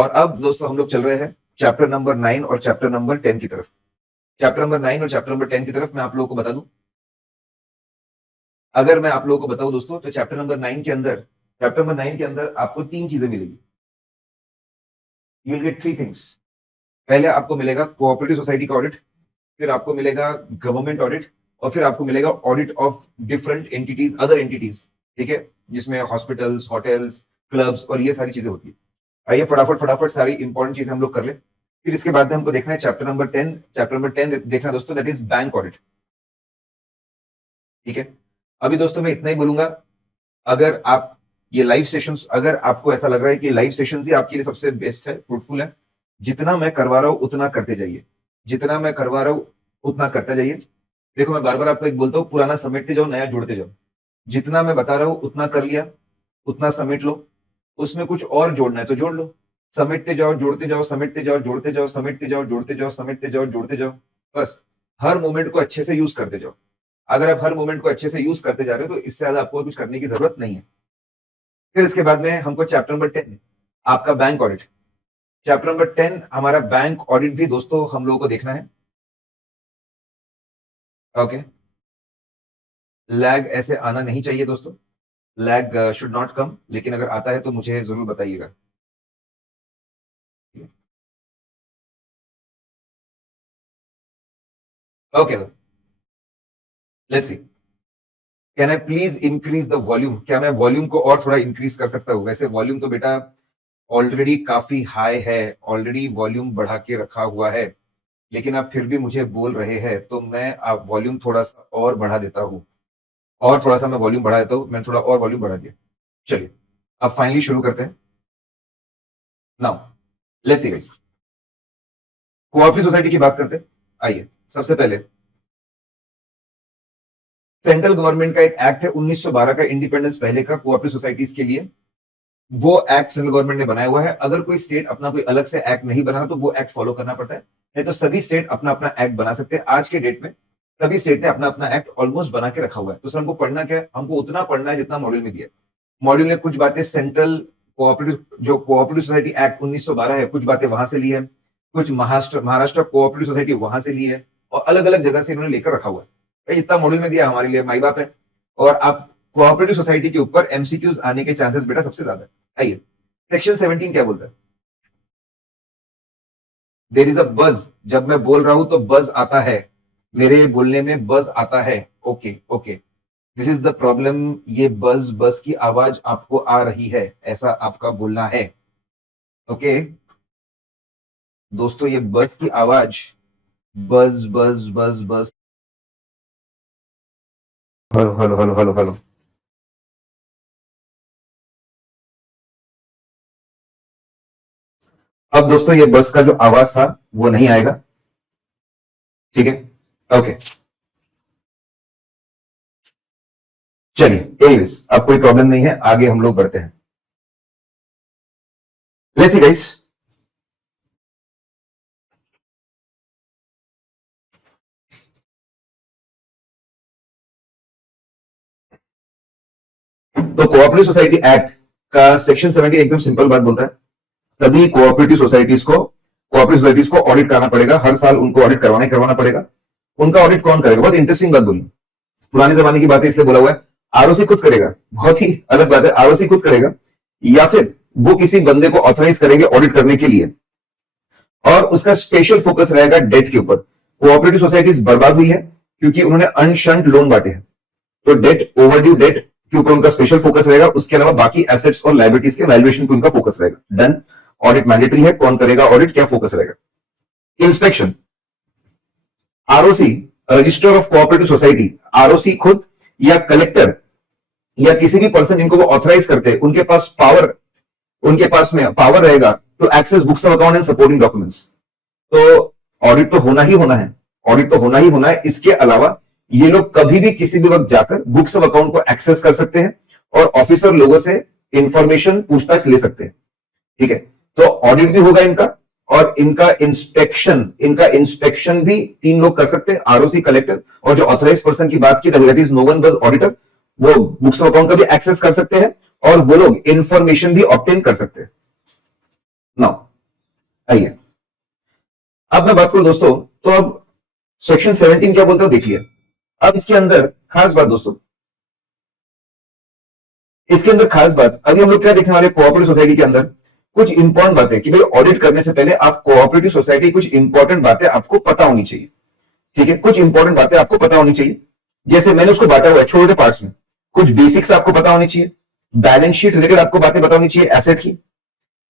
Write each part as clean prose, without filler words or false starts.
और अब दोस्तों हम लोग चल रहे हैं चैप्टर नंबर 9 और चैप्टर नंबर 10 की तरफ। चैप्टर नंबर 9 और चैप्टर नंबर 10 की तरफ मैं आप लोगों को बता दूं, अगर मैं आप लोगों को बताऊं दोस्तों, तो चैप्टर नंबर 9 के अंदर आपको 3 चीजें मिलेगी। You will get 3 things. पहले आपको मिलेगा कोऑपरेटिव सोसाइटी का ऑडिट, फिर आपको मिलेगा गवर्नमेंट ऑडिट, और फिर आपको मिलेगा audit of different entities, other entities, ठीक है, जिसमें हॉस्पिटल्स, होटल्स, क्लब्स और ये सारी चीजें होती है। आइए फटाफट सारी इंपॉर्टेंट चीजें हम लोग कर ले। फिर इसके बाद में हमको देखना है चैप्टर नंबर 10। चैप्टर नंबर 10 देखना है दोस्तों, दैट इज बैंक ऑडिट। ठीक है, अभी दोस्तों मैं इतना ही बोलूंगा। अगर आप ये लाइव सेशंस, अगर आपको ऐसा लग रहा है कि लाइव सेशंस ही आपके लिए सबसे बेस्ट है, फ्रूटफुल है, जितना मैं करवा रहा हूं उतना करते जाइए, जितना मैं करवा रहा हूं उतना करते जाइए। देखो मैं बार बार आपको एक बोलता हूं, पुराना समेटते जाओ, नया जोड़ते जाओ। जितना मैं बता रहा हूं उतना कर लिया, उतना समेट लो। उसमें कुछ और जोड़ना है तो जोड़ लो। समेटते जाओ, जोड़ते जाओ, समेटते जाओ, जोड़ते जाओ, समेटते जाओ, जोड़ते जाओ, समेटते जाओ, जोड़ते जाओ। बस हर मोमेंट को अच्छे से यूज करते जाओ। अगर आप हर मोमेंट को अच्छे से यूज करते जा रहे हो तो इससे ज्यादा आपको कुछ करने की जरूरत नहीं है। फिर इसके बाद में हमको चैप्टर नंबर 10 आपका बैंक ऑडिट। चैप्टर नंबर 10 हमारा बैंक ऑडिट भी दोस्तों हम लोगों को देखना है। ओके, लैग ऐसे आना नहीं चाहिए दोस्तों, लैग शुड नॉट कम, लेकिन अगर आता है तो मुझे जरूर बताइएगा। Okay, let's see, can I please increase the volume. क्या मैं वॉल्यूम को और थोड़ा इंक्रीज कर सकता हूँ? वैसे वॉल्यूम तो बेटा ऑलरेडी काफी हाई है, ऑलरेडी वॉल्यूम बढ़ा के रखा हुआ है, लेकिन आप फिर भी मुझे बोल रहे हैं तो मैं आप वॉल्यूम थोड़ा सा और बढ़ा देता हूँ, और थोड़ा सा मैं वॉल्यूम बढ़ा देता हूँ। मैं थोड़ा और वॉल्यूम बढ़ा दिया। चलिए अब फाइनली शुरू करते हैं। Now let's see guys, cooperative society की बात करते हैं। आइए, सबसे पहले सेंट्रल गवर्नमेंट का एक एक्ट है 1912 का, इंडिपेंडेंस पहले का, कोऑपरेटिव सोसाइटीज के लिए। वो एक्ट सेंट्रल गवर्नमेंट ने बनाया हुआ है। अगर कोई स्टेट अपना कोई अलग से एक्ट नहीं बना तो वो एक्ट फॉलो करना पड़ता है, नहीं तो सभी स्टेट अपना अपना एक्ट बना सकते हैं। आज के डेट में सभी स्टेट ने अपना अपना एक्ट ऑलमोस्ट बना के रखा हुआ है। तो सर हमको पढ़ना क्या है? हमको उतना पढ़ना है जितना मॉड्यूल में दिया। मॉड्यूल ने कुछ बातें सेंट्रल कोऑपरेटिव, जो कोऑपरेटिव सोसाइटी एक्ट 1912 है, कुछ बातें वहां से ली है, कुछ महाराष्ट्र कोऑपरेटिव सोसाइटी वहां से ली है, और अलग अलग जगह से इन्होंने लेकर रखा हुआ है। इतना मॉड्यूल में दिया हमारे लिए माई बाप है। और आप कोऑपरेटिव सोसाइटी के ऊपर एमसीक्यूज आने के चांसेस बेटा सबसे ज्यादा है। आइए, सेक्शन 17 क्या बोलता है? देयर इज अ बज। जब मैं बोल रहा हूं तो बज आता है, मेरे बोलने में बज आता है। Okay okay, this is the problem. ये बज बज की आवाज आपको आ रही है, ऐसा आपका बोलना है। ओके दोस्तों, ये बज की आवाज, बज बज बज बज। Hello hello hello hello hello. अब दोस्तों ये बस का जो आवाज था वो नहीं आएगा, ठीक है? ओके, चलिए एनीवेज, अब कोई प्रॉब्लम नहीं है, आगे हम लोग बढ़ते हैं। लेट्स सी गाइस, तो कोऑपरेटिव सोसाइटी एक्ट का सेक्शन 17 एकदम सिंपल बात बोलता है, सभी कोऑपरेटिव सोसाइटीज को ऑडिट कराना पड़ेगा। हर साल उनको ऑडिट करवाना पड़ेगा। उनका ऑडिट कौन करेगा? बहुत इंटरेस्टिंग बात बोली, पुराने जमाने की बात है इसलिए बोला हुआ है। आरओसी खुद करेगा, बहुत ही अलग बात है। आरओसी खुद करेगा या फिर वो किसी बंदे को ऑथराइज करेंगे ऑडिट करने के लिए, और उसका स्पेशल फोकस रहेगा डेट के ऊपर। कोऑपरेटिव सोसाइटीज बर्बाद हुई है क्योंकि उन्होंने अनशंट लोन बांटे हैं, तो डेट, ओवरड्यू डेट के ऊपर उनका स्पेशल फोकस रहेगा। उसके अलावा बाकी एसेट्स और लाइबिलिटीज के वैल्यूएशन पे उनका फोकस रहेगा। डन, ऑडिट मैंडेटरी है। कौन करेगा ऑडिट? क्या फोकस रहेगा? Inspection, ROC, register of cooperative society, ROC खुद या कलेक्टर या किसी भी पर्सन जिनको वो ऑथराइज करते हैं, उनके पास में पावर रहेगा to access books of account and supporting documents. तो ऑडिट तो होना ही होना है, ऑडिट तो होना ही होना है। इसके अलावा ये लोग कभी भी किसी भी वक्त जाकर बुक्स ऑफ अकाउंट को एक्सेस कर सकते हैं और ऑफिसर लोगों से इंफॉर्मेशन पूछताछ ले सकते हैं, ठीक है? तो ऑडिट भी होगा इनका, और इनका इंस्पेक्शन भी 3 लोग कर सकते हैं, आरओसी, कलेक्टर, और जो ऑथराइज पर्सन की बात की that is no one but auditor, वो बुक्स ऑफ अकाउंट का भी एक्सेस कर सकते हैं और वो लोग इंफॉर्मेशन भी ऑब्टेन कर सकते हैं। नाउ आइए अब मैं बात करूं दोस्तों, तो अब सेक्शन 17 क्या बोलते हो देखिए। अब इसके अंदर खास बात दोस्तों, इसके अंदर खास बात, अभी हम लोग क्या देखने वाले, कोऑपरेटिव सोसाइटी के अंदर कुछ इंपॉर्टेंट बातें कि भाई ऑडिट करने से पहले आप कोऑपरेटिव सोसाइटी कुछ इंपॉर्टेंट बातें आपको पता होनी चाहिए। ठीक है, कुछ इंपॉर्टेंट बातें आपको पता होनी चाहिए। जैसे मैंने उसको बांटा हुआ है छोटे पार्ट्स में। कुछ बेसिक्स आपको पता होनी चाहिए, बैलेंस शीट रिलेटेड आपको बातें पता होनी चाहिए, एसेट की,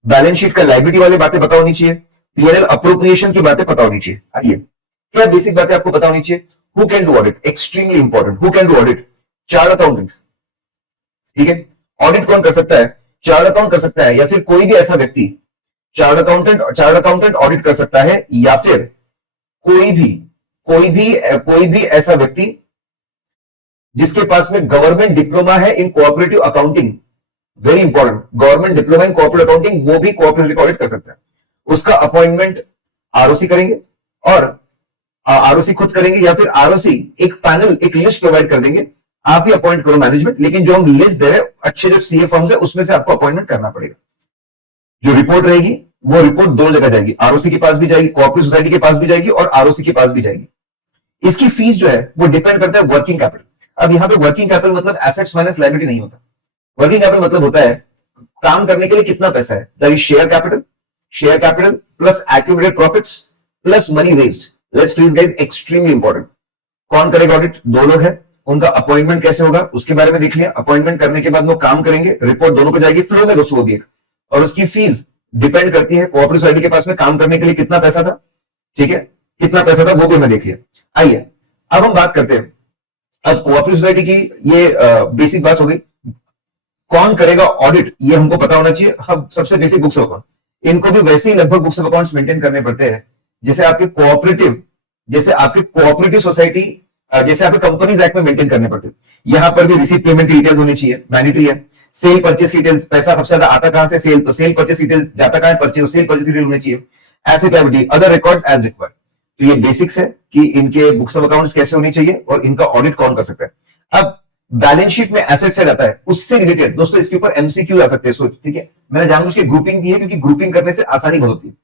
बैलेंस शीट का लायबिलिटी वाली बातें पता होनी चाहिए, पीएनएल अप्रोप्रिएशन की बातें पता होनी चाहिए। आइए क्या बेसिक बातें आपको पता होनी चाहिए। Who can do audit, extremely important, who can do audit, chart accountant. ठीक है, ऑडिट कौन कर सकता है, चार्ट अकाउंट कर सकता है, या फिर कोई भी ऐसा व्यक्ति, चार्ट अकाउंटेंट ऑडिट कर सकता है, या फिर कोई भी ऐसा व्यक्ति जिसके पास में गवर्नमेंट डिप्लोमा है इन cooperative accounting, very important, government diploma in cooperative accounting, वो भी कोऑपरेटिव ऑडिट कर सकता है। उसका अपॉइंटमेंट आरओसी करेंगे, और आरओसी खुद करेंगे, या फिर आरओसी एक पैनल, एक लिस्ट प्रोवाइड कर देंगे, आप ही अपॉइंट करो मैनेजमेंट, लेकिन जो हम लिस्ट दे रहे हैं अच्छे जो सीए फर्म्स है उसमें से आपको अपॉइंटमेंट करना पड़ेगा। जो रिपोर्ट रहेगी वो रिपोर्ट दोनों जगह जाएगी, आरओसी के पास भी जाएगी, कोऑपरेटिव सोसाइटी के पास भी जाएगी, और आरओसी के पास भी जाएगी। इसकी फीस जो है वो डिपेंड करता है वर्किंग कैपिटल। अब यहां पे वर्किंग कैपिटल मतलब एसेट्स माइनस लायबिलिटी नहीं होता। वर्किंग कैपिटल मतलब होता है काम करने के लिए कितना पैसा है, that is share capital plus accumulated profits plus money raised. Let's freeze guys, extremely important. कौन करेगा ऑडिट, दो लोग हैं, उनका अपॉइंटमेंट कैसे होगा उसके बारे में देख लिया। अपॉइंटमेंट करने के बाद वो काम करेंगे, रिपोर्ट दोनों को जाएगी, फ्लो में दोस्तों होगी, और उसकी फीस डिपेंड करती है कोऑपरेटिव सोसाइटी के पास में काम करने के लिए कितना पैसा था। ठीक है, कितना पैसा था वो भी हमें देख लिया। आइए अब हम बात करते हैं, अब कोऑपरेटिव सोसाइटी की ये बेसिक बात हो गई। कौन करेगा ऑडिट ये हमको पता होना चाहिए। हम सबसे बेसिक बुक्स ऑफ अकाउंट, इनको भी वैसे ही लगभग बुक्स ऑफ अकाउंट्स मेंटेन करने पड़ते हैं जैसे आपके कोऑपरेटिव सोसाइटी, जैसे आपके कंपनीज एक्ट में मेंटेन करने पड़ते हैं। यहां पर भी रिसीट पेमेंट की डिटेल्स होनी चाहिए, मैंडेटरी है। सेल परचेस डिटेल्स, पैसा सबसे ज्यादा आता कहां से, सेल, तो सेल परचेस डिटेल्स जाता कहां है, परचेस, सेल परचेस डिटेल होनी चाहिए। Asset liability, other records as required. तो ये बेसिक्स है कि इनके बुक्स ऑफ अकाउंट्स कैसे होनी चाहिए और इनका ऑडिट कौन कर सकता है। अब बैलेंस शीट में एसेट साइड आता है, उससे रिलेटेड दोस्तों इसके ऊपर एमसीक्यू आ सकते हैं। ठीक है, मैंने जानबूझ के ग्रुपिंग की है क्योंकि ग्रुपिंग करने से आसानी बहुत होती है।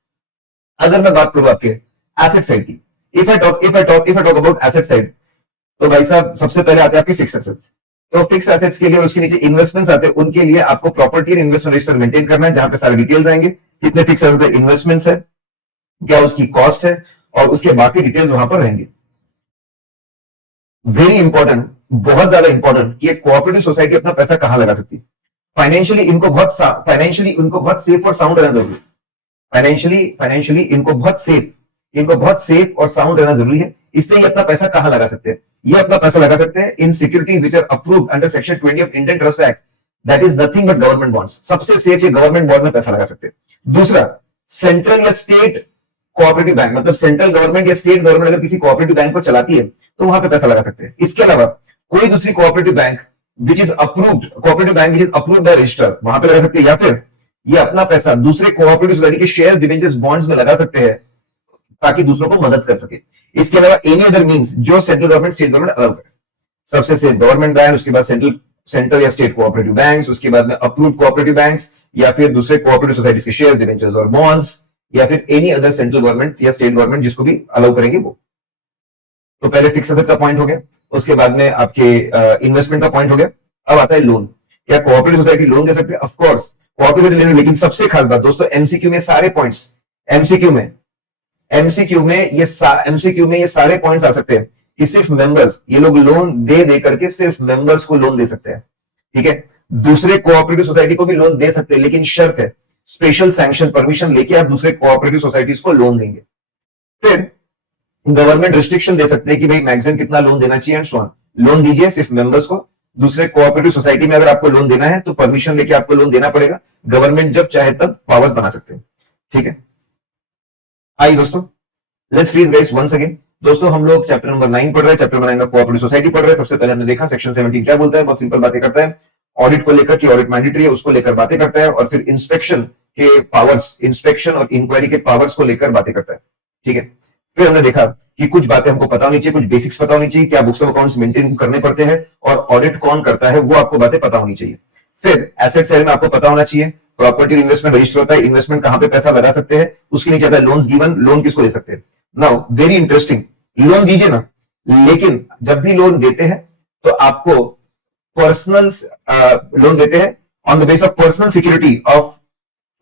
अगर मैं बात करूं आपके एसेट साइड की, if I talk about asset side, तो भाई साहब सबसे पहले आते हैं आपके फिक्स एसेट्स। तो फिक्स एसेट्स के लिए और उसके नीचे इन्वेस्टमेंट्स आते हैं, उनके लिए आपको प्रॉपर्टी और इन्वेस्टमेंट रजिस्टर मेंटेन करना है, जहां पे सारे डिटेल्स आएंगे, कितने फिक्स एसेट इन्वेस्टमेंट्स है, क्या उसकी कॉस्ट है, और उसके बाकी डिटेल्स वहां पर रहेंगे। वेरी इंपॉर्टेंट, बहुत ज्यादा इंपॉर्टेंट कि एक कोऑपरेटिव सोसाइटी अपना पैसा कहां लगा सकती है। फाइनेंशियली इनको बहुत सेफ और साउंड रहना जरूरी है। फाइनेंशियली इनको बहुत सेफ और साउंड रहना जरूरी है। इसलिए ये अपना पैसा कहां लगा सकते हैं, ये अपना पैसा लगा सकते हैं in securities which are approved under section 20 of Indian Trust Act, that is nothing but government bonds. सबसे सेफ ये गवर्नमेंट बॉन्ड में पैसा लगा सकते हैं। दूसरा, सेंट्रल या स्टेट कोऑपरेटिव बैंक, मतलब सेंट्रल गवर्नमेंट या स्टेट गवर्नमेंट अगर किसी कोऑपरेटिव बैंक को चलाती है तो वहां पे पैसा लगा सकते हैं। इसके अलावा कोई दूसरी cooperative bank which is approved by register, वहां पे लगा सकते हैं, या फिर ये अपना पैसा दूसरे कोऑपरेटिव सोसाइटी के शेयर्स, डिबेंचर्स, बॉन्ड्स में लगा सकते हैं ताकि दूसरों को मदद कर सके। इसके अलावा एनी अदर मींस जो central government, state government allow करे। सबसे सेफ गवर्नमेंट बैंक, उसके बाद सेंट्रल या स्टेट कोऑपरेटिव बैंक्स, उसके बाद में अप्रूव्ड कोऑपरेटिव बैंक्स, या फिर दूसरे कोऑपरेटिव सोसाइटीज के शेयर्स, डिबेंचर्स और बॉन्ड्स, या फिर एनी अदर सेंट्रल गवर्नमेंट या स्टेट गवर्नमेंट जिसको भी अलाउ करेंगे वो। तो पहले फिक्स एसेट का पॉइंट हो गया, उसके बाद में आपके इन्वेस्टमेंट का पॉइंट हो गया। अब आता है लोन। क्या कोऑपरेटिव सोसाइटी लोन दे सकते हैं? ऑफ कोर्स कोऑपरेटिव लेने, लेकिन सबसे खास बात दोस्तों, एमसीक्यू में सारे पॉइंट्स, एमसीक्यू में ये सारे पॉइंट्स आ सकते हैं कि सिर्फ मेंबर्स, ये लोग लोन दे करके सिर्फ मेंबर्स को लोन दे सकते हैं। ठीक है, दूसरे कोऑपरेटिव सोसाइटी को भी लोन दे सकते हैं, लेकिन शर्त है स्पेशल सैंक्शन परमिशन लेके आप दूसरे कोऑपरेटिव सोसाइटीज को लोन देंगे। फिर गवर्नमेंट रिस्ट्रिक्शन दे सकते हैं कि भाई मैक्सिमम कितना लोन देना चाहिए एंड सो ऑन। लोन दीजिए सिर्फ मेंबर्स को। दूसरे कोऑपरेटिव सोसाइटी में अगर आपको लोन देना है तो परमिशन लेके आपको लोन देना पड़ेगा। गवर्नमेंट जब चाहे तब पावर्स बना सकते हैं। ठीक है, आइए दोस्तों, let's freeze guys once again. दोस्तों हम लोग चैप्टर नंबर 9 पढ़ रहे हैं, चैप्टर नंबर 9 में कोऑपरेटिव सोसाइटी पढ़ रहे हैं। सबसे पहले हमने देखा सेक्शन 17 क्या बोलता है, बहुत सिंपल बातें करता है ऑडिट को लेकर कि ऑडिट मैंडेटरी है, उसको लेकर बातें करता है, और फिर इंस्पेक्शन के पावर्स, इंस्पेक्शन और इंक्वायरी के पावर्स को लेकर बातें करता है। ठीक है, फिर हमने देखा कि कुछ बातें हमको पता होनी चाहिए, कुछ बेसिक्स पता होनी चाहिए, क्या बुक्स ऑफ अकाउंट्स मेंटेन करने पड़ते हैं और ऑडिट कौन करता है वो आपको बातें पता होनी चाहिए। फिर एसेट साइड में आपको पता होना चाहिए प्रॉपर्टी इन्वेस्टमेंट रजिस्टर होता है, इन्वेस्टमेंट कहां पे पैसा लगा सकते हैं, उसके नीचे आता है लोन्स गिवन, लोन किसको दे सकते हैं। नाउ वेरी इंटरेस्टिंग, लोन दीजिए ना, लेकिन जब भी लोन देते हैं तो आपको पर्सनल लोन देते हैं on the base of personal security of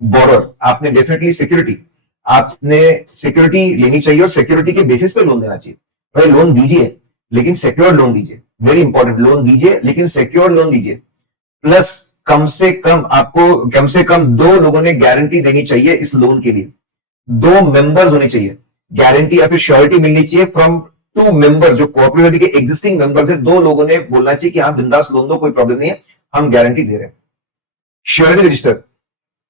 borrower. आपने डेफिनेटली सिक्योरिटी लेनी चाहिए और सिक्योरिटी के बेसिस पे लोन देना चाहिए। भाई लोन दीजिए लेकिन सिक्योर्ड लोन दीजिए, वेरी इंपॉर्टेंट, लोन दीजिए लेकिन सिक्योर्ड लोन दीजिए। प्लस कम से कम आपको कम से कम 2 लोगों ने गारंटी देनी चाहिए इस लोन के लिए, 2 मेंबर्स होने चाहिए, गारंटी या फिर श्योरिटी मिलनी चाहिए फ्रॉम 2 मेंबर, जो कोऑपरेटिव के एग्जिस्टिंग मेंबर्स है, 2 लोगों ने बोलना चाहिए कि हाँ बिंदास लोन दो, कोई प्रॉब्लम नहीं है, हम गारंटी दे रहे हैं। श्योरिटी रजिस्टर,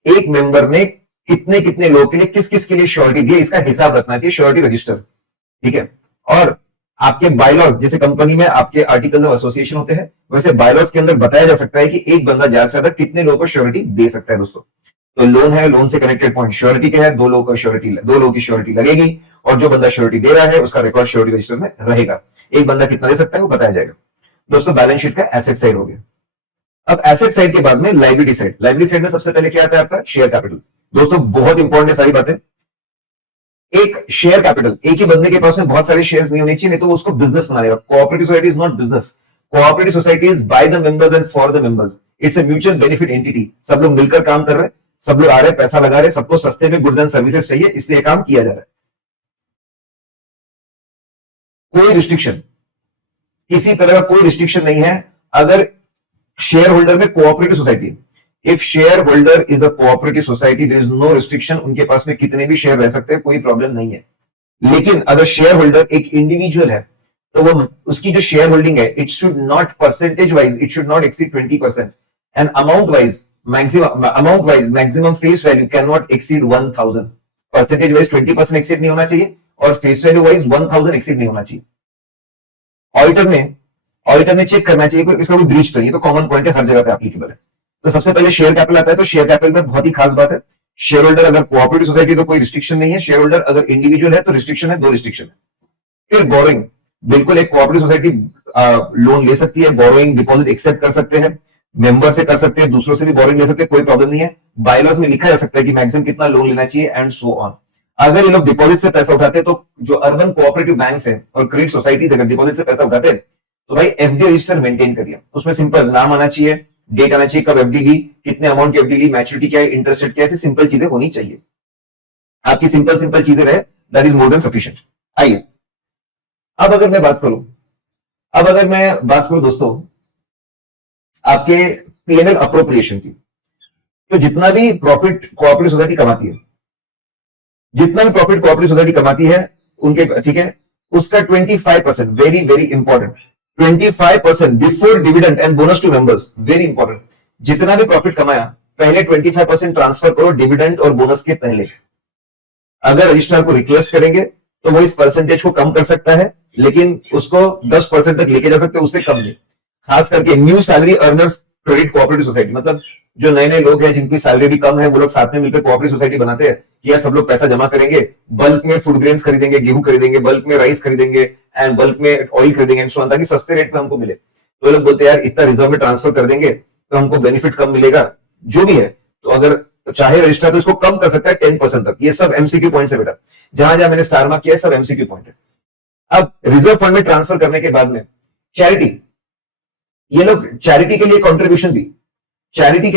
एक मेंबर ने कितने कितने लोगों के लिए किस किस के लिए श्योरिटी दी, इसका हिसाब रखना चाहिए, श्योरिटी रजिस्टर, ठीक है। और आपके बायलॉज, जैसे कंपनी में आपके आर्टिकल ऑफ एसोसिएशन होते हैं, वैसे बायलॉज के अंदर बताया जा सकता है कि एक बंदा ज्यादा से ज्यादा कितने लोगों को श्योरिटी दे सकता है दोस्तों। तो लोन है, लोन से कनेक्टेड पॉइंट श्योरिटी के है, 2 लोगों का श्योरिटी, 2 लोगों की श्योरिटी लगेगी और जो बंदा श्योरिटी दे रहा है उसका रिकॉर्ड श्योरिटी रजिस्टर में रहेगा। एक बंदा कितना दे सकता है वो बताया जाएगा। दोस्तों बैलेंस शीट का एसेट साइड हो गया। अब एसेट साइड के बाद में लायबिलिटी साइड। लायबिलिटी साइड में सबसे पहले क्या आता है आपका शेयर कैपिटल। दोस्तों बहुत इंपॉर्टेंट है सारी बातें। एक शेयर कैपिटल, एक ही बंदे के पास में बहुत सारे शेयर्स नहीं होने चाहिए, नहीं तो वो उसको बिजनेस बना लेगा। Cooperative society is not business, cooperative society is by the members and for the members, it's a mutual benefit entity. सब लोग मिलकर काम कर रहे हैं, सब लोग आ रहे हैं, पैसा लगा रहे हैं, सबको सस्ते में गुड्स एंड सर्विसेज चाहिए, इसलिए काम किया जा रहा है। कोई रिस्ट्रिक्शन, किसी तरह का कोई रिस्ट्रिक्शन नहीं है अगर शेयर होल्डर में cooperative society. If share holder is a cooperative society there is no restriction, उनके पास में कितने भी शेयर रह सकते हैं, कोई प्रॉब्लम नहीं है। लेकिन अगर शेयर होल्डर एक इंडिविजुअल है तो वो उसकी जो शेयर होल्डिंग है it should not percentage wise, it should not exceed 20% and amount wise maximum face value can not exceed 1000। Percentage wise 20% exceed नहीं होना चाहिए और फेस वैल्यू वाइज 1000 एक्सीड नहीं होना चाहिए। ऑडिटर ने चेक करना चाहिए इसका कोई ब्रीच तो नहीं, तो कॉमन पॉइंट है, हर जगह पे एप्लीकेबल है। तो सबसे पहले शेयर कैपिटल आता है, तो शेयर कैपिटल में बहुत ही खास बात है, शेयर होल्डर अगर कोऑपरेटिव सोसाइटी तो कोई रिस्ट्रिक्शन नहीं है, शेयर होल्डर अगर इंडिविजुअल है तो रिस्ट्रिक्शन है, 2 रिस्ट्रिक्शन है। फिर बोरोइंग, बिल्कुल एक कोऑपरेटिव सोसाइटी लोन ले सकती है, बोरोइंग डिपॉजिट एक्सेप्ट कर सकते हैं, मेंबर से कर सकते हैं, दूसरों से भी बोरोइंग ले सकते हैं, कोई प्रॉब्लम नहीं है। बायलॉज में लिखा जा सकता है कि मैक्सिमम कितना लोन लेना चाहिए एंड सो ऑन। अगर ये लोग डिपॉजिट से पैसा उठाते हैं तो जो अर्बन कोऑपरेटिव बैंक्स हैं और क्रेडिट सोसाइटीज अगर डिपॉजिट से पैसा उठाते हैं तो भाई एफडी रजिस्टर मेंटेन करिए, उसमें सिंपल नाम आना चाहिए, डेट आना चाहिए, कब एफडी ली, कितने अमाउंट की एफडी ली, मैच्योरिटी क्या है, इंटरेस्ट रेट क्या है, ऐसी सिंपल चीजें होनी चाहिए। आपकी सिंपल चीजें रहे, that is more than sufficient. आइए अब अगर मैं बात करूं दोस्तों आपके पीएनएल अप्रोप्रिएशन की, तो जितना भी प्रॉफिट कोऑपरेटिव सोसाइटी कमाती है, उनके, ठीक है, उसका 25%, very very important, 25% before dividend and bonus to members, very important. जितना भी प्रॉफिट कमाया पहले 25% ट्रांसफर करो डिविडेंड और बोनस के पहले। अगर रजिस्ट्रार को रिक्वेस्ट करेंगे तो वो इस परसेंटेज को कम कर सकता है, लेकिन उसको 10% तक लेके जा सकते हैं, उससे कम नहीं। खास करके new salary earners credit cooperative society, मतलब जो नए नए लोग हैं जिनकी सैलरी भी कम है, वो लोग साथ में मिलकर कोऑपरेटिव सोसाइटी बनाते हैं कि यार सब लोग पैसा जमा करेंगे, बल्क में फूड ग्रेन्स खरीदेंगे, गेहूं खरीदेंगे, बल्क में राइस खरीदेंगे एंड बल्क में ऑयल खरीदेंगे एंड सो ऑन, ताकि सस्ते रेट पे हमको मिले। तो लोग बोलते हैं यार इतना रिजर्व में ट्रांसफर कर देंगे तो हमको बेनिफिट कम मिलेगा, जो भी है। तो अगर चाहे रजिस्ट्रार तो इसको कम कर सकता है 10% तक। ये सब एमसीक्यू पॉइंट है बेटा, जहां जहां मैंने स्टार मार्क किया सब एमसीक्यू पॉइंट है। अब रिजर्व फंड में ट्रांसफर करने के बाद में चैरिटी, ये लोग चैरिटी के लिए कंट्रीब्यूशन भी, चैरिटी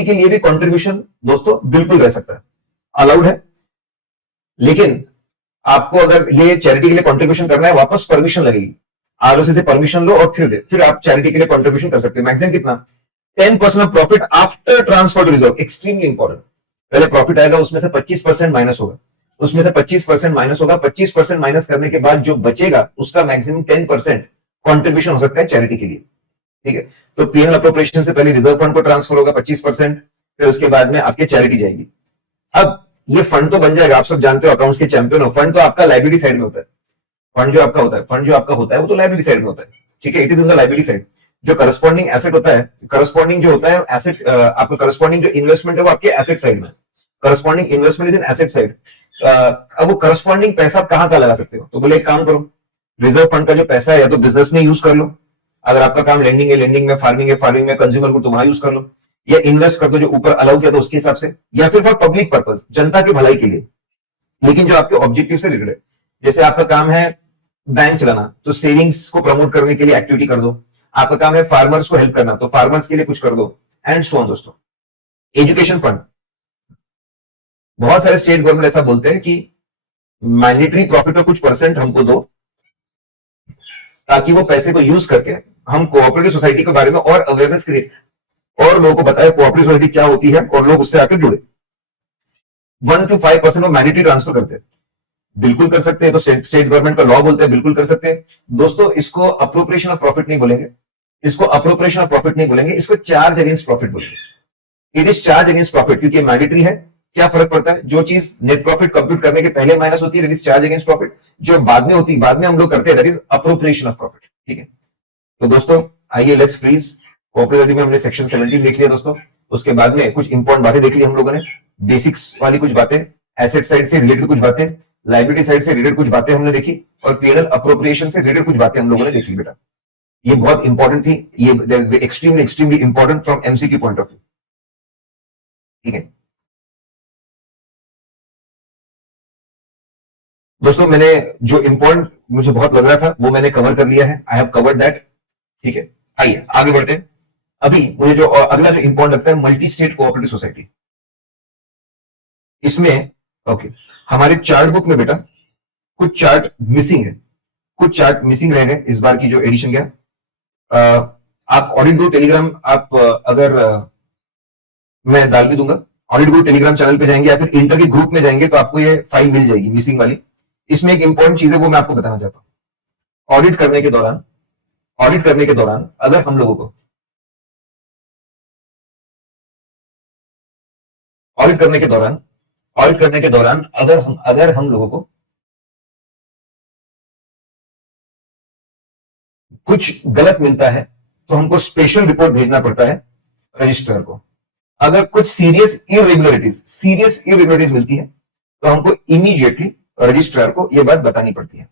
के लिए भी कंट्रीब्यूशन दोस्तों बिल्कुल रह सकता है, अलाउड है। लेकिन आपको अगर ये चैरिटी के लिए कंट्रीब्यूशन करना है, वापस परमिशन लगेगी, आरओसी से परमिशन लो और फिर आप चैरिटी के लिए कंट्रीब्यूशन कर सकते हैं। मैक्सिमम कितना, 10% of profit after transfer to reserve, extremely important. पहले प्रॉफिट आएगा, उसमें से 25% माइनस होगा, 25% माइनस करने के बाद जो बचेगा उसका मैक्सिमम 10% कॉन्ट्रीब्यूशन हो सकता है चैरिटी के लिए, ठीक है। तो पीएनएल अप्रोप्रिएशन से पहले रिजर्व फंड को ट्रांसफर होगा 25%, फिर उसके बाद में आपके चैरिटी जाएगी। अब ये फंड तो बन जाएगा, आप सब जानते हो, अकाउंट्स के चैंपियन हो, फंड तो आपका लायबिलिटी साइड में होता है। फंड जो आपका होता है वो तो लायबिलिटी साइड में होता है, ठीक है, it is in the liability side. जो करस्पॉन्डिंग एसेट होता है, करस्पॉन्डिंग जो होता है एसेट, आपका करस्पॉन्डिंग जो इन्वेस्टमेंट है वो आपके एसेट साइड में, corresponding investment is in asset side. अब वो करस्पॉन्डिंग पैसा आप कहां लगा सकते हो, तो बोले एक काम करो, रिजर्व फंड का जो पैसा है या तो बिजनेस में यूज कर लो, अगर आपका काम लेंडिंग है लेंडिंग में, फार्मिंग है फार्मिंग में, कंज्यूमर गुड तो वहां यूज कर लो, या इन्वेस्ट कर दो जो ऊपर अलाउ किया तो उसके हिसाब से, या फिर फॉर पब्लिक पर्पज, जनता की भलाई के लिए, लेकिन जो आपके ऑब्जेक्टिव से रिलेटेड है। जैसे आपका काम है बैंक चलाना, तो सेविंग्स को प्रमोट करने के लिए एक्टिविटी कर दो। आपका काम है फार्मर्स को हेल्प करना, तो फार्मर्स के लिए कुछ कर दो, एंड सो ऑन। दोस्तों, एजुकेशन फंड, बहुत सारे स्टेट गवर्नमेंट ऐसा बोलते हैं कि मैंडेटरी प्रॉफिट का कुछ परसेंट हमको दो, ताकि वो पैसे को यूज करके हम कोऑपरेटिव सोसाइटी के बारे में और अवेयरनेस क्रिएट, और लोगों को बताए कोऑपरेटिव सोसाइटी क्या होती है, और लोग उससे आकर जुड़े। 1 to 5% मैंडेटरी ट्रांसफर करते हैं, बिल्कुल कर सकते हैं, तो स्टेट गवर्नमेंट का लॉ बोलते हैं बिल्कुल कर सकते हैं। दोस्तों, इसको अप्रोप्रिएशन ऑफ प्रॉफिट नहीं बोलेंगे, इसको अप्रोप्रिएशन ऑफ प्रॉफिट नहीं बोलेंगे, इसको चार्ज अगेंस्ट प्रॉफिट बोलेंगे। It is charge against profit, क्योंकि मैंडेटरी है। क्या फर्क पड़ता है, जो चीज नेट प्रॉफिट कंप्यूट करने के पहले माइनस होती है, that is charge against profit. जो बाद में होती है, बाद में हम लोग करते हैं, that is appropriation of profit. ठीक है, तो दोस्तों आइए लेट्स फ्रीज। कोऑपरेटिव में हमने सेक्शन 17 देख लिया दोस्तों, उसके बाद में कुछ इंपॉर्टेंट बातें देख ली हम लोगों ने, बेसिक्स वाली कुछ बातें, एसेट साइड से रिलेटेड कुछ बातें, लाइबिलिटी साइड से रिलेटेड कुछ बातें हमने देखी, और पीएनएल अप्रोप्रिएशन से रिलेटेड कुछ बातें हम लोगों ने देखी। बेटा, ये बहुत इंपॉर्टेंट थी, ये extremely extremely important from MCQ point of view. ठीक है दोस्तों, मैंने जो इंपॉर्टेंट मुझे बहुत लग रहा था वो मैंने कवर कर लिया है, आई हैव कवर्ड दैट। ठीक है, आइए आगे बढ़ते हैं। अभी मुझे जो अगला जो इंपॉर्टेंट लगता है, मल्टी स्टेट कोऑपरेटिव सोसाइटी। इसमें ओके, हमारे चार्ट बुक में बेटा कुछ चार्ट मिसिंग है, कुछ चार्ट मिसिंग रह गए इस बार की जो एडिशन गया। आप ऑडिट गुरु टेलीग्राम, आप अगर मैं डाल भी दूंगा, ऑडिट गुरु टेलीग्राम चैनल पे जाएंगे या फिर इंटर के ग्रुप में जाएंगे, तो आपको ये फाइल मिल जाएगी मिसिंग वाली। इसमें एक इंपॉर्टेंट चीज है, वो मैं आपको बताना चाहता हूं। ऑडिट करने के दौरान, ऑडिट करने के दौरान अगर हम लोगों को, ऑडिट करने के दौरान, ऑडिट करने के दौरान अगर हम लोगों को कुछ गलत मिलता है, तो हमको स्पेशल रिपोर्ट भेजना पड़ता है रजिस्ट्रार को। अगर कुछ सीरियस इरेगुलरिटीज मिलती है, तो हमको इमीडिएटली रजिस्ट्रार को यह बात बतानी पड़ती है।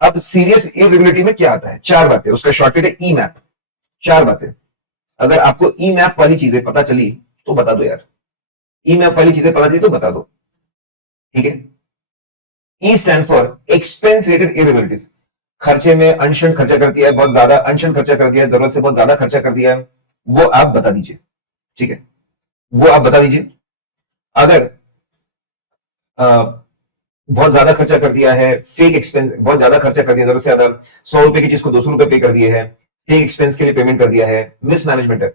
अब सीरियस इरेगुलरिटी में क्या आता है, 4 बातें, उसका शॉर्टकट है ई मैप। 4 बातें, अगर आपको ई मैप वाली चीजें पता चली तो बता दो यार, ई मैप वाली चीजें पता चली तो बता दो। ठीक है, E stand for expense related irregularities, खर्चे में अनशन खर्चा कर दिया है, बहुत ज्यादा अनशन खर्चा कर दिया है, जरूरत से बहुत ज्यादा खर्चा कर दिया है, वो आप बता दीजिए। ठीक है, वो आप बता दीजिए। अगर बहुत ज्यादा खर्चा कर दिया है, फेक एक्सपेंस, बहुत ज्यादा खर्चा कर दिया, जरूरत से ज्यादा, 100 रुपए की चीज को 200 रुपए पे कर दिए है, फेक एक्सपेंस के लिए पेमेंट कर दिया है, मिसमैनेजमेंट है,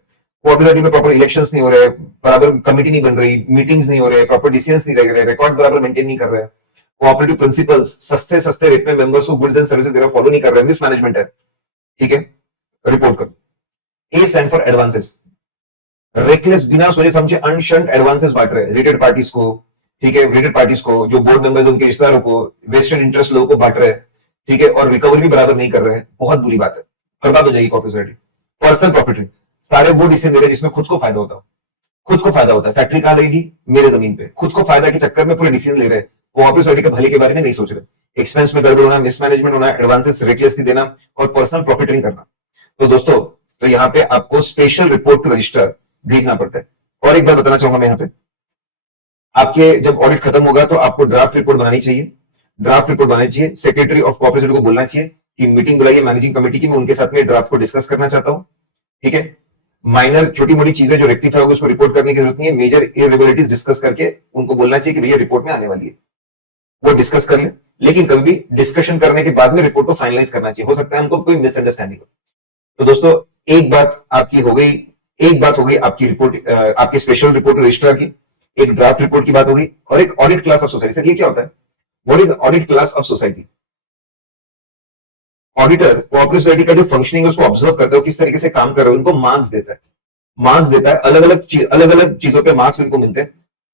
कोऑर्डिनेटिव में प्रॉपर इलेक्शंस नहीं हो रहे, बराबर कमेटी नहीं बन रही, मीटिंग्स नहीं हो रहे, प्रॉपर डिसीजंस नहीं रह रहे, रिकॉर्ड्स बराबर मेंटेन नहीं कर रहे, कोऑपरेटिव प्रिंसिपल्स सस्ते सस्ते रेट में मेंबर्स को गुड्स एंड सर्विसेज दे रहे, फॉलो नहीं कर रहे, मिसमैनेजमेंट है। ठीक है, रिपोर्ट करो। ए स्टैंड फॉर एडवांसेस, रेकलेस, बिना सोचे समझे अनशंट एडवांसेस बांट रहे रिलेटेड पार्टीज को। ठीक है, रिलेटेड पार्टीज को, जो बोर्ड मेंबर्स उनके रिश्तेदारों को, वेस्टेड इंटरेस्ट लोगों को बांट रहे हैं। ठीक है, और रिकवरी भी बराबर नहीं कर रहे हैं, बहुत बुरी बात है, बर्बाद हो जाएगी कॉर्पोरेट। पर्सनल प्रॉपर्टी, सारे वो डिसीजन ले रहे जिसमें खुद को फायदा होता है, खुद को फायदा होता है, फैक्ट्री कहां लगेगी, मेरे जमीन पे, खुद को फायदा के चक्कर में पूरे डिसीजन ले रहे हैं, कोऑपरेटिव सोसाइटी के भले के बारे में नहीं सोच रहे। एक्सपेंस में गड़बड़ होना, मिसमैनेजमेंट होना, एडवांसेस रेकलेसली देना, और पर्सनल प्रॉफिटिंग करना। तो दोस्तों, तो यहाँ पे आपको स्पेशल रिपोर्ट टू रजिस्टर भेजना पड़ता है। और एक बात बताना चाहूंगा मैं, यहाँ पे आपके जब ऑडिट खत्म होगा तो आपको ड्राफ्ट रिपोर्ट बनानी चाहिए, ड्राफ्ट रिपोर्ट बनानी चाहिए। सेक्रेटरी ऑफ कोऑपरेटिव को बोलना चाहिए कि मीटिंग बुलाइए मैनेजिंग कमेटी की, मैं उनके साथ में ड्राफ्ट को डिस्कस करना चाहता हूं। ठीक है, माइनर छोटी मोटी चीजें जो रेक्टिफाई होगी उसको रिपोर्ट करने की जरूरत नहीं है, मेजर इरेगुलरिटीज डिस्कस करके उनको बोलना चाहिए कि भैया रिपोर्ट में आने वाली है, वो डिस्कस कर ले। लेकिन कभी भी डिस्कशन करने के बाद में रिपोर्ट को फाइनलाइज करना चाहिए, हो सकता है हमको कोई मिसअंडरस्टैंडिंग हो। तो दोस्तों, एक बात आपकी हो गई, एक बात हो गई आपकी रिपोर्ट, आपकी स्पेशल रिपोर्ट रजिस्ट्रार की, एक ड्राफ्ट रिपोर्ट की बात होगी, और एक audit class of society. Sir ये क्या होता है, what is audit class of society? Auditor cooperative society का जो फंक्शनिंग है उसको ऑब्जर्व करता है, किस तरीके से काम कर रहे हो, उनको मार्क्स देता है, मार्क्स देता है, अलग अलग चीजों पे मार्क्स उनको मिलते हैं,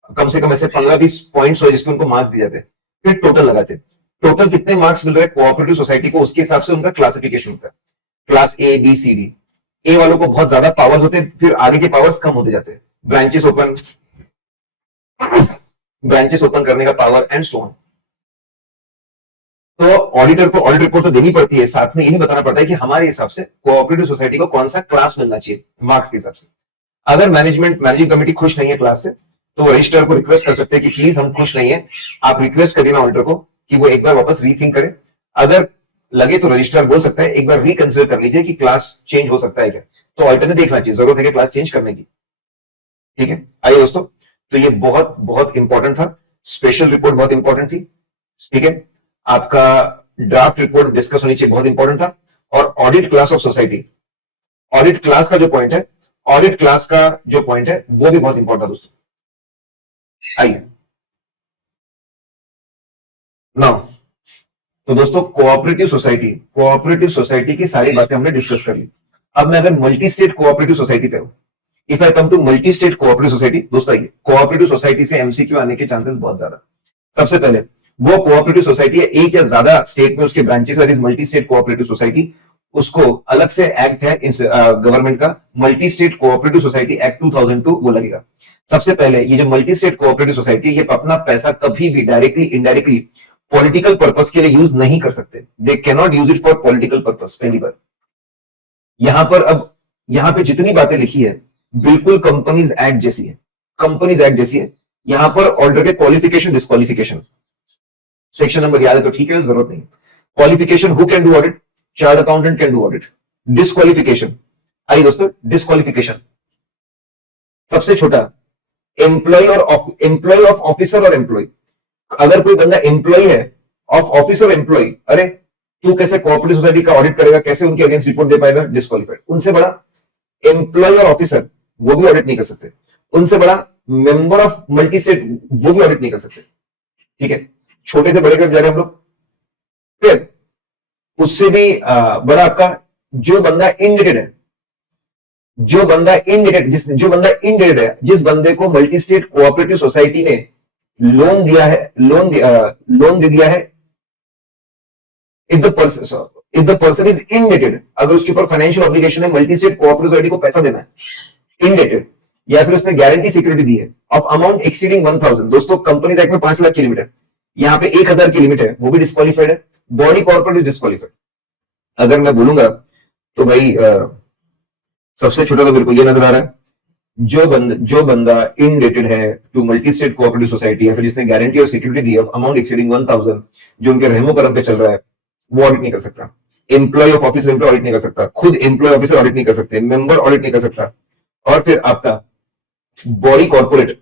कम से कम ऐसे 15-20 पॉइंट्स हो जिसपे उनको मार्क्स दिए जाते हैं, फिर टोटल लगाते हैं, टोटल कितने मार्क्स मिल रहे हैं कोऑपरेटिव सोसाइटी को, उसके हिसाब से उनका क्लासिफिकेशन होता है, class A B C D. A वालों को बहुत ज्यादा पावर्स होते हैं, फिर आगे के पावर्स कम होते जाते हैं, ब्रांचेस ओपन करने का पावर एंड सो ऑन। तो ऑडिटर को ऑडिट रिपोर्ट तो देनी पड़ती है, साथ में ये भी बताना पड़ता है कि हमारे हिसाब से कोऑपरेटिव सोसाइटी को कौन सा क्लास मिलना चाहिए मार्क्स के हिसाब से। अगर मैनेजिंग कमेटी खुश नहीं है क्लास से, तो वो रजिस्ट्रार को रिक्वेस्ट कर सकते हैं कि प्लीज हम खुश नहीं है, आप रिक्वेस्ट कर देना ऑडिटर को कि वो एक बार वापस रीथिंक करे। अगर लगे तो रजिस्ट्रार बोल सकता है एक बार रिकंसिडर कर लीजिए कि क्लास चेंज हो सकता है क्या, तो ऑडिटर ने देखना चाहिए जरूरत है कि क्लास चेंज करने की। ठीक है, आइए दोस्तों, तो ये बहुत बहुत इंपॉर्टेंट था, स्पेशल रिपोर्ट बहुत इंपॉर्टेंट थी। ठीक है, आपका ड्राफ्ट रिपोर्ट डिस्कस होनी चाहिए, बहुत इंपॉर्टेंट था। और audit class of society, audit class का जो पॉइंट है, ऑडिट क्लास का जो पॉइंट है वो भी बहुत इंपॉर्टेंट है दोस्तों। आइए नाउ, तो दोस्तों कोऑपरेटिव सोसाइटी की सारी बातें हमने डिस्कस कर ली। अब मैं अगर मल्टी स्टेट कोऑपरेटिव सोसाइटी पे हूं, if I come to multi state cooperative society, दोस्तों आइए, कोऑपरेटिव सोसाइटी से एमसीक्यू आने के चांसेस बहुत ज्यादा। सबसे पहले वो कोऑपरेटिव सोसाइटी है एक या ज्यादा स्टेट में उसके ब्रांचेस है, मल्टी स्टेट कोऑपरेटिव सोसाइटी, उसको अलग से एक्ट है गवर्नमेंट का, multi state cooperative society act 2002 वो लगेगा। सबसे पहले ये जो मल्टी स्टेट कोऑपरेटिव सोसाइटी है, ये अपना पैसा कभी भी डायरेक्टली इनडायरेक्टली पॉलिटिकल पर्पस के लिए यूज नहीं कर सकते, they can not use it for political purpose. पहली बार यहां पर, अब यहां पे जितनी बातें लिखी है बिल्कुल कंपनीज एक्ट जैसी है, कंपनीज एक्ट जैसी है। यहां पर ऑर्डर के क्वालिफिकेशन डिस्क्वालिफिकेशन, सेक्शन नंबर याद है तो ठीक है, जरूरत नहीं। Qualification, who can do audit, chart accountant can do audit. Disqualification, आइए दोस्तों, डिस्क्वालिफिकेशन सबसे छोटा, एम्प्लॉय ऑफ ऑफिसर और एम्प्लॉय। अगर कोई बंदा एम्प्लॉय है ऑफ ऑफिसर एम्प्लॉय, अरे तू कैसे कोऑपरेटिव सोसाइटी का ऑडिट करेगा, कैसे उनके अगेंस्ट रिपोर्ट दे पाएगा, डिस्क्वालिफाइड। उनसे बड़ा एम्प्लॉय और ऑफिसर, वो भी ऑडिट नहीं कर सकते। उनसे बड़ा मेंबर ऑफ मल्टी स्टेट, वो भी ऑडिट नहीं कर सकते। ठीक है, छोटे से बड़े कब जा रहे हैं हम लोग। फिर उससे भी बड़ा आपका जो बंदा इंडेटेड है, जो बंदा इंडेटेड है, जिस बंदे को मल्टी स्टेट कोऑपरेटिव सोसाइटी ने लोन दिया है, लोन दे दिया है, if the person is indebted, अगर उसके ऊपर फाइनेंशियल ऑब्लिगेशन है, मल्टी स्टेट कोऑपरेटिव सोसाइटी को पैसा देना है, इंडेटेड, या फिर उसने गारंटी सिक्योरिटी दी है ऑफ अमाउंट एक्सीडिंग 1000। दोस्तों कंपनीज एक्ट में 5 लाख की लिमिट है, यहां पे 1000 की लिमिट है, वो भी डिस्क्वालिफाइड है। Body corporate is disqualified. अगर मैं बोलूंगा तो भाई सबसे छोटा तो मेरे को ये नजर आ रहा है, जो बंदा इंडेटेड है to multi state cooperative society या फिर जिसने गारंटी और सिक्योरिटी दी है अमाउंट एक्सीडिंग 1000, जो उनके रहमो करम पे चल रहा है, वो ऑडिट नहीं कर सकता। Employ of officer employ audit नहीं कर सकता, खुद एम्प्लॉय ऑफिसर ऑडिट नहीं कर सकते, मेंबर ऑडिट नहीं कर सकता, और फिर आपका बॉडी कॉर्पोरेट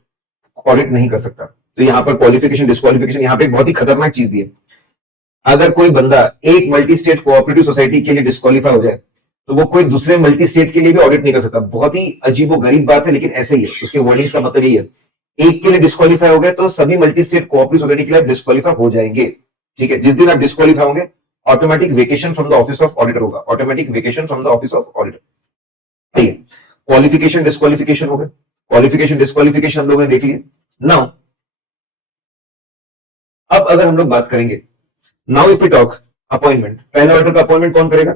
ऑडिट नहीं कर सकता। तो यहां पर क्वालिफिकेशन डिस्क्वालिफिकेशन, यहां पे बहुत ही खतरनाक चीज दी है। अगर कोई बंदा एक मल्टी स्टेट कोऑपरेटिव सोसाइटी के लिए डिस्क्वालीफाई हो जाए, तो वो कोई दूसरे मल्टी स्टेट के लिए भी ऑडिट नहीं कर सकता। बहुत ही अजीबो गरीब बात है, लेकिन ऐसे ही है, उसके वर्डिंग्स का मतलब यही है। एक के लिए डिस्क्वालीफाई हो गए तो सभी मल्टी स्टेट कोऑपरेटिव सोसाइटी के लिए डिस्क्वालीफाई हो जाएंगे। ठीक है, जिस दिन आप डिस्क्वालीफाई होंगे, automatic vacation from the office of auditor होगा, automatic vacation from the office of auditor. ठीक है, क्वालिफिकेशन डिस्क्वालिफिकेशन हो गए, क्वालिफिकेशन डिस्क्वालिफिकेशन हम लोगों ने देख लिया। नाउ अब अगर हम लोग बात करेंगे, now if we talk appointment, पहले ऑडिटर का अपॉइंटमेंट कौन करेगा,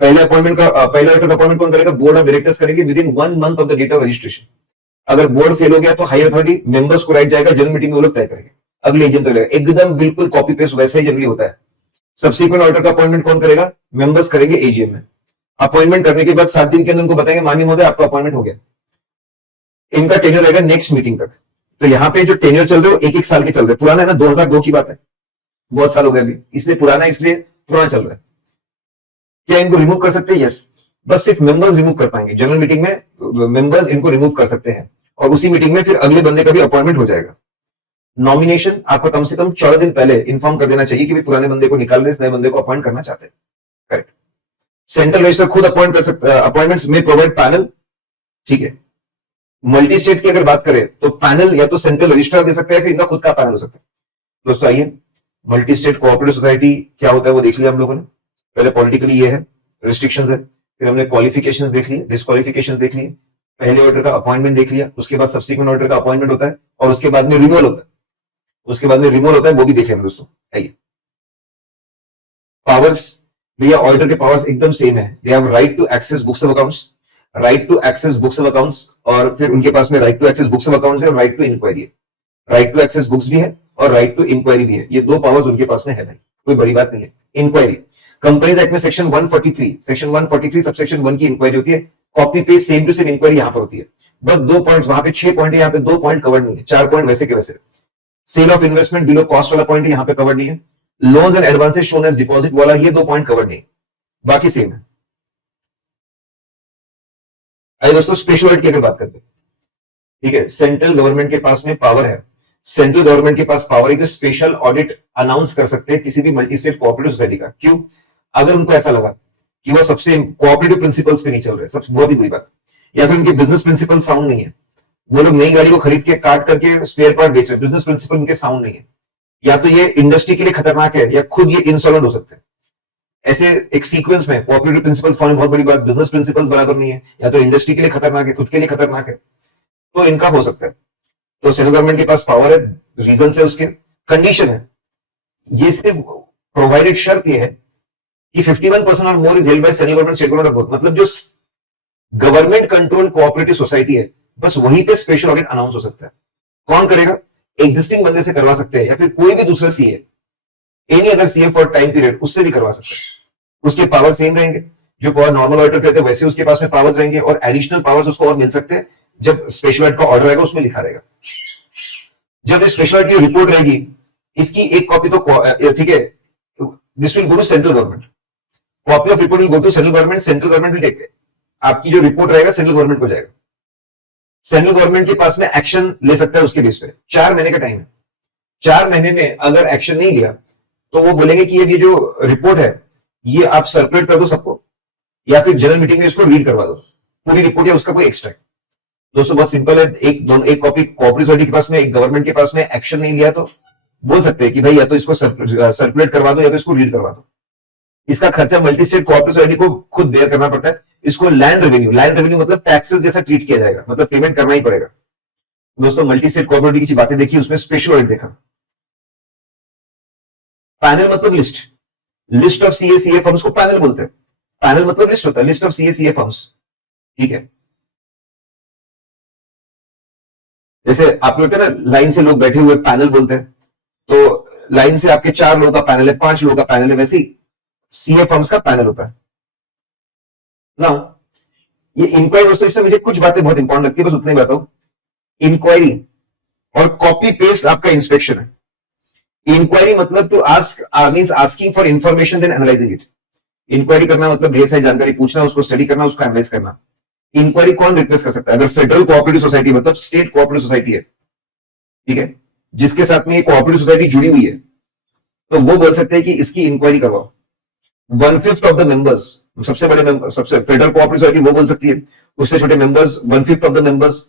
पहले ऑडिटर का अपॉइंटमेंट कौन करेगा, बोर्ड ऑफ डायरेक्टर्स करेंगे within 1 month of the date of registration. अगर बोर्ड फेल हो गया तो हायर अथॉरिटी मेंबर्स को राइट जाएगा, जनरल मीटिंग में वो लोग तय करेंगे, अगले एजेंट तक एकदम बिल्कुल कॉपी पेस्ट वैसा ही जनरली होता है। सब्सिक्वेंट ऑडिटर का अपॉइंटमेंट कौन करेगा, मेंबर्स करेंगे एजीएम में। अपॉइंटमेंट करने के बाद 7 दिन के अंदर उनको बताएंगे माननीय महोदय आपका अपॉइंटमेंट हो गया। इनका टेन्योर रहेगा नेक्स्ट मीटिंग तक। तो यहाँ पे जो टेन्योर चल रहे हो 1-1 साल के चल रहे, पुराना है ना, 2002 की बात है, बहुत साल हो गए अभी, इसलिए पुराना, इसलिए पुराना चल रहा है। क्या इनको रिमूव कर सकते हैं? यस, बस सिर्फ मेंबर्स रिमूव कर पाएंगे, जनरल मीटिंग में मेंबर्स इनको रिमूव कर सकते हैं, और उसी मीटिंग में फिर अगले बंदे का भी अपॉइंटमेंट हो जाएगा। नॉमिनेशन आपको कम से कम 14 दिन पहले इन्फॉर्म कर देना चाहिए कि पुराने बंदे को निकाल रहे, इस नए बंदे को अपॉइंट करना चाहते हैं। करेक्ट। सेंट्रल रजिस्टर खुद अपॉइंट कर सकते, अपॉइंटमेंट्स में प्रोवाइड पैनल। ठीक है, मल्टी स्टेट की अगर बात करें तो पैनल या तो सेंट्रल रजिस्ट्रार दे सकते हैं, फिर इनका खुद का पैनल हो सकता है। दोस्तों आइए, मल्टी स्टेट कोऑपरेटिव सोसाइटी क्या होता है वो देख लिया हम लोगों ने। पहले पॉलिटिकली ये है, रिस्ट्रिक्शंस है, फिर हमने क्वालिफिकेशंस देख लिए, डिस्क्वालिफिकेशंस देख लिए, पहले ऑर्डर का अपॉइंटमेंट देख लिया, उसके बाद सब्सिक्वेंट ऑर्डर का अपॉइंटमेंट होता है, और उसके बाद में रिमूवल होता है, वो भी देख लेंगे दोस्तों। आइए, पावर्स, भैया ऑडिटर के पावर्स एकदम सेम है। They have right to access books of accounts, right to access books of accounts, और फिर उनके पास में right to access books of accounts है और राइट टू इंक्वायरी है। राइट टू एक्सेस बुक्स भी है और राइट टू इंक्वायरी भी है, ये 2 पावर्स उनके पास में है भाई, कोई बड़ी बात नहीं है। इंक्वायरी, कंपनीज एक्ट में सेक्शन 143 सबसेक्शन 1 की इंक्वायरी होती है, copy paste same to same inquiry यहां पर होती है, बस 2 पॉइंट, वहां पे 6 पॉइंट है, यहाँ पे 2 पॉइंट कवर नहीं है, 4 पॉइंट वैसे के वैसे। Sale of investment below cost वाला पॉइंट यहाँ पे कवर नहीं है, loans and advances shown as deposit वाला ये 2 पॉइंट कवर नहीं, बाकी सेम है। आइए दोस्तों स्पेशल ऑडिट की अगर बात करते हैं, ठीक है, सेंट्रल गवर्नमेंट के पास में पावर है, सेंट्रल गवर्नमेंट के पास पावर है कि स्पेशल ऑडिट अनाउंस कर सकते हैं किसी भी मल्टी स्टेट कोऑपरेटिव सोसाइटी का। क्यों? अगर उनको ऐसा लगा कि वो सबसे कोऑपरेटिव प्रिंसिपल्स पे नहीं चल रहे, सबसे बहुत ही बुरी बात, या फिर उनके बिजनेस प्रिंसिपल साउंड नहीं है, वो लोग नई गाड़ी को खरीद के काट करके स्पेयर पार्ट बेच रहे हैं, बिजनेस प्रिंसिपल उनके साउंड नहीं है, या तो ये इंडस्ट्री के लिए खतरनाक है या खुद ये इंसॉल्वेंट हो सकते हैं। ऐसे एक सीक्वेंस में कोऑपरेटिव प्रिंसिपल्स फॉलो, बहुत बड़ी बात, बिजनेस प्रिंसिपल्स बराबर नहीं है, या तो इंडस्ट्री के लिए खतरनाक है, खुद के लिए खतरनाक है, तो इनका हो सकता है। तो सेंट्रल गवर्नमेंट के पास पावर है, रीजन है उसके, कंडीशन है, ये सिर्फ प्रोवाइडेड शर्त ये है कि 51% और more is held by central government, state government, both, मतलब जो गवर्नमेंट कंट्रोल कोऑपरेटिव सोसाइटी है बस वहीं पे स्पेशल ऑडिट अनाउंस हो सकता है। कौन करेगा? एग्जिस्टिंग बंदे से करवा सकते हैं, या फिर कोई भी दूसरा CA, any other CA for time period, उससे भी करवा सकते हैं। उसके पावर सेम रहेंगे, जो पावर नॉर्मल ऑडिटर कहते हैं वैसे उसके पास में पावर्स रहेंगे, और एडिशनल पावर्स उसको और मिल सकते हैं जब स्पेशल ऑडिट का ऑर्डर आएगा उसमें लिखा रहेगा। जब स्पेशल ऑडिट की रिपोर्ट रहेगी, इसकी एक कॉपी तो ठीक है, this will go to central government, copy of report will go to central government, central government will take, आपकी जो रिपोर्ट रहेगा सेंट्रल गवर्नमेंट को जाएगा। सेंट्रल गवर्नमेंट के पास में एक्शन ले सकता है उसके बेस पे, 4 महीने का टाइम है, 4 महीने में अगर एक्शन नहीं लिया तो वो बोलेंगे कि ये जो रिपोर्ट है ये आप सर्कुलेट कर दो सबको, या फिर जनरल मीटिंग में इसको रीड करवा दो पूरी रिपोर्ट, या उसका कोई एक्सट्रैक्ट। दोस्तों बहुत सिंपल है, एक कॉपी कोऑपरेटिव सोसाइटी के पास में, एक गवर्नमेंट के पास में एक्शन नहीं लिया तो बोल सकते हैं कि भाई या तो इसको सर्कुलेट करवा दो या तो इसको रीड करवा दो। इसका खर्चा मल्टी स्टेट कोऑपरेटिव सोसाइटी को खुद बेयर करना पड़ता है। इसको लैंड रेवेन्यू मतलब टैक्सेस जैसा ट्रीट किया जाएगा, मतलब पेमेंट करना ही पड़ेगा। दोस्तों मल्टी स्टेट कोऑपरेटिव की बातें देखी, उसमें स्पेशल ऑडिट देखा। पैनल मतलब लिस्ट ऑफ सीए फर्म्स को पैनल बोलते हैं। पैनल मतलब लिस्ट होता है, लिस्ट ऑफ सीए फर्म्स, ठीक है। जैसे आप लोग ना लाइन से लोग बैठे हुए पैनल बोलते हैं, तो लाइन से आपके 4 लोगों का पैनल है, 5 लोगों का पैनल है, वैसे ही सीए फर्म्स का पैनल होता है ना। ये इंक्वायरी दोस्तों, इसमें मुझे कुछ बातें बहुत इंपॉर्टेंट लगती है, बस उतना ही बताऊं। इंक्वायरी और कॉपी पेस्ट आपका इंस्पेक्शन है। इंक्वायरी मतलब to ask means asking for information then analysing it. Inquiry करना मतलब ढेर सारी जानकारी पूछना, उसको स्टडी करना, उसको एनालाइज करना। इंक्वायरी कौन रिक्वेस्ट कर सकता है? अगर फेडरल कोऑपरेटिव सोसाइटी मतलब स्टेट कोऑपरेटिव सोसाइटी है, ठीक है, जिसके साथ में ये कोऑपरेटिव सोसाइटी जुड़ी हुई है, तो वो बोल सकते हैं कि इसकी इंक्वायरी करवाओ। 1/5 ऑफ द मेंबर्स, सबसे बड़े मेंबर, सबसे फेडरल कोऑपरेटिव सोसाइटी वो बोल सकती है, उससे छोटे members 1/5 of the members,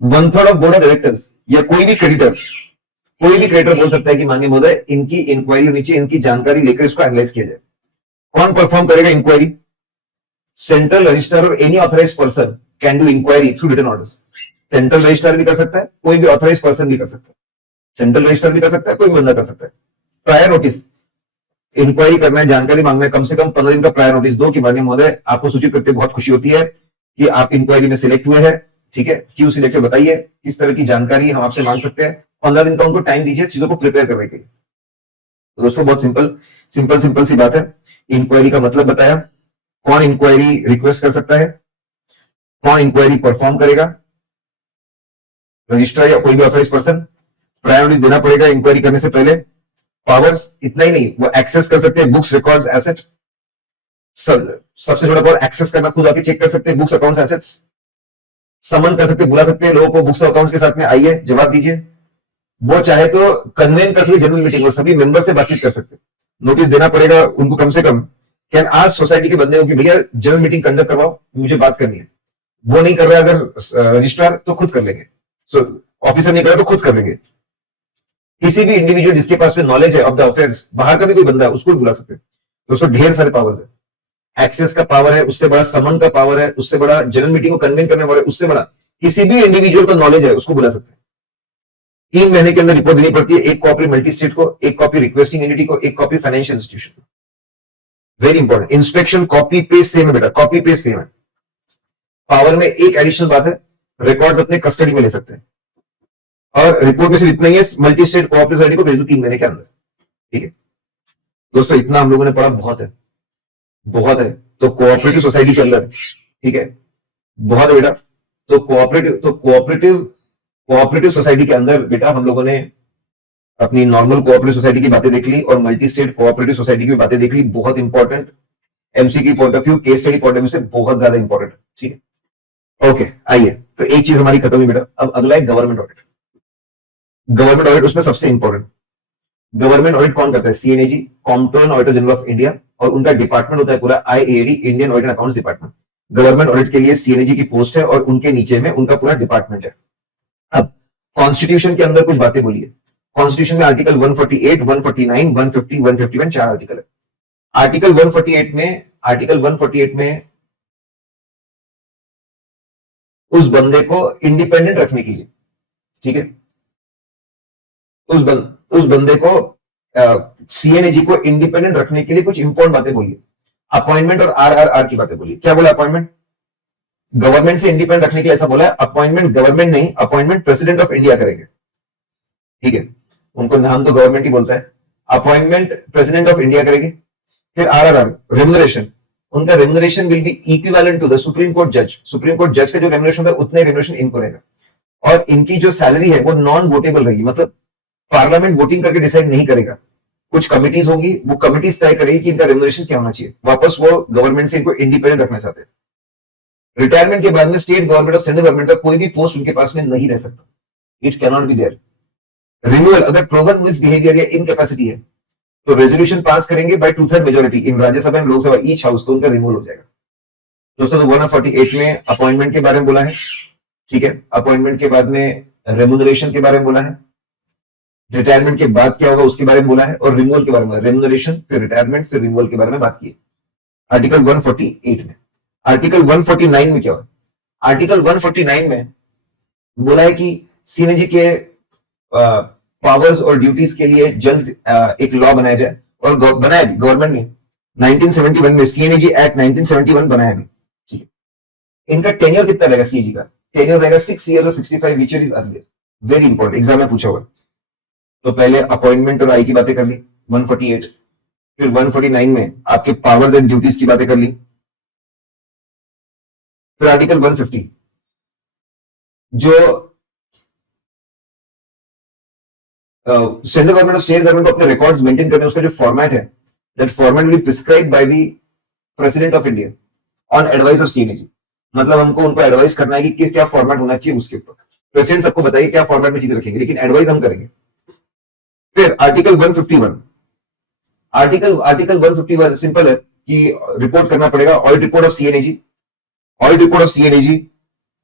1/3 of board of directors, या कोई भी क्रेडिटर बोल सकता है कि माननीय महोदय इनकी इंक्वायरी होनी चाहिए, इनकी जानकारी लेकर इसको एनालाइज किया जाए। कौन परफॉर्म करेगा इंक्वायरी? सेंट्रल रजिस्ट्रार और any authorised person can do inquiry through written orders. Central registrar भी कर सकता है, कोई भी ऑथराइज्ड पर्सन भी कर सकता है। सेंट्रल रजिस्ट्रार भी कर सकता है, कोई भी बंदा कर सकता है। प्रायर नोटिस, इंक्वायरी करना है, जानकारी मांगना है, कम से कम 15 दिन का प्रायर नोटिस दो कि माननीय महोदय आपको सूचित करके बहुत खुशी होती है कि आप इंक्वायरी में सिलेक्ट हुए हैं, ठीक है, क्यों सिलेक्ट हुए बताइए, किस तरह की जानकारी हम आपसे मांग सकते हैं। 15 दिन का उनको टाइम दीजिए चीजों को प्रिपेयर करने के लिए। तो दोस्तों बहुत सिंपल सी बात है। इंक्वायरी का मतलब बताया, कौन इंक्वायरी रिक्वेस्ट कर सकता है, कौन इंक्वायरी परफॉर्म करेगा, रजिस्ट्रार या कोई भी ऑथराइज्ड पर्सन। प्रायर नोटिस देना पड़ेगा इंक्वायरी करने से पहले। पावर्स इतना ही नहीं, वो एक्सेस कर सकते हैं बुक्स, रिकॉर्ड्स, एसेट, सबसे छोटा पावर एक्सेस करना, खुद आके चेक कर सकते हैं बुक्स, अकाउंट्स, एसेट्स। समन कर सकते, बुला सकते हैं लोगों को बुक्स और अकाउंट्स के साथ में, आइए जवाब दीजिए। वो चाहे तो कन्वेन कर सकते जनरल मीटिंग और सभी मेंबर से बातचीत कर सकते। नोटिस देना पड़ेगा उनको, कम से कम कैन आज सोसाइटी के बंदे हो कि भैया जनरल मीटिंग कंडक्ट करवाओ, मुझे बात करनी है। वो नहीं कर रहा अगर रजिस्ट्रार, तो खुद कर लेंगे, ऑफिसर नहीं कर रहा तो खुद कर लेंगे। किसी भी इंडिविजुअल जिसके पास में नॉलेज है ऑफ द अफेयर्स, बाहर का भी कोई बंदा है, उसको भी बुला सकते हैं। तो उसको ढेर सारे पावर्स है। एक्सेस का पावर है, उससे बड़ा समन का पावर है, उससे बड़ा जनरल मीटिंग को कन्वेन करने वाला है, उससे बड़ा किसी भी इंडिविजुअल को नॉलेज है उसको बुला सकते हैं। 3 महीने के अंदर रिपोर्ट देनी पड़ती है, एक कॉपी मल्टी स्टेट को, एक कॉपी रिक्वेस्टिंग एंटिटी को, एक कॉपी फाइनेंशियल इंस्टीट्यूशन को। Very important, inspection copy paste same है बेटा, कॉपी पेस्ट सेम है। पावर में एक एडिशनल बात है, रिकॉर्ड्स अपने कस्टडी में ले सकते हैं, और रिपोर्ट में सिर्फ इतना ही है, मल्टी स्टेट कोऑपरेटिव सोसाइटी को भेज दो 3 महीने के अंदर, ठीक है। दोस्तों इतना हम लोगों ने पढ़ा, बहुत है। तो कोऑपरेटिव सोसाइटी के अंदर, ठीक है, बहुत है बेटा। तो कोऑपरेटिव सोसाइटी के अंदर बेटा हम लोगों ने अपनी नॉर्मल कोऑपरेटिव सोसाइटी की बातें देख ली और मल्टी स्टेट कोऑपरेटिव सोसाइटी की बातें देख ली। बहुत इंपॉर्टेंट, एमसी की point of view, case study point of view से बहुत ज्यादा इंपॉर्टेंट। ठीक है, ओके आइए। तो एक चीज हमारी खत्म हुई बेटा। अब अगला है गवर्नमेंट ऑडिट। गवर्नमेंट ऑडिट उसमें सबसे इंपॉर्टेंट। गवर्नमेंट ऑडिट कौन करता है? CNAG, comptroller auditor general of India, और उनका डिपार्टमेंट होता है पूरा IAD, Indian audit and accounts department. Government audit के लिए सीएनएजी की पोस्ट है और उनके नीचे में उनका पूरा डिपार्टमेंट है। अब कॉन्स्टिट्यूशन के अंदर कुछ बातें बोलिए। कॉन्स्टिट्यूशन में आर्टिकल 148, 149, 150, 151 चार आर्टिकल है। आर्टिकल 148 में उस बंदे को इंडिपेंडेंट रखने के लिए, ठीक है, उस बंदे को सीएनएजी को इंडिपेंडेंट रखने के लिए कुछ इंपॉर्टेंट बातें बोलिए। अपॉइंटमेंट और आरआरआर की बातें बोलिए। क्या बोला? अपॉइंटमेंट गवर्नमेंट से इंडिपेंडेंट रखने के लिए ऐसा बोला है। अपॉइंटमेंट गवर्नमेंट नहीं, अपॉइंटमेंट प्रेसिडेंट ऑफ इंडिया करेंगे। ठीक है, उनको नाम तो गवर्नमेंट ही बोलता है। अपॉइंटमेंट प्रेसिडेंट ऑफ इंडिया करेंगे। फिर आरआरआर रेम्युनरेशन, उनका remuneration will be equivalent to the Supreme Court जज। सुप्रीम कोर्ट जज का जो रेम्युनरेशन होता है उतने रेम्युनरेशन इनको रहेगा। और इनकी जो सैलरी है वो नॉन वोटेबल रहेगी, मतलब पार्लियामेंट वोटिंग करके डिसाइड नहीं करेगा। कुछ कमिटीज होंगी, वो कमिटीज तय करेगी कि इनका रेम्युनरेशन क्या होना चाहिए। वापस वो गवर्नमेंट से इनको इंडिपेंडेंट रखना चाहते हैं। रिटायरमेंट के बाद में स्टेट गवर्नमेंट और सेंट्रल गवर्नमेंट का कोई भी पोस्ट उनके पास में नहीं रह सकता। It cannot be there. Renewal, अगर प्रोवन मिसबिहेवियर या इनकैपेसिटी है तो रेजोल्यूशन पास करेंगे by 2/3 majority in Rajya Sabha and Lok Sabha each house, तो उनका रिमूवल हो जाएगा। दोस्तों तो 148 में अपॉइंटमेंट के बारे में बोला है। ठीक है, अपॉइंटमेंट के बाद में रेम्युनरेशन के बारे में बोला है। रिटायरमेंट के बाद क्या होगा उसके बारे में बोला है, और रिमूवल के बारे में, रेम्युनरेशन फिर रिटायरमेंट फिर रिमूवल के बारे में बात की आर्टिकल 148 में। आर्टिकल 149 में क्या हुआ? आर्टिकल 149 में बोला है कि सीएनजी के पावर्स और ड्यूटीज के लिए जल्द एक लॉ बनाया जाए, और बनाया भी गवर्नमेंट ने 1971 में सीएनजी एक्ट 1971 बनाया भी। ठीक है, इनका टेन्योर कितना रहेगा? सीएजी का टेन्योर रहेगा 6 ईयर और 65 is earlier. Very important, exam में पूछा हुआ। तो पहले अपॉइंटमेंट और आई की बातें कर ली 148, फिर 149 में आपके पावर्स एंड ड्यूटीज की बातें कर ली। फिर आर्टिकल 150 जो सेंट्रल गवर्नमेंट और स्टेट गवर्नमेंट को अपने रिकॉर्ड्स मेंटेन करने, उसका जो फॉर्मेट है, that format will be prescribed by the president of India on advice of CNG. मतलब हमको उनको एडवाइस करना है कि क्या फॉर्मेट होना चाहिए उसके ऊपर। प्रेसिडेंट सबको बताइए क्या फॉर्मेट में चीजें रखेंगे, लेकिन एडवाइस हम करेंगे। फिर आर्टिकल 151, आर्टिकल 151 सिंपल है कि रिपोर्ट करना पड़ेगा, audit report of CNG. Audit report of CNG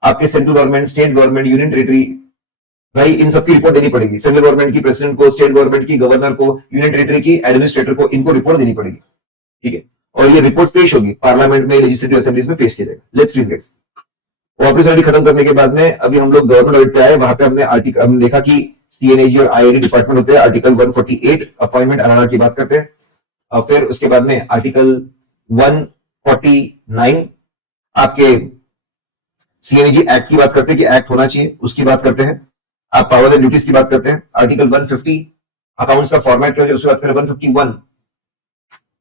आपके central government, state government, union territory, भाई इन सबकी रिपोर्ट देनी पड़ेगी। सेंट्रल गवर्नमेंट की प्रेसिडेंट को, स्टेट गवर्नमेंट की गवर्नर को, यूनियन टेरिटरी की एडमिनिस्ट्रेटर को, इनको रिपोर्ट देनी पड़ेगी। ठीक है, और ये रिपोर्ट पेश होगी पार्लियामेंट में, लेजिस्लेटिव असेंबलीज में पेश किया जाएगा। Let's freeze guys. Office audit खत्म करने के बाद में अभी हम लोग गवर्नमेंट ऑडिट पे आए। वहां पे हमने देखा कि सीएनएजी और आईआईडी डिपार्टमेंट होते हैं। आर्टिकल 148 अपॉइंटमेंट आरआर की बात करते हैं, और फिर उसके बाद में आर्टिकल 149 आपके सीएनजी एक्ट की बात करते हैं कि एक्ट होना चाहिए, उसकी बात करते हैं। आप पावर एंड ड्यूटीज की बात करते हैं। आर्टिकल 150 अकाउंट्स का फॉर्मेट क्या है उसकी बात करें। 151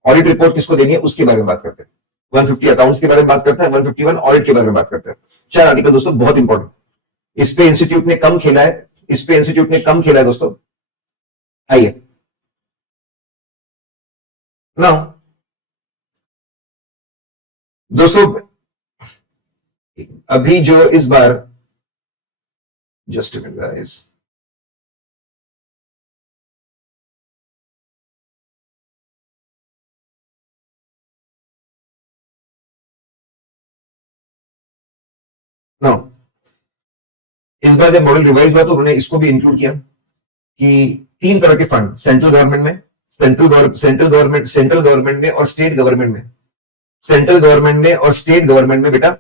ऑडिट रिपोर्ट किसको देनी है उसके बारे में बात करते हैं। 150 अकाउंट्स के बारे में बात करते हैं, 151 ऑडिट के बारे में बात करते हैं। चार आर्टिकल दोस्तों बहुत इंपॉर्टेंट। इस पे इंस्टीट्यूट ने कम खेला है, दोस्तों। आइए ना दोस्तों, अभी जो इस बार, just a minute guys, no, इस बार जब मॉडल रिवाइज हुआ तो उन्होंने इसको भी इंक्लूड किया कि 3 तरह के फंड सेंट्रल गवर्नमेंट में, सेंट्रल गवर्नमेंट में और स्टेट गवर्नमेंट में, बेटा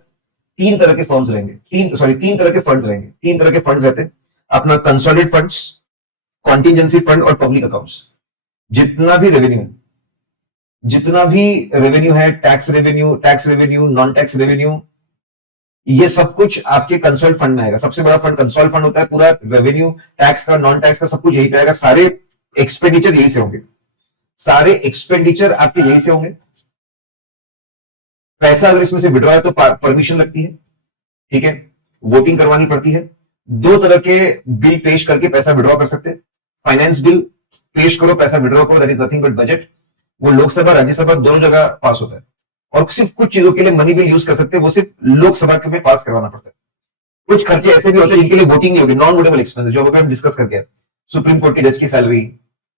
3 तरह के फर्म्स रहेंगे। 3 तरह के फंड्स रहेंगे। 3 तरह के फंड्स रहते हैं अपना, कंसोलिडेटेड फंड्स, कॉन्टिजेंसी फंड और पब्लिक अकाउंट्स। जितना भी रेवेन्यू है, tax revenue, non tax revenue, ये सब कुछ आपके कंसोल्ड फंड में आएगा। सबसे बड़ा फंड कंसोल्ड फंड होता है। पूरा रेवेन्यू, टैक्स का, नॉन टैक्स का सब कुछ यही पे आएगा। सारे एक्सपेंडिचर यही से होंगे। सारे एक्सपेंडिचर आपके यही से होंगे। पैसा अगर इसमें से विड्रॉ है तो परमिशन लगती है, ठीक है, वोटिंग करवानी पड़ती है। दो तरह के बिल पेश करके पैसा विड्रॉ कर सकते हैं। फाइनेंस बिल पेश करो, पैसा विड्रॉ करो, that is nothing but budget. वो लोकसभा राज्यसभा दोनों जगह पास होता है। और सिर्फ कुछ चीजों के लिए मनी बिल यूज कर सकते हैं, वो सिर्फ लोकसभा के में पास करवाना पड़ता है। कुछ खर्चे ऐसे भी होते हैं जिनके लिए वोटिंग नहीं होगी, नॉन वोटेबल एक्सपेंसेस, जो हम डिस्कस करके आए। सुप्रीम कोर्ट के जज की सैलरी,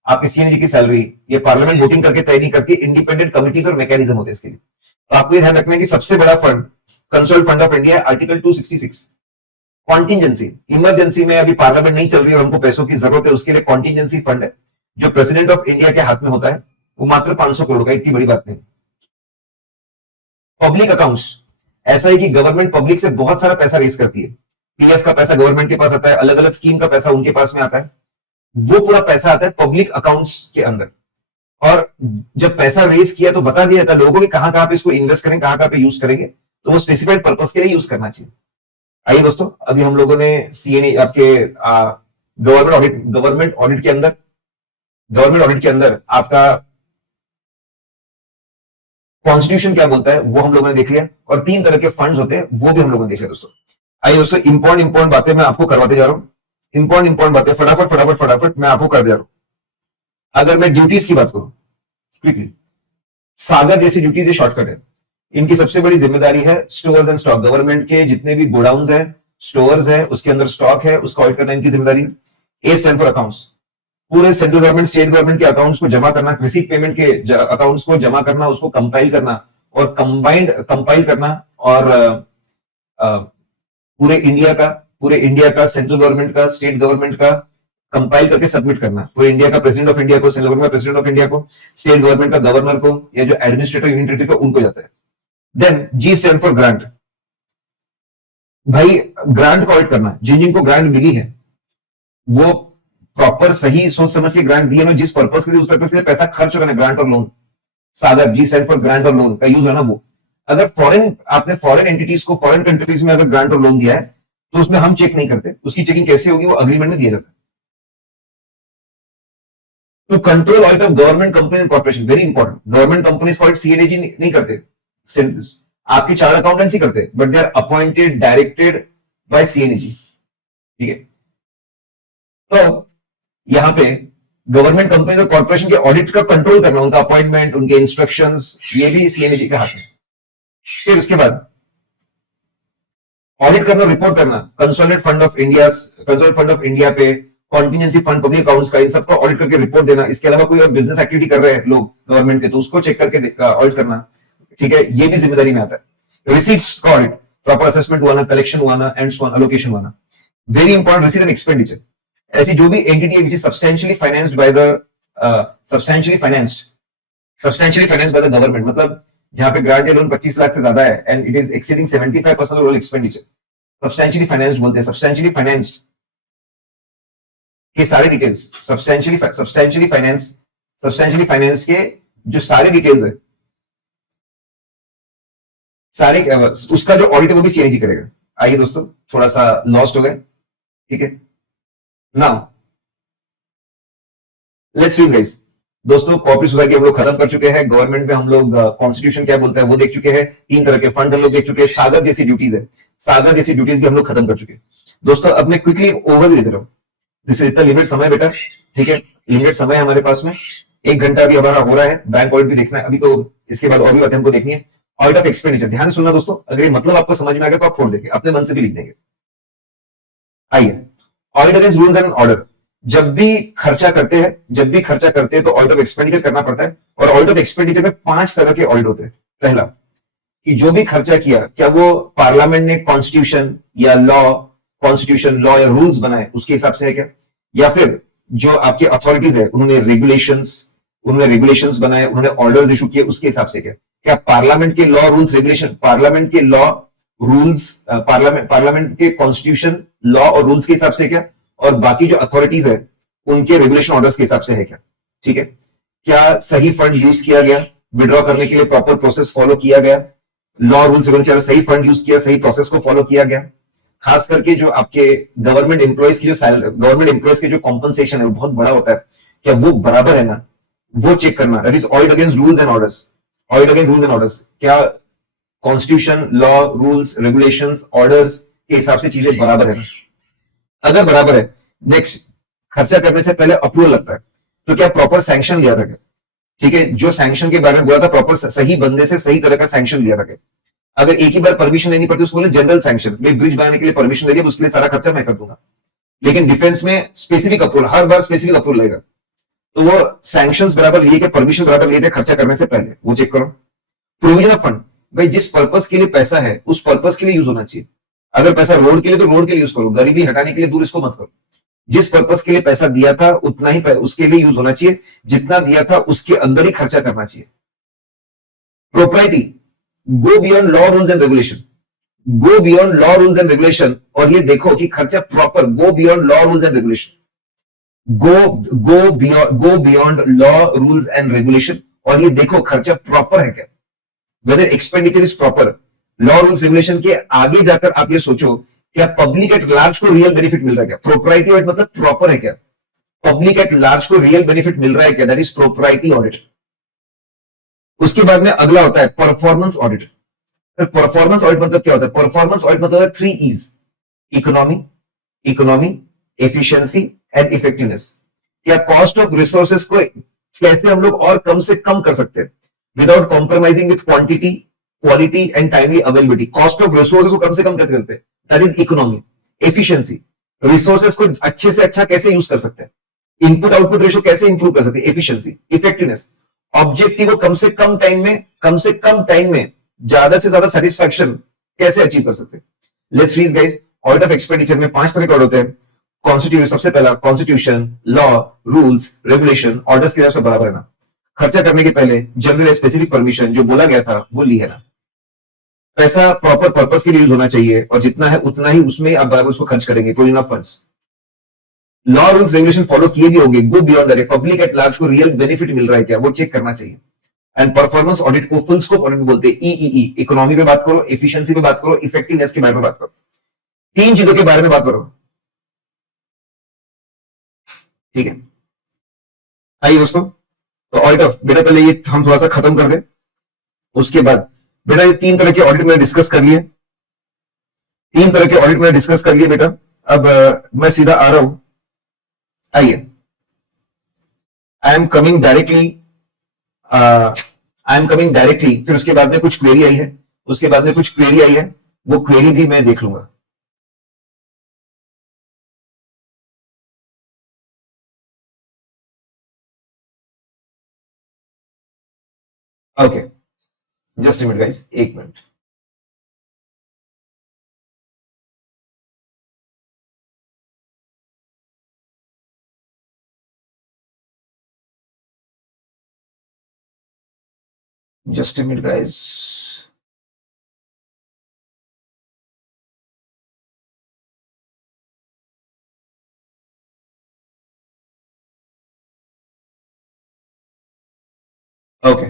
आपके सीएनजी की सैलरी, ये पार्लियामेंट वोटिंग करके तय नहीं करती, इंडिपेंडेंट कमिटीज और मैकेनिज्म होते हैं इसके लिए। तो आपको ये ध्यान रखना है कि सबसे बड़ा fund consoled fund of India, article 266। Contingency, emergency में अभी पार्लियामेंट नहीं चल रही और हमको पैसों की जरूरत है, उसके लिए कॉन्टिजेंसी फंड है जो प्रेसिडेंट ऑफ इंडिया के हाथ में होता है। वो मात्र 500 करोड़ का, इतनी बड़ी बात नहीं। पब्लिक अकाउंट्स, ऐसा है कि गवर्नमेंट पब्लिक से बहुत सारा पैसा रेज करती है। पीएफ का पैसा गवर्नमेंट के पास आता है, अलग अलग स्कीम का पैसा उनके पास में आता है, वो पूरा पैसा आता है पब्लिक अकाउंट्स के अंदर। और जब पैसा रेज किया तो बता दिया जाता है लोगों को कि कहां कहां पे इसको इन्वेस्ट करें, कहां कहां पे यूज करेंगे, तो वो स्पेसिफाइड पर्पस के लिए यूज करना चाहिए। आइए दोस्तों, अभी हम लोगों ने सीएनए आपके गवर्नमेंट ऑडिट के अंदर आपका कॉन्स्टिट्यूशन क्या बोलता है वो हम लोगों ने देख लिया, और 3 तरह के फंड्स होते हैं वो भी हम लोगों ने देख लिया दोस्तों। आइए दोस्तों, इंपॉर्टेंट बातें मैं आपको करवाते जा रहा हूं। इंपॉर्टेंट बातें फटाफट मैं आपको कर दे रहा हूं। अगर मैं ड्यूटीज की बात करूं क्विकली, सागर जैसी ड्यूटीज ये शॉर्टकट है। इनकी सबसे बड़ी जिम्मेदारी है स्टोर्स एंड स्टॉक। गवर्नमेंट के जितने भी गोडाउन्स है, स्टोर्स है, उसके अंदर स्टॉक है, उसका ऑडिट करना इनकी जिम्मेदारी है। ए स्टैंड फॉर अकाउंट्स, पूरे सेंट्रल गवर्नमेंट स्टेट गवर्नमेंट के अकाउंट्स को जमा करना, रिसीव पेमेंट के अकाउंट्स को जमा करना, उसको कंपाइल करना और कंपाइल करना, और पूरे इंडिया का सेंट्रल गवर्नमेंट का, स्टेट गवर्नमेंट का कंपाइल करके सबमिट करना। पूरे इंडिया का प्रेसिडेंट ऑफ इंडिया को, सेंट्रल गवर्नमेंट का प्रेसिडेंट ऑफ इंडिया को, स्टेट गवर्नमेंट का गवर्नर को, या जो एडमिनिस्ट्रेटिव यूनिट का उनको जाता है। Then G stand for grant. भाई ग्रांट को ऑडिट करना, जिन जिनको ग्रांट मिली है वो प्रॉपर सही सोच समझ के ग्रांट दिए ना, जिस पर्पस के लिए उस पर्पस के लिए पैसा खर्च हो रहा है, ग्रांट और loan. Sagar G stand for grant और लोन का यूज है ना वो। अगर आपने फॉरेन एंटिटीज को, फॉरेन कंट्रीज में अगर ग्रांट और लोन दिया है तो उसमें हम चेक नहीं करते, उसकी चेकिंग कैसे होगी, वो अग्रीमेंट में दिया जाता है। तो control audit of government company and corporation, very important. Government companies को ऑडिट सीएनएजी नहीं करते, आपके चार्टर्ड अकाउंटेंसी करते, but they are appointed, directed by CNAG. ठीक है, तो यहां पे गवर्नमेंट कंपनी और कॉर्पोरेशन के ऑडिट का कंट्रोल करना, उनका अपॉइंटमेंट, उनके इंस्ट्रक्शंस, ये भी सीएनएजी के हाथ में। फिर उसके बाद ऑडिट करना, रिपोर्ट करना, कंसोलिडेटेड फंड ऑफ इंडिया पे, कॉन्टिजेंसी फंड, पब्लिक अकाउंट्स का, इन सबका ऑडिट करके रिपोर्ट देना। इसके अलावा कोई और बिजनेस एक्टिविटी कर रहे हैं लोग गवर्नमेंट के, तो उसको चेक करके ऑडिट करना। ठीक है, ये भी जिम्मेदारी में आता है। रिसीट्स का ऑडिट, प्रॉपर असेसमेंट हुआ ना, कलेक्शन हुआ ना, एंड सो ऑन, एलोकेशन हुआ ना। Very important, receipt and expenditure. ऐसी जो भी एंटिटी है which is substantially financed by the government, मतलब जहां पे ग्रांट या लोन 25 लाख से ज्यादा है and it is exceeding 75% of expenditure, substantially financed बोलते हैं। सब्सटेंशियली फाइनेंस्ड के सारे डिटेल्स, सब्सटेंशियली फाइनेंस्ड के जो सारे डिटेल्स है, सारे उसका जो ऑडिट है वो भी सीएनजी करेगा। आइए दोस्तों, थोड़ा सा लॉस्ट हो गए। ठीक है, नाउ लेट्स रीड गाइस। दोस्तों, कॉर्पोरेट सोसाइटी हम लोग खत्म कर चुके हैं। गवर्नमेंट में हम लोग कॉन्स्टिट्यूशन क्या बोलता है वो देख चुके हैं। 3 तरह के फंड हम लोग देख चुके हैं। सागर जैसी ड्यूटीज है, सागर जैसी ड्यूटीज भी हम लोग खत्म कर चुके हैं। दोस्तों, अब मैं क्विकली ओवरव्यू दे रहा हूं। दिस इतना लिमिट समय बेटा, ठीक है, लिमिट समय है हमारे पास में। 1 घंटा अभी हमारा हो रहा है। बैंक ऑडिट भी देखना है अभी, तो इसके बाद और भी बातें हमको देखनी है। ऑडिट ऑफ एक्सपेंडिचर, ध्यान से सुनना दोस्तों, अगर ये मतलब आपको समझ में आ गया तो आप छोड़ देंगे, अपने मन से भी लिख देंगे। आइए, audit against rules and order. जब भी खर्चा करते हैं तो ऑडिट ऑफ एक्सपेंडिचर करना पड़ता है। और ऑडिट ऑफ एक्सपेंडिचर में 5 तरह के ऑडिट होते हैं। पहला, कि जो भी खर्चा किया, क्या वो पार्लियामेंट ने कॉन्स्टिट्यूशन या लॉ या रूल्स बनाए उसके हिसाब से है क्या, या फिर जो आपके अथॉरिटीज है उन्होंने रेगुलेशंस बनाए, उन्होंने ऑर्डर्स इशू किए, उसके हिसाब से क्या पार्लियामेंट के लॉ रूल्स रेगुलेशन, पार्लियामेंट के कॉन्स्टिट्यूशन, लॉ और रूल्स के हिसाब से क्या, और बाकी जो अथॉरिटीज है उनके रेगुलेशन ऑर्डर्स के हिसाब से है क्या। ठीक है, क्या सही फंड यूज किया गया, विड्रॉ करने के लिए प्रॉपर प्रोसेस फॉलो किया गया, लॉ रूल्स रेगुलेशन, सही फंड यूज किया, सही प्रोसेस को फॉलो किया गया। खास करके जो आपके गवर्नमेंट एम्प्लॉयज के जो कॉम्पनसेशन है वो बहुत बड़ा होता है, क्या वो बराबर है ना, वो चेक करना। That is audit against rules and orders. क्या constitution, law, rules, regulations, orders के हिसाब से चीजें बराबर है ना? अगर बराबर है, नेक्स्ट, खर्चा करने से पहले अप्रूवल लगता है, तो क्या प्रॉपर सैंक्शन लिया था क्या? ठीक है, जो सैंक्शन के बारे में बोला था, प्रॉपर सही बंदे से सही तरह का सैंक्शन लिया था क्या? अगर एक ही बार परमिशन लेनी पड़ती, उसको बोले जनरल सैंक्शन, मैं ब्रिज बनाने के लिए परमिशन ले लिया, उसके लिए सारा खर्चा मैं कर दूंगा। लेकिन डिफेंस में स्पेसिफिक अप्रूवल, हर बार स्पेसिफिक अप्रूवल लगेगा, तो वो सैंक्शंस बराबर लिए थे, परमिशन बराबर लिए थे खर्चा करने से पहले, वो चेक करो। प्रोविजन ऑफ फंड, भाई जिस पर्पस के लिए पैसा है उस पर्पस के लिए यूज होना चाहिए। अगर पैसा रोड के लिए तो रोड के लिए यूज करो, गरीबी हटाने के लिए दूर इसको मत करो। जिस पर्पस के लिए पैसा दिया था उतना ही उसके लिए यूज होना चाहिए, जितना दिया था उसके अंदर ही खर्चा करना चाहिए। Propriety, go beyond law, rules and regulation, go beyond law, rules and regulation, और ये देखो कि खर्चा proper go beyond law, rules and regulation, go beyond law, rules and regulation, और ये देखो खर्चा प्रॉपर है क्या, whether expenditure is proper. Law, rules, regulation के आगे जाकर आप ये सोचो, क्या पब्लिक एट लार्ज को रियल बेनिफिट मिल रहा है क्या? प्रोप्राइटी ऑडिट मतलब प्रॉपर है क्या? पब्लिक एट लार्ज को रियल बेनिफिट मिल रहा है क्या? That is propriety audit. उसके बाद में अगला होता है परफॉर्मेंस ऑडिट। परफॉर्मेंस ऑडिट मतलब क्या होता है? परफॉर्मेंस ऑडिट मतलब 3 E's, economy, efficiency and effectiveness. क्या कॉस्ट ऑफ रिसोर्सेज को कैसे हम लोग और कम से कम कर सकते हैं without compromising with quantity, quality and timely availability. Cost of resources को कम से कम कैसे करते हैं, that is economy. Efficiency, resources को अच्छे से अच्छा कैसे यूज कर सकते हैं, इनपुट आउटपुट रेशियो कैसे इंप्रूव कर सकते हैं, एफिशिएंसी। इफेक्टिवनेस, ऑब्जेक्टिव को कम से कम टाइम में ज्यादा से ज्यादा सेटिस्फैक्शन कैसे अचीव कर सकते हैं। Let's read guys, audit of expenditure में 5 तरह के ऑडिट होते हैं। कॉन्स्टिट्यूशन, सबसे पहला constitution, law, rules, regulation, orders के हिसाब से बराबर है ना? खर्चा करने के पहले जनरल स्पेसिफिक परमिशन जो बोला गया था वो ली है ना? पैसा प्रॉपर पर्पस के लिए यूज होना चाहिए, और जितना है उतना ही उसमें आप बराबर उसको खर्च करेंगे, provision of funds. Law, rules, regulation follow किए भी होंगे, go beyond that, public at large को रियल बेनिफिट मिल रहा है क्या, वो चेक करना चाहिए। एंड परफॉर्मेंस ऑडिट को फुल स्कोप ऑडिट बोलते हैं, ईईई। इकोनॉमी पे बात करो, एफिशिएंसी पे बात करो, इफेक्टिवनेस के बारे में बात करो, 3 चीजों के बारे में बात करो, ठीक है? आइए दोस्तों, तो ऑडिट ऑफ, बेटा पहले ये हम थोड़ा सा खत्म कर दें, उसके बाद बेटा ये 3 तरह के ऑडिट में डिस्कस कर लिए, 3 तरह के ऑडिट में डिस्कस कर लिए बेटा। अब मैं सीधा आ रहा हूं, आइए, आई एम कमिंग डायरेक्टली, फिर उसके बाद में कुछ क्वेरी आई है, वो क्वेरी भी मैं देख लूंगा। Okay, just minute guys, 1 minute. Just minute guys. Okay,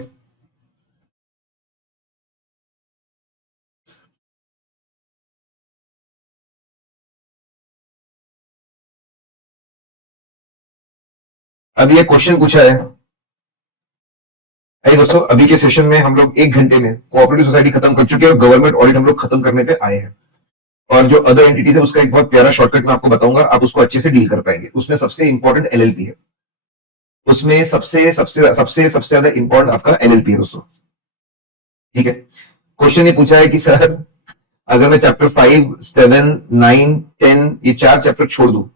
अब ये क्वेश्चन पूछा है, आइए दोस्तों, अभी के सेशन में हम लोग 1 घंटे में कोऑपरेटिव सोसाइटी खत्म कर चुके हैं, गवर्नमेंट ऑडिट हम लोग खत्म करने पे आए हैं, और जो अदर एंटिटीज है उसका एक बहुत प्यारा शॉर्टकट मैं आपको बताऊंगा, आप उसको अच्छे से डील कर पाएंगे। उसमें सबसे इंपॉर्टेंट एलएलपी है, उसमें सबसे सबसे सबसे सबसे ज्यादा इंपॉर्टेंट आपका एलएलपी है दोस्तों, ठीक है? क्वेश्चन ये पूछा है कि सर अगर मैं चैप्टर 5, 7, 9, 10 ये 4 चैप्टर छोड़ दूं,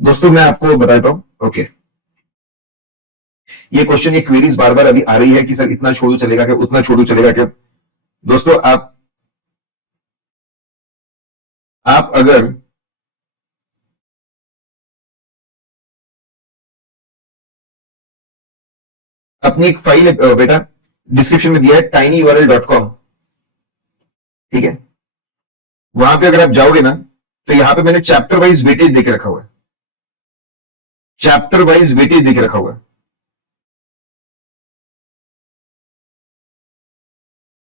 दोस्तों मैं आपको बताता हूं, ओके, ये क्वेश्चन, ये क्वेरीज बार बार अभी आ रही है कि सर इतना छोड़ू चलेगा क्या, उतना छोड़ू चलेगा क्या? दोस्तों आप अगर अपनी एक फाइल है बेटा, डिस्क्रिप्शन में दिया है tinyurl.com, ठीक है? वहां पे अगर आप जाओगे ना, तो यहां पे मैंने चैप्टर वाइज वेटेज देके रखा हुआ है, चैप्टर वाइज वेटेज देके रखा हुआ है,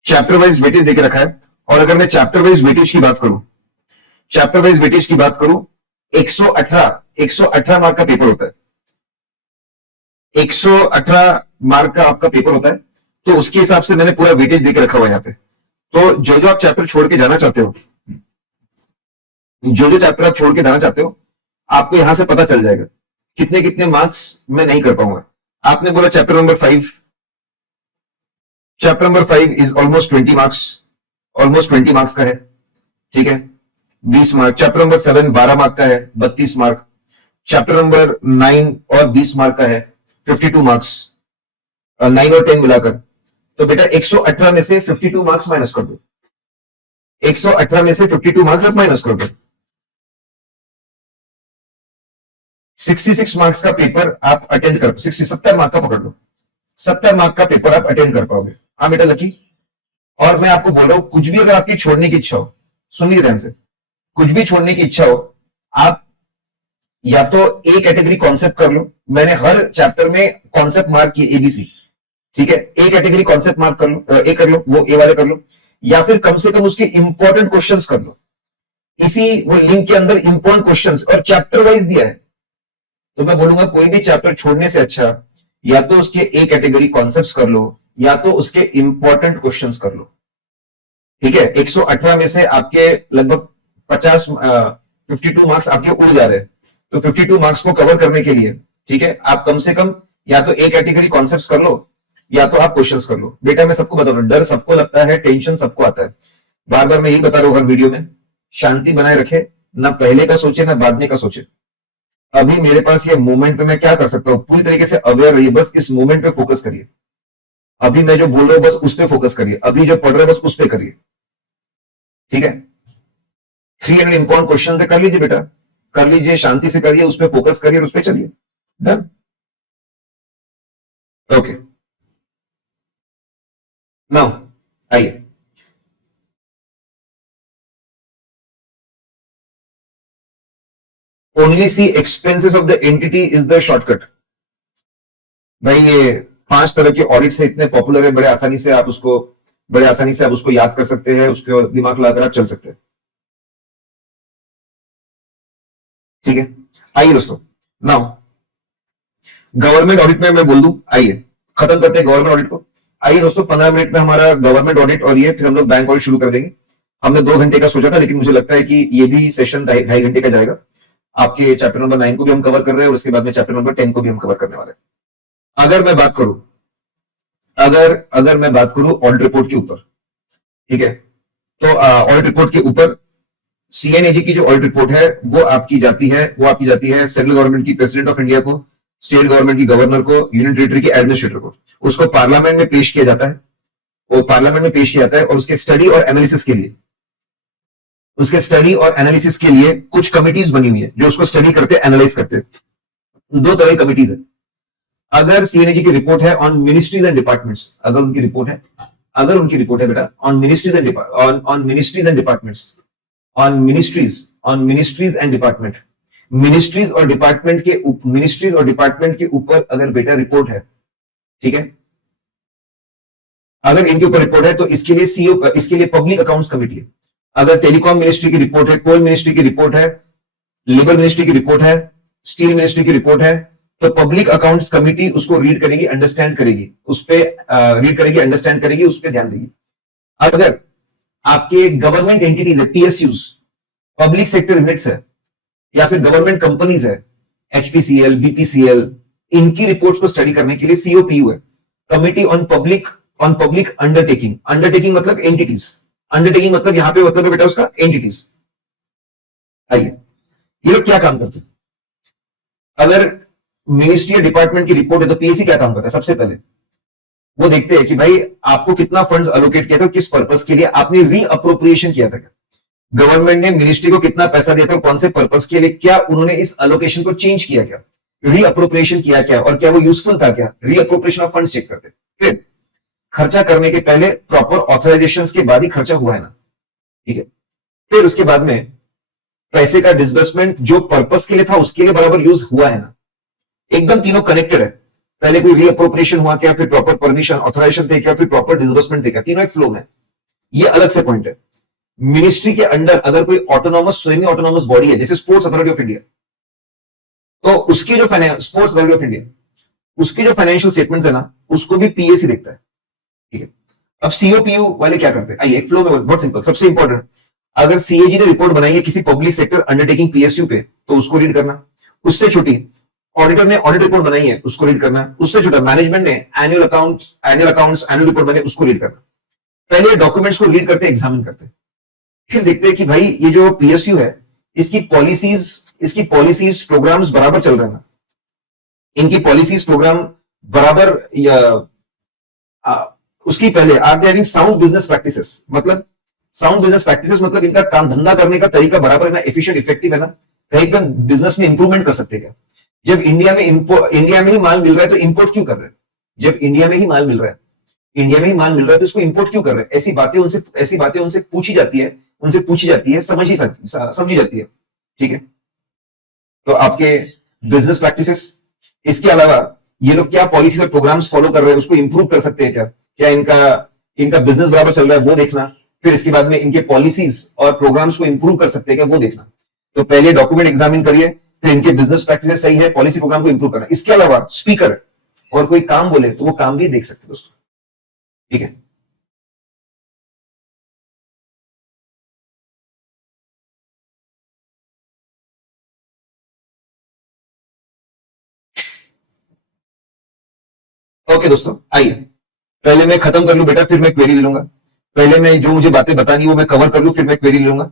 चैप्टर वाइज वेटेज देके रखा है। और अगर मैं चैप्टर वाइज वेटेज की बात करूं, 118 मार्क का पेपर होता है, 118 मार्क का आपका पेपर होता है, तो उसके हिसाब से मैंने पूरा वेटेज देके रखा हुआ है यहाँ पे। तो जो जो आप चैप्टर छोड़ के जाना चाहते हो, जो जो चैप्टर आप छोड़ के जाना चाहते हो, आपको यहां से पता चल जाएगा कितने कितने मार्क्स मैं नहीं कर पाऊंगा। आपने बोला chapter number 5, chapter number 5 is almost 20 marks, almost 20 marks का है, ठीक है, 20 मार्क। चैप्टर नंबर 7 12 मार्क का है, 32 मार्क। चैप्टर नंबर 9 और 20 मार्क का है, 52 मार्क्स, 9 और 10 मिलाकर। तो बेटा 118 में से 52 मार्क्स माइनस कर दो, 118 में से 52 मार्क्स आप माइनस कर दो। 66 मार्क्स का पेपर आप अटेंड कर, 70 मार्क का पकड़ लो, 70 मार्क का पेपर आप अटेंड कर पाओगे। हाँ बेटा लकी। और मैं आपको बोल रहा हूं, कुछ भी अगर आपकी छोड़ने की इच्छा हो, सुनिए ध्यान से, कुछ भी छोड़ने की इच्छा हो, आप या तो ए कैटेगरी कॉन्सेप्ट कर लो, मैंने हर चैप्टर में कॉन्सेप्ट मार्क किए एबीसी, ठीक है, ए कैटेगरी कॉन्सेप्ट मार्क कर लो, ए कर लो, वो ए वाले कर लो, या फिर कम से कम उसके इंपॉर्टेंट क्वेश्चंस कर लो। इसी वो लिंक के अंदर इंपॉर्टेंट क्वेश्चंस और चैप्टर वाइज दिया है, तो मैं बोलूंगा कोई भी चैप्टर छोड़ने से अच्छा या तो उसके ए कैटेगरी कॉन्सेप्ट्स कर लो या तो उसके इंपॉर्टेंट क्वेश्चंस कर लो, ठीक है। 118 में से आपके लगभग 52 मार्क्स आपके उड़ जा रहे हैं, तो 52 मार्क्स को कवर करने के लिए, ठीक है, आप कम से कम या तो ए कैटेगरी कॉन्सेप्ट्स कर लो या तो आप क्वेश्चंस कर लो। बेटा मैं सबको बता रहा हूं, डर सबको लगता है, टेंशन सबको आता है, बार बार मैं यही बता रहा हूं हर वीडियो में, शांति बनाए रखे, ना पहले का सोचे ना बाद में का सोचे। अभी मेरे पास ये मोमेंट पे मैं क्या कर सकता हूं, पूरी तरीके से अवेयर रहिए, बस इस मोमेंट पे फोकस करिए। अभी मैं जो बोल रहा हूं बस उस पर फोकस करिए, अभी जो पढ़ रहे हैं बस उस पर करिए, ठीक है। 300 इंपॉर्टेंट क्वेश्चन से कर लीजिए बेटा, कर लीजिए, शांति से करिए, उस पर फोकस करिए, उस पर चलिए, डन, ओके। नाउ आइए, only see expenses of the entity is the shortcut. भाई ये 5 तरह के ऑडिट से इतने पॉपुलर है, बड़े आसानी से आप उसको याद कर सकते हैं, उसके दिमाग लगाकर आप चल सकते हैं, ठीक है। आइए दोस्तों, नाउ गवर्नमेंट ऑडिट में मैं बोल दूं, आइए खत्म करते हैं गवर्नमेंट ऑडिट को। आइए दोस्तों 15 मिनट में हमारा गवर्नमेंट ऑडिट और ये फिर हम लोग बैंक ऑडिट शुरू कर देंगे। हमने 2 घंटे का सोचा था, लेकिन मुझे लगता है कि ये भी सेशन 2.5 घंटे का जाएगा। आपके चैप्टर नंबर 9 को भी हम कवर कर रहे हैं और उसके बाद में चैप्टर नंबर 10 को भी हम कवर करने वाले हैं। अगर मैं बात करूं, अगर मैं बात करूं ऑडिट रिपोर्ट के ऊपर, ठीक है, तो ऑडिट रिपोर्ट के ऊपर सीएनएजी की जो ऑडिट रिपोर्ट है वो आपकी जाती है सेंट्रल गवर्नमेंट की प्रेसिडेंट ऑफ इंडिया को, स्टेट गवर्नमेंट की गवर्नर को, यूनियन टेरिटरी के एडमिनिस्ट्रेटर को, उसको पार्लियामेंट में पेश किया जाता है, वो पार्लियामेंट में पेश किया जाता है और उसके स्टडी और एनालिसिस के लिए कुछ कमिटीज बनी हुई है जो उसको स्टडी करते, एनालाइज करते। 2 तरह की कमिटीज है। अगर सीएनएजी की रिपोर्ट है ऑन मिनिस्ट्रीज एंड डिपार्टमेंट्स, अगर उनकी रिपोर्ट है बेटा on ministries and departments, on ministries and department, ministries और डिपार्टमेंट के ऊपर अगर बेटा रिपोर्ट है, ठीक है, अगर इनके ऊपर रिपोर्ट है तो इसके लिए पब्लिक अकाउंट्स कमेटी है। अगर टेलीकॉम मिनिस्ट्री की रिपोर्ट है, कोल मिनिस्ट्री की रिपोर्ट है, लेबर मिनिस्ट्री की रिपोर्ट है, स्टील मिनिस्ट्री की रिपोर्ट है, तो पब्लिक अकाउंट्स कमेटी उसको रीड करेगी, अंडरस्टैंड करेगी, उस पर ध्यान देगी। अगर आपके गवर्नमेंट एंटिटीज है, पीएसयूज, पब्लिक सेक्टर यूनिट्स है, या फिर गवर्नमेंट कंपनीज है, एचपीसीएल, बीपीसीएल, इनकी रिपोर्ट्स को स्टडी करने के लिए सीओपीयू है, कमिटी ऑन पब्लिक अंडरटेकिंग मतलब एंटिटीज, अंडरटेकिंग मतलब यहां पे मतलब बेटा उसका एंटिटीज। आइए ये लोग क्या काम करते हैं, अगर मिनिस्ट्री या डिपार्टमेंट की रिपोर्ट है तो पीएससी क्या काम करता है, सबसे पहले वो देखते हैं कि भाई आपको कितना फंड्स अलोकेट किया था, किस पर्पस के लिए आपने रीअप्रोप्रिएशन किया था, गवर्नमेंट ने मिनिस्ट्री को कितना पैसा दिया था, कौन से पर्पस के लिए, क्या उन्होंने इस अलोकेशन को चेंज किया, क्या रीअप्रोप्रिएशन किया क्या, और क्या वो यूजफुल था क्या, रीअप्रोप्रिएशन ऑफ फंड्स चेक करते। फिर खर्चा करने के पहले प्रॉपर ऑथराइजेशन के बाद ही खर्चा हुआ है ना, ठीक है। फिर उसके बाद में पैसे का डिसबर्समेंट जो पर्पस के लिए था उसके लिए बराबर यूज हुआ है ना, एकदम तीनों कनेक्टेड है। पहले कोई रीअप्रोप्रिएशन हुआ क्या, फिर प्रॉपर परमिशन ऑथराइजेशन थे क्या, फिर प्रॉपर डिसबर्समेंट थे क्या, तीनों एक फ्लो में। ये अलग से पॉइंट है। मिनिस्ट्री के अंडर अगर कोई ऑटोनॉमस, सेमी ऑटोनॉमस बॉडी है, जैसे स्पोर्ट्स अथॉरिटी ऑफ इंडिया, तो उसकी जो स्पोर्ट्स अथॉरिटी ऑफ इंडिया, उसकी जो फाइनेंशियल स्टेटमेंट्स है ना, उसको भी पीएससी देखता है, ठीक है। अब सीओपीयू वाले क्या करते हैं, आइए एक फ्लो में, बहुत सिंपल, सबसे इंपॉर्टेंट, अगर सीएजी ने रिपोर्ट बनाई है किसी पब्लिक सेक्टर अंडरटेकिंग पीएसयू पे, तो उसको रीड करना। उससे छोटी, ऑडिटर ने ऑडिट रिपोर्ट बनाई है, उसको रीड करना। उससे छोटा, मैनेजमेंट ने एनुअल अकाउंट्स एनुअल रिपोर्ट बनाई, उसको रीड करना। पहले डॉक्यूमेंट्स को रीड करते, एग्जामिन करते, फिर देखते हैं कि भाई ये जो पीएसयू है, इसकी पॉलिसीज प्रोग्राम्स बराबर चल रहे हैं, इनकी पॉलिसीज प्रोग्राम बराबर, या उसकी पहले are they having sound business practices, मतलब साउंड बिजनेस प्रैक्टिसेस मतलब इनका काम धंधा करने का तरीका बराबर है ना, एफिशिएंट, इफेक्टिव है ना, कहीं पर बिजनेस में इंप्रूवमेंट कर सकते क्या? जब इंडिया में ही माल मिल रहा है तो इंपोर्ट क्यों कर रहे हैं? जब इंडिया में ही माल मिल रहा है, तो इसको इंपोर्ट क्यों कर रहे हैं? ऐसी बातें उनसे पूछी जाती है, समझी जाती है। ठीक है, तो आपके बिजनेस प्रैक्टिसेस, इसके अलावा ये लोग क्या पॉलिसी और प्रोग्राम्स फॉलो कर रहे हैं, उसको इंप्रूव कर सकते हैं क्या? क्या इनका बिजनेस बराबर चल रहा है, वो देखना। फिर इसके बाद में इनके पॉलिसीज और प्रोग्राम्स को इंप्रूव कर सकते हैं क्या, वो देखना। तो पहले डॉक्यूमेंट एग्जामिन करिए, फिर इनके बिजनेस प्रैक्टिसेस सही है, पॉलिसी प्रोग्राम को इंप्रूव करना। इसके अलावा स्पीकर और कोई काम बोले तो वो काम भी देख सकते हैं दोस्तों। ठीक है, ओके दोस्तों, आइए पहले मैं खत्म कर लूं बेटा, फिर मैं क्वेरी ले लूंगा। पहले मैं जो मुझे बातें बतानी वो मैं कवर कर लूं, फिर मैं क्वेरी ले लूंगा।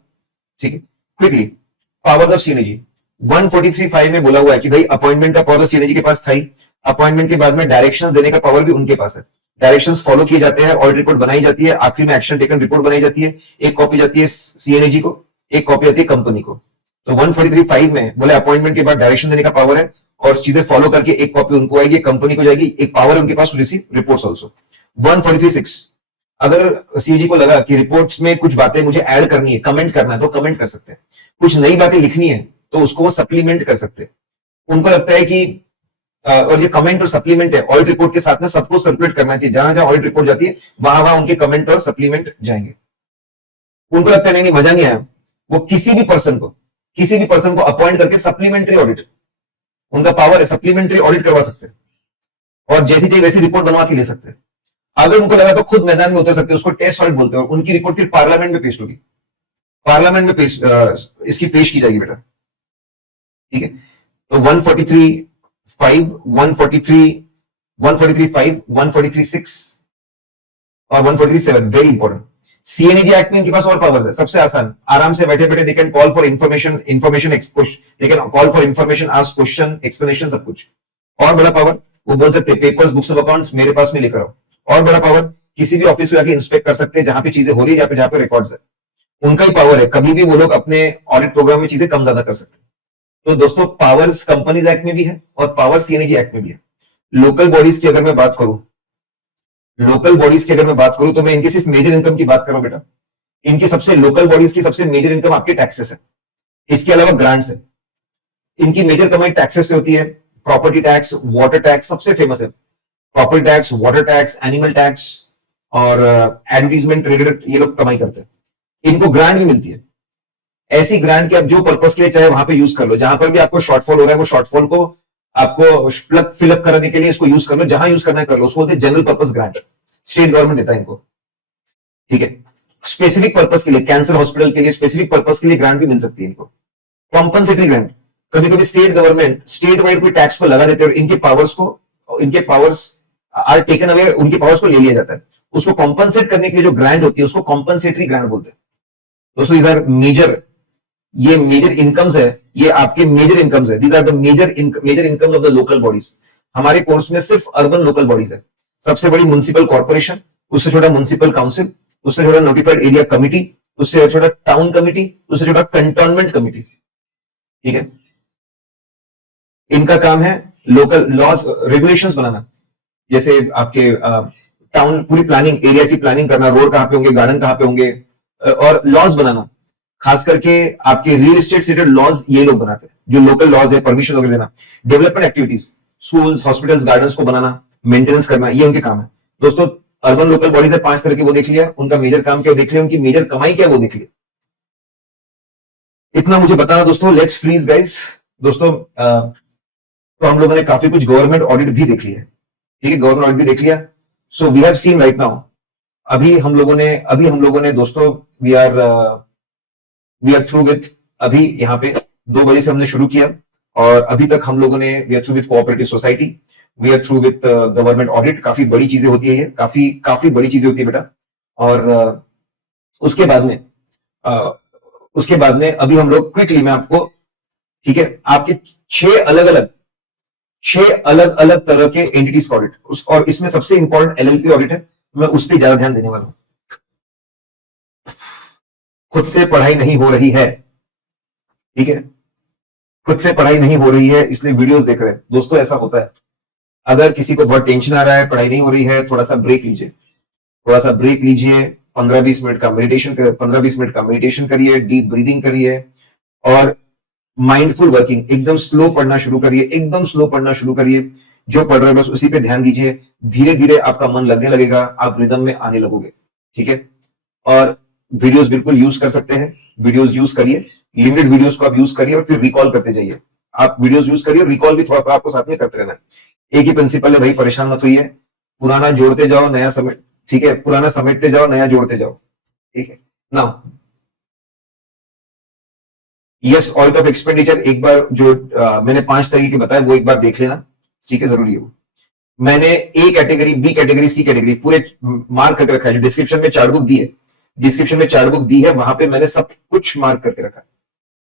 ठीक है, क्विकली, पावर ऑफ सीएनजी 143.5 में बोला हुआ है कि भाई अपॉइंटमेंट का पावर सीएनजी के पास था ही, अपॉइंटमेंट के बाद में डायरेक्शंस देने का पावर भी उनके पास है। डायरेक्शंस फॉलो किए जाते हैं, ऑडिट रिपोर्ट बनाई जाती है, आखिर में एक्शन टेकन रिपोर्ट बनाई जाती है। एक कॉपी जाती है सीएनजी को, एक कॉपी आती है कंपनी को। तो 143.5 में बोले अपॉइंटमेंट के बाद डायरेक्शन देने का पावर है, और चीजें फॉलो करके एक कॉपी उनको आएगी, कंपनी को जाएगी, एक पावर है उनके पास टू रिसीव रिपोर्ट्स आल्सो। 143.6, अगर सीजी को लगा कि रिपोर्ट्स में कुछ बातें मुझे ऐड करनी है, कमेंट करना है, तो कमेंट कर सकते हैं। कुछ नई बातें लिखनी है तो उसको वो सप्लीमेंट कर सकते हैं। उनको लगता है कि और ये कमेंट और सप्लीमेंट है, ऑडिट रिपोर्ट के साथ में सबको सर्कुलेट करना चाहिए, जहां जहां ऑडिट रिपोर्ट जाती है वहां वहां उनके कमेंट और सप्लीमेंट जाएंगे। उनको लगता है नहीं मजा नहीं आया, वो किसी भी पर्सन को अपॉइंट करके सप्लीमेंट्री ऑडिट, उनका पावर है, सप्लीमेंट्री ऑडिट करवा सकते हैं, और जैसी चाहिए वैसी रिपोर्ट बनवा के ले सकते हैं। अगर उनको लगा तो खुद मैदान में उतर सकते हैं, उसको टेस्ट ऑडिट बोलते हैं, और उनकी रिपोर्ट फिर पार्लियामेंट में पेश होगी, पार्लियामेंट में इसकी पेश की जाएगी बेटा। ठीक है, तो 143.5, 143.5, 143.6 और 143.7 वेरी इंपॉर्टेंट। सीएनजी एक्ट में इनके पास और पावर्स है, सबसे आसान, आराम से बैठे बैठे they can call for information, they can call for information, ask question, explanation, सब कुछ। और बड़ा पावर, वो बोल सकते हैं पेपर्स, बुक्स ऑफ अकाउंट्स मेरे पास में लेकर आओ। और बड़ा पावर, किसी भी ऑफिस में जाके इंस्पेक्ट कर सकते हैं जहां पे चीजें हो रही है, जहां पे रिकॉर्ड्स है, उनका ही पावर है। कभी भी वो लोग अपने ऑडिट प्रोग्राम में चीजें कम ज्यादा कर सकते हैं। तो दोस्तों पावर्स कंपनीज एक्ट में भी है और पावर सीएनजी एक्ट में भी है। लोकल बॉडीज की अगर मैं बात करूं, तो मैं इनकी सिर्फ मेजर इनकम की बात करूं बेटा, इनकी सबसे, लोकल बॉडीज की सबसे मेजर इनकम आपके टैक्सेस है, इसके अलावा ग्रांट्स है। इनकी मेजर कमाई टैक्सेस से होती है, प्रॉपर्टी टैक्स, वाटर टैक्स सबसे फेमस है, property tax, water tax, animal tax और एडवर्टीजमेंट रिलेटेड ये लोग कमाई करते हैं। इनको ग्रांट भी मिलती है, ऐसी ग्रांट की आप जो पर्पस के लिए चाहे वहां पे यूज कर लो, जहां पर भी आपको शॉर्टफॉल हो रहा है वो शॉर्टफॉल को आपको फिलअप करने के लिए इसको यूज कर लो, जहां यूज करना है कर लो, उसको बोलते हैं general purpose grant, state government देता है इनको। ठीक है, स्पेसिफिक पर्पस के लिए, कैंसर हॉस्पिटल के लिए स्पेसिफिक पर्पस के लिए ग्रांट भी मिल सकती है इनको। कॉम्पनसेटरी ग्रांट, कभी कभी स्टेट गवर्नमेंट स्टेट वाइड कोई टैक्स पर लगा देते हैं और इनके पावर्स आर टेकन अवे, उनके पावर्स को ले लिया जाता है, उसको कॉम्पनसेट करने के लिए जो ग्रांट होती है उसको कॉम्पनसेटरी ग्रांट बोलते हैं। दोस्तों these are ये मेजर इनकम्स है, ये आपके मेजर इनकम्स है, these are the major incomes of the local bodies. हमारे कोर्स में सिर्फ अर्बन लोकल बॉडीज है, सबसे बड़ी म्युनिसिपल कॉर्पोरेशन, उससे छोटा म्युनिसिपल काउंसिल, उससे छोटा नोटिफाइड एरिया कमिटी, उससे छोटा टाउन कमिटी, उससे छोटा कंटोनमेंट कमिटी। ठीक है, इनका काम है लोकल लॉज रेगुलेशंस बनाना, जैसे आपके टाउन पूरी प्लानिंग, एरिया की प्लानिंग करना, रोड कहां पे होंगे, गार्डन कहां पे होंगे, और लॉज बनाना, खास करके आपके रियल एस्टेट से रिलेटेड लॉज ये लोग बनाते हैं, जो लोकल लॉज है, परमिशन वगैरह देना। Development activities, schools, hospitals, gardens को बनाना, मेंटेनेंस करना, ये उनके काम है। दोस्तों अर्बन लोकल बॉडीज है 5 तरह की, वो देख लिया, उनका मेजर काम क्या वो देख लिया, उनकी मेजर कमाई क्या वो देख लिया। इतना मुझे बताना दोस्तों, लेट्स फ्रीज गाइस। दोस्तों तो हम लोगों ने काफी कुछ गवर्नमेंट ऑडिट भी देख लिया है, ठीक है, गवर्नमेंट ऑडिट भी देख लिया। So we have seen right now अभी हम लोगों ने दोस्तों वी आर थ्रू विथ, अभी यहाँ पे 2 बजे से हमने शुरू किया और अभी तक हम लोगों ने we are through with cooperative society, we are through with government audit. काफी बड़ी चीजें होती है ये, काफी काफी बड़ी चीजें होती है बेटा। और उसके बाद में अभी हम लोग क्विकली, मैं आपको, ठीक है, आपके 6 अलग अलग तरह के एंटिटीज का ऑडिट, और इसमें सबसे इंपॉर्टेंट एलएलपी ऑडिट है, मैं उस पर ज्यादा ध्यान देने वाला हूं। खुद से पढ़ाई नहीं हो रही है, ठीक है, खुद से पढ़ाई नहीं हो रही है इसलिए वीडियोस देख रहे हैं दोस्तों, ऐसा होता है। अगर किसी को बहुत टेंशन आ रहा है, पढ़ाई नहीं हो रही है, थोड़ा सा ब्रेक लीजिए, 15-20 मिनट का मेडिटेशन 15-20 मिनट का मेडिटेशन करिए, डीप ब्रीदिंग करिए और माइंडफुल वर्किंग, एकदम स्लो पढ़ना शुरू करिए, एकदम स्लो पढ़ना शुरू करिए। जो पढ़ रहे हैं बस उसी पे ध्यान दीजिए, धीरे धीरे आपका मन लगने लगेगा, आप रिदम में आने लगोगे, ठीक है। और वीडियोस बिल्कुल यूज कर सकते हैं, वीडियोस यूज करिए, लिमिटेड वीडियोस को आप यूज करिए और फिर रिकॉल करते जाइए। आप वीडियोस यूज करिए, रिकॉल भी थोड़ा आपको साथ में करते रहना है। एक ही प्रिंसिपल है भाई, परेशान मत होइए, पुराना जोड़ते जाओ नया समेट, ठीक है, पुराना समेटते जाओ नया जोड़ते जाओ, ठीक है ना। यस, ऑडिट ऑफ एक्सपेंडिचर एक बार जो मैंने 5 तरीके बताए वो एक बार देख लेना, ठीक है, जरूरी है वो। मैंने A category, B category, C category पूरे मार्क करके रखा है। जो डिस्क्रिप्शन में चार्ट बुक दी है, डिस्क्रिप्शन में चार्ट बुक दी है, वहां पे मैंने सब कुछ मार्क करके रखा है।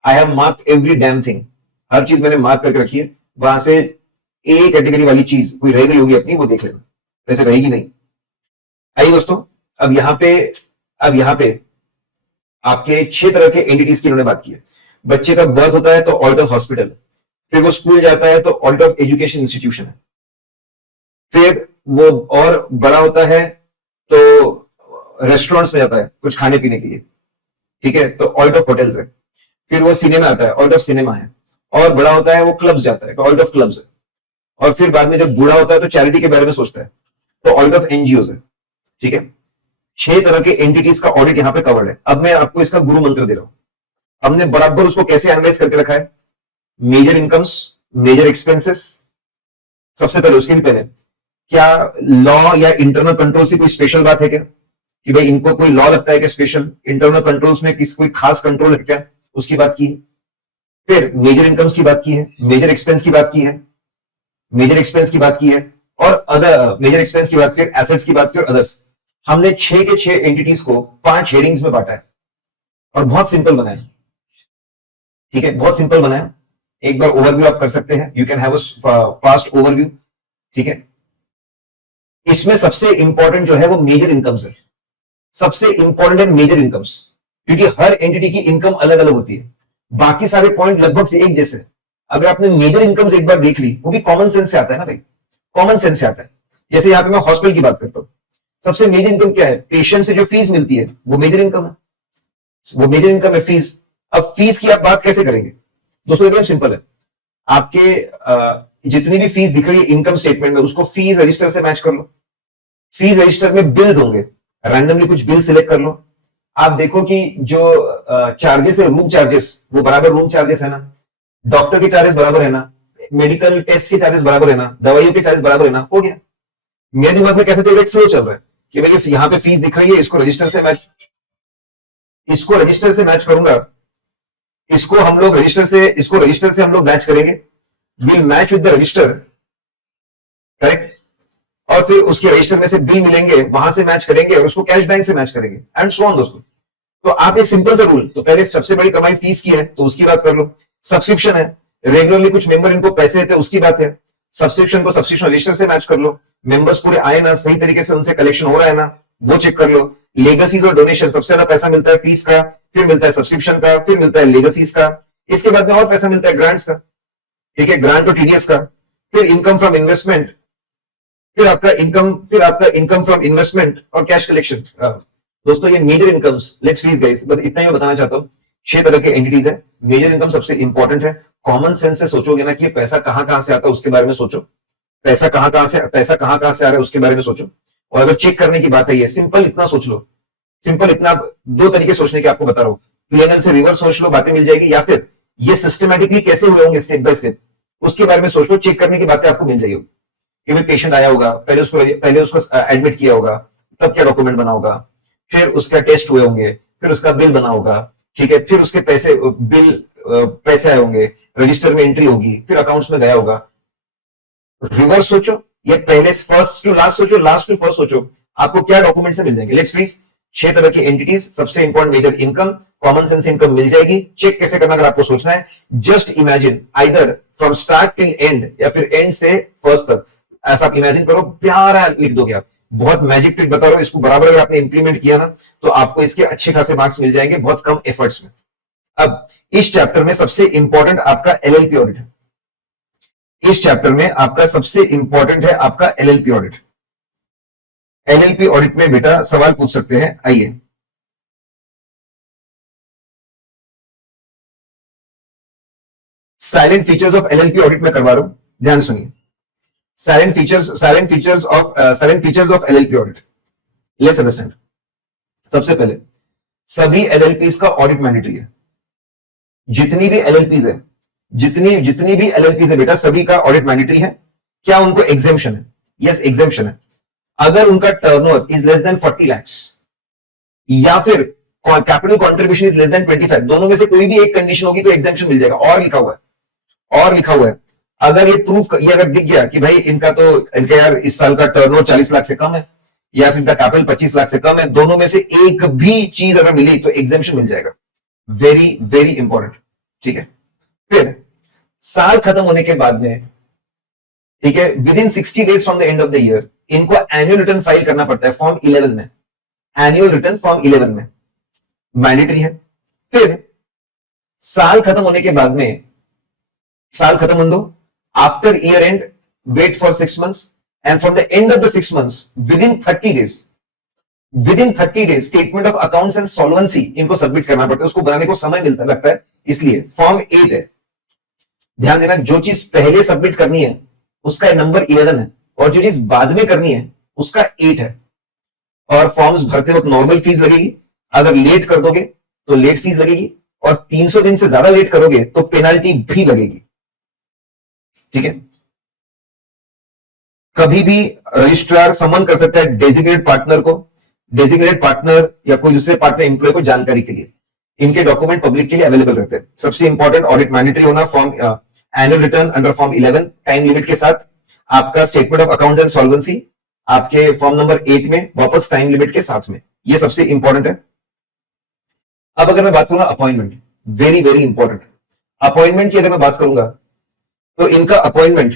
I have mark every damn thing, हर चीज मैंने मार्क करके रखी है। वहां से ए कैटेगरी वाली चीज कोई रह गई होगी अपनी, वो देख लेना, वैसे रहेगी नहीं। आइए दोस्तों, अब यहां पे आपके 6 तरह के एंटिटीज की इन्होंने बात की है। बच्चे का बर्थ होता है तो ऑडिट ऑफ हॉस्पिटल, फिर वो स्कूल जाता है तो ऑडिट ऑफ एजुकेशन इंस्टीट्यूशन है, फिर वो और बड़ा होता है तो रेस्टोरेंट्स में जाता है कुछ खाने पीने के लिए, ठीक है, तो ऑडिट ऑफ होटल्स है। फिर वो सिनेमा आता है, ऑडिट ऑफ सिनेमा है। और बड़ा होता है वो क्लब्स जाता है तो ऑडिट ऑफ क्लब्स है। और फिर बाद में जब बूढ़ा होता है तो चैरिटी के बारे में सोचता है तो ऑडिट ऑफ एनजीओ है, ठीक है। 6 तरह के एंटिटीज का ऑडिट यहां पे कवर्ड है। अब मैं आपको इसका गुरु मंत्र दे रहा हूं। हमने बराबर उसको कैसे एनालाइज करके रखा है, मेजर इनकम्स, मेजर एक्सपेंसेस। सबसे पहले उसके भी पहले, क्या लॉ या इंटरनल कंट्रोल से कोई स्पेशल बात है क्या, कि भाई इनको कोई लॉ लगता है क्या स्पेशल, इंटरनल कंट्रोल्स में किसी कोई खास कंट्रोल है क्या, उसकी बात की है। फिर मेजर इनकम्स की बात की है, मेजर एक्सपेंस की बात की है, मेजर एक्सपेंस की बात की है, और अदर मेजर एक्सपेंस की बात, फिर एसेट्स की बात की और अदर्स। हमने 6 के 6 एंटिटीज को 5 हेडिंग्स में बांटा है और बहुत सिंपल बनाया, ठीक है, बहुत सिंपल बनाया। एक बार ओवरव्यू आप कर सकते हैं, you can have a fast overview, ठीक है। इसमें सबसे इंपॉर्टेंट जो है वो मेजर इनकम्स है, सबसे इंपॉर्टेंट है मेजर इनकम्स, क्योंकि हर एंटिटी की इनकम अलग अलग होती है। बाकी सारे पॉइंट लगभग से एक जैसे। अगर आपने मेजर इनकम्स एक बार देख ली, वो भी कॉमन सेंस से आता है ना भाई, कॉमन सेंस से आता है। जैसे यहां पे मैं हॉस्पिटल की बात करता हूं, सबसे मेजर इनकम क्या है, पेशेंट से जो फीस मिलती है वो मेजर इनकम है, वो मेजर इनकम है फीस। अब फीस की आप बात कैसे करेंगे दोस्तों, एकदम सिंपल है। आपके जितनी भी फीस दिख रही है इनकम स्टेटमेंट में, उसको फीस रजिस्टर से मैच कर लो। फीस रजिस्टर में बिल्स होंगे, रैंडमली कुछ बिल सिलेक्ट कर लो। आप देखो कि जो चार्जेस है, रूम चार्जेस, वो बराबर रूम चार्जेस है ना, डॉक्टर के चार्जेस बराबर है ना, मेडिकल टेस्ट के चार्जेस बराबर है ना, दवाइयों के चार्जेस बराबर है ना, हो गया। मेरे दिमाग में कैसे चल रहा है, फ्लो चल रहा है कि भाई यहां पे फीस दिख रही है, इसको रजिस्टर से मैच करूंगा, इसको रजिस्टर से हम लोग मैच करेंगे, will match with the register, correct. और फिर उसके रजिस्टर में से बिल मिलेंगे, वहां से मैच करेंगे और उसको कैश बैंक से मैच करेंगे, एंड सो ऑन दोस्तों। तो आप एक सिंपल सा रूल, तो पहले सबसे बड़ी कमाई फीस की है तो उसकी बात कर लो। सब्सक्रिप्शन है, रेगुलरली कुछ मेंबर इनको पैसे देते हैं, उसकी बात है। सब्सक्रिप्शन को सब्सक्रिप्शन रजिस्टर से मैच कर लो। मेंबर्स पूरे आए ना, सही तरीके से उनसे कलेक्शन हो रहा है ना, वो चेक कर लो। लेगसीज और डोनेशन, सबसे ज्यादा पैसा मिलता है फीस का, फिर मिलता है सब्सक्रिप्शन का, फिर मिलता है लेगसीज का, इसके बाद में और पैसा मिलता है ग्रांट्स का, ठीक है, ग्रांट और टीडीएस का। फिर इनकम फ्रॉम इन्वेस्टमेंट, फिर आपका इनकम फ्रॉम इन्वेस्टमेंट और कैश कलेक्शन। दोस्तों ये major incomes, let's freeze guys, बस इतना ही मैं बताना चाहता हूं। 6 तरह के एंटिटीज है, मेजर इनकम सबसे इंपॉर्टेंट है। कॉमन सेंस से सोचोगे ना कि पैसा कहां से आता है उसके बारे में सोचो, पैसा कहां से आ रहा है उसके बारे में सोचो। और अगर चेक करने की बात है, ये सिंपल इतना सोच लो, सिंपल इतना, 2 तरीके सोचने के आपको बता रहा हूं। पीएनएल से रिवर्स सोच लो, बातें मिल जाएगी, या फिर ये सिस्टमैटिकली कैसे हुए होंगे स्टेप बाय स्टेप, उसके बारे में सोच लो। चेक करने की बातें आपको मिल जाएगी कि भाई पेशेंट आया होगा, पहले उसको एडमिट किया होगा, तब क्या डॉक्यूमेंट बना होगा, फिर उसका टेस्ट हुए होंगे, फिर उसका बिल बना होगा, ठीक है, फिर उसके पैसे आए होंगे, रजिस्टर में एंट्री होगी, फिर अकाउंट्स में गया होगा। रिवर्स सोचो, ये पहले फर्स्ट टू लास्ट सोचो, लास्ट टू फर्स्ट सोचो, आपको क्या डॉक्यूमेंट से मिल जाएंगे। लेट्स फ्रीज 6 तरह की एंटिटीज, सबसे important major income, common sense income मिल जाएगी। चेक कैसे करना अगर आपको सोचना है, just imagine either from start till end या फिर एंड से फर्स्ट तक, ऐसा आप इमेजिन करो, प्यारा लिख दोगे आप। बहुत मैजिक ट्रिक बता रहा हूं, इसको बराबर अगर आपने इंप्लीमेंट किया ना तो आपको इसके अच्छे खासे मार्क्स मिल जाएंगे बहुत कम एफर्ट्स में। अब इस चैप्टर में सबसे इंपॉर्टेंट आपका एलएलपी ऑडिट है। इस चैप्टर में आपका सबसे इंपॉर्टेंट है आपका एलएलपी ऑडिट। एलएलपी ऑडिट में बेटा सवाल पूछ सकते हैं, आइए। Salient features of LLP audit में करवा रहा हूं, ध्यान सुनिए। Salient features of LLP audit, let's understand. सबसे पहले सभी एलएलपीज का ऑडिट मैंडेटरी है। जितनी भी एलएलपीज है, जितनी भी एलएलपीज है बेटा, सभी का ऑडिट मैंडेटरी है। क्या उनको एग्जेम्पशन है? यस, एग्जेम्पशन है। अगर उनका turnover is less than 40 lakh या फिर capital contribution is less than 25, दोनों में से कोई भी एक कंडीशन होगी तो एग्जेम्पशन मिल जाएगा। और लिखा हुआ है, अगर ये प्रूफ, ये अगर दिख गया कि भाई इनका यार इस साल का टर्नओवर 40 लाख से कम है या फिर इनका कैपिटल 25 लाख से कम है, दोनों में से एक भी चीज अगर मिली तो एग्जेम्पशन मिल जाएगा। वेरी वेरी इंपॉर्टेंट, ठीक है। फिर साल खत्म होने के बाद में, ठीक है, with in 60 days from the end of the year इनको एनुअल रिटर्न फाइल करना पड़ता है फॉर्म 11 में। एनुअल रिटर्न फॉर्म 11 में मैंडेटरी है। फिर साल खत्म होने के बाद में, साल खत्म होने दो, after year end wait for 6 months and from the end of the 6 months within 30 days statement of accounts and solvency इनको सबमिट करना पड़ता है। उसको बनाने को समय मिलता लगता है, इसलिए फॉर्म 8 है। ध्यान देना, जो चीज पहले सबमिट करनी है उसका नंबर 11 है और जो चीज बाद में करनी है उसका 8 है। और फॉर्म्स भरते वक्त नॉर्मल फीस लगेगी, अगर लेट कर दोगे तो लेट फीस लगेगी, और 300 दिन से ज्यादा लेट करोगे तो पेनाल्टी भी लगेगी, ठीक है। कभी भी रजिस्ट्रार समन कर सकता है डेजिग्नेटेड पार्टनर या कोई दूसरे पार्टनर एम्प्लॉय को जानकारी के लिए। इनके डॉक्यूमेंट पब्लिक के लिए अवेलेबल रहते हैं। सबसे इंपॉर्टेंट ऑडिट मैंडेटरी होना, form annual return under form 11 time limit के साथ, आपका statement of account and solvency आपके फॉर्म नंबर 8 में वापस टाइम लिमिट के साथ में, ये सबसे इंपॉर्टेंट है। अब अगर मैं बात करूंगा appointment, very very important. Appointment की अगर मैं बात करूंगा तो इनका अपॉइंटमेंट,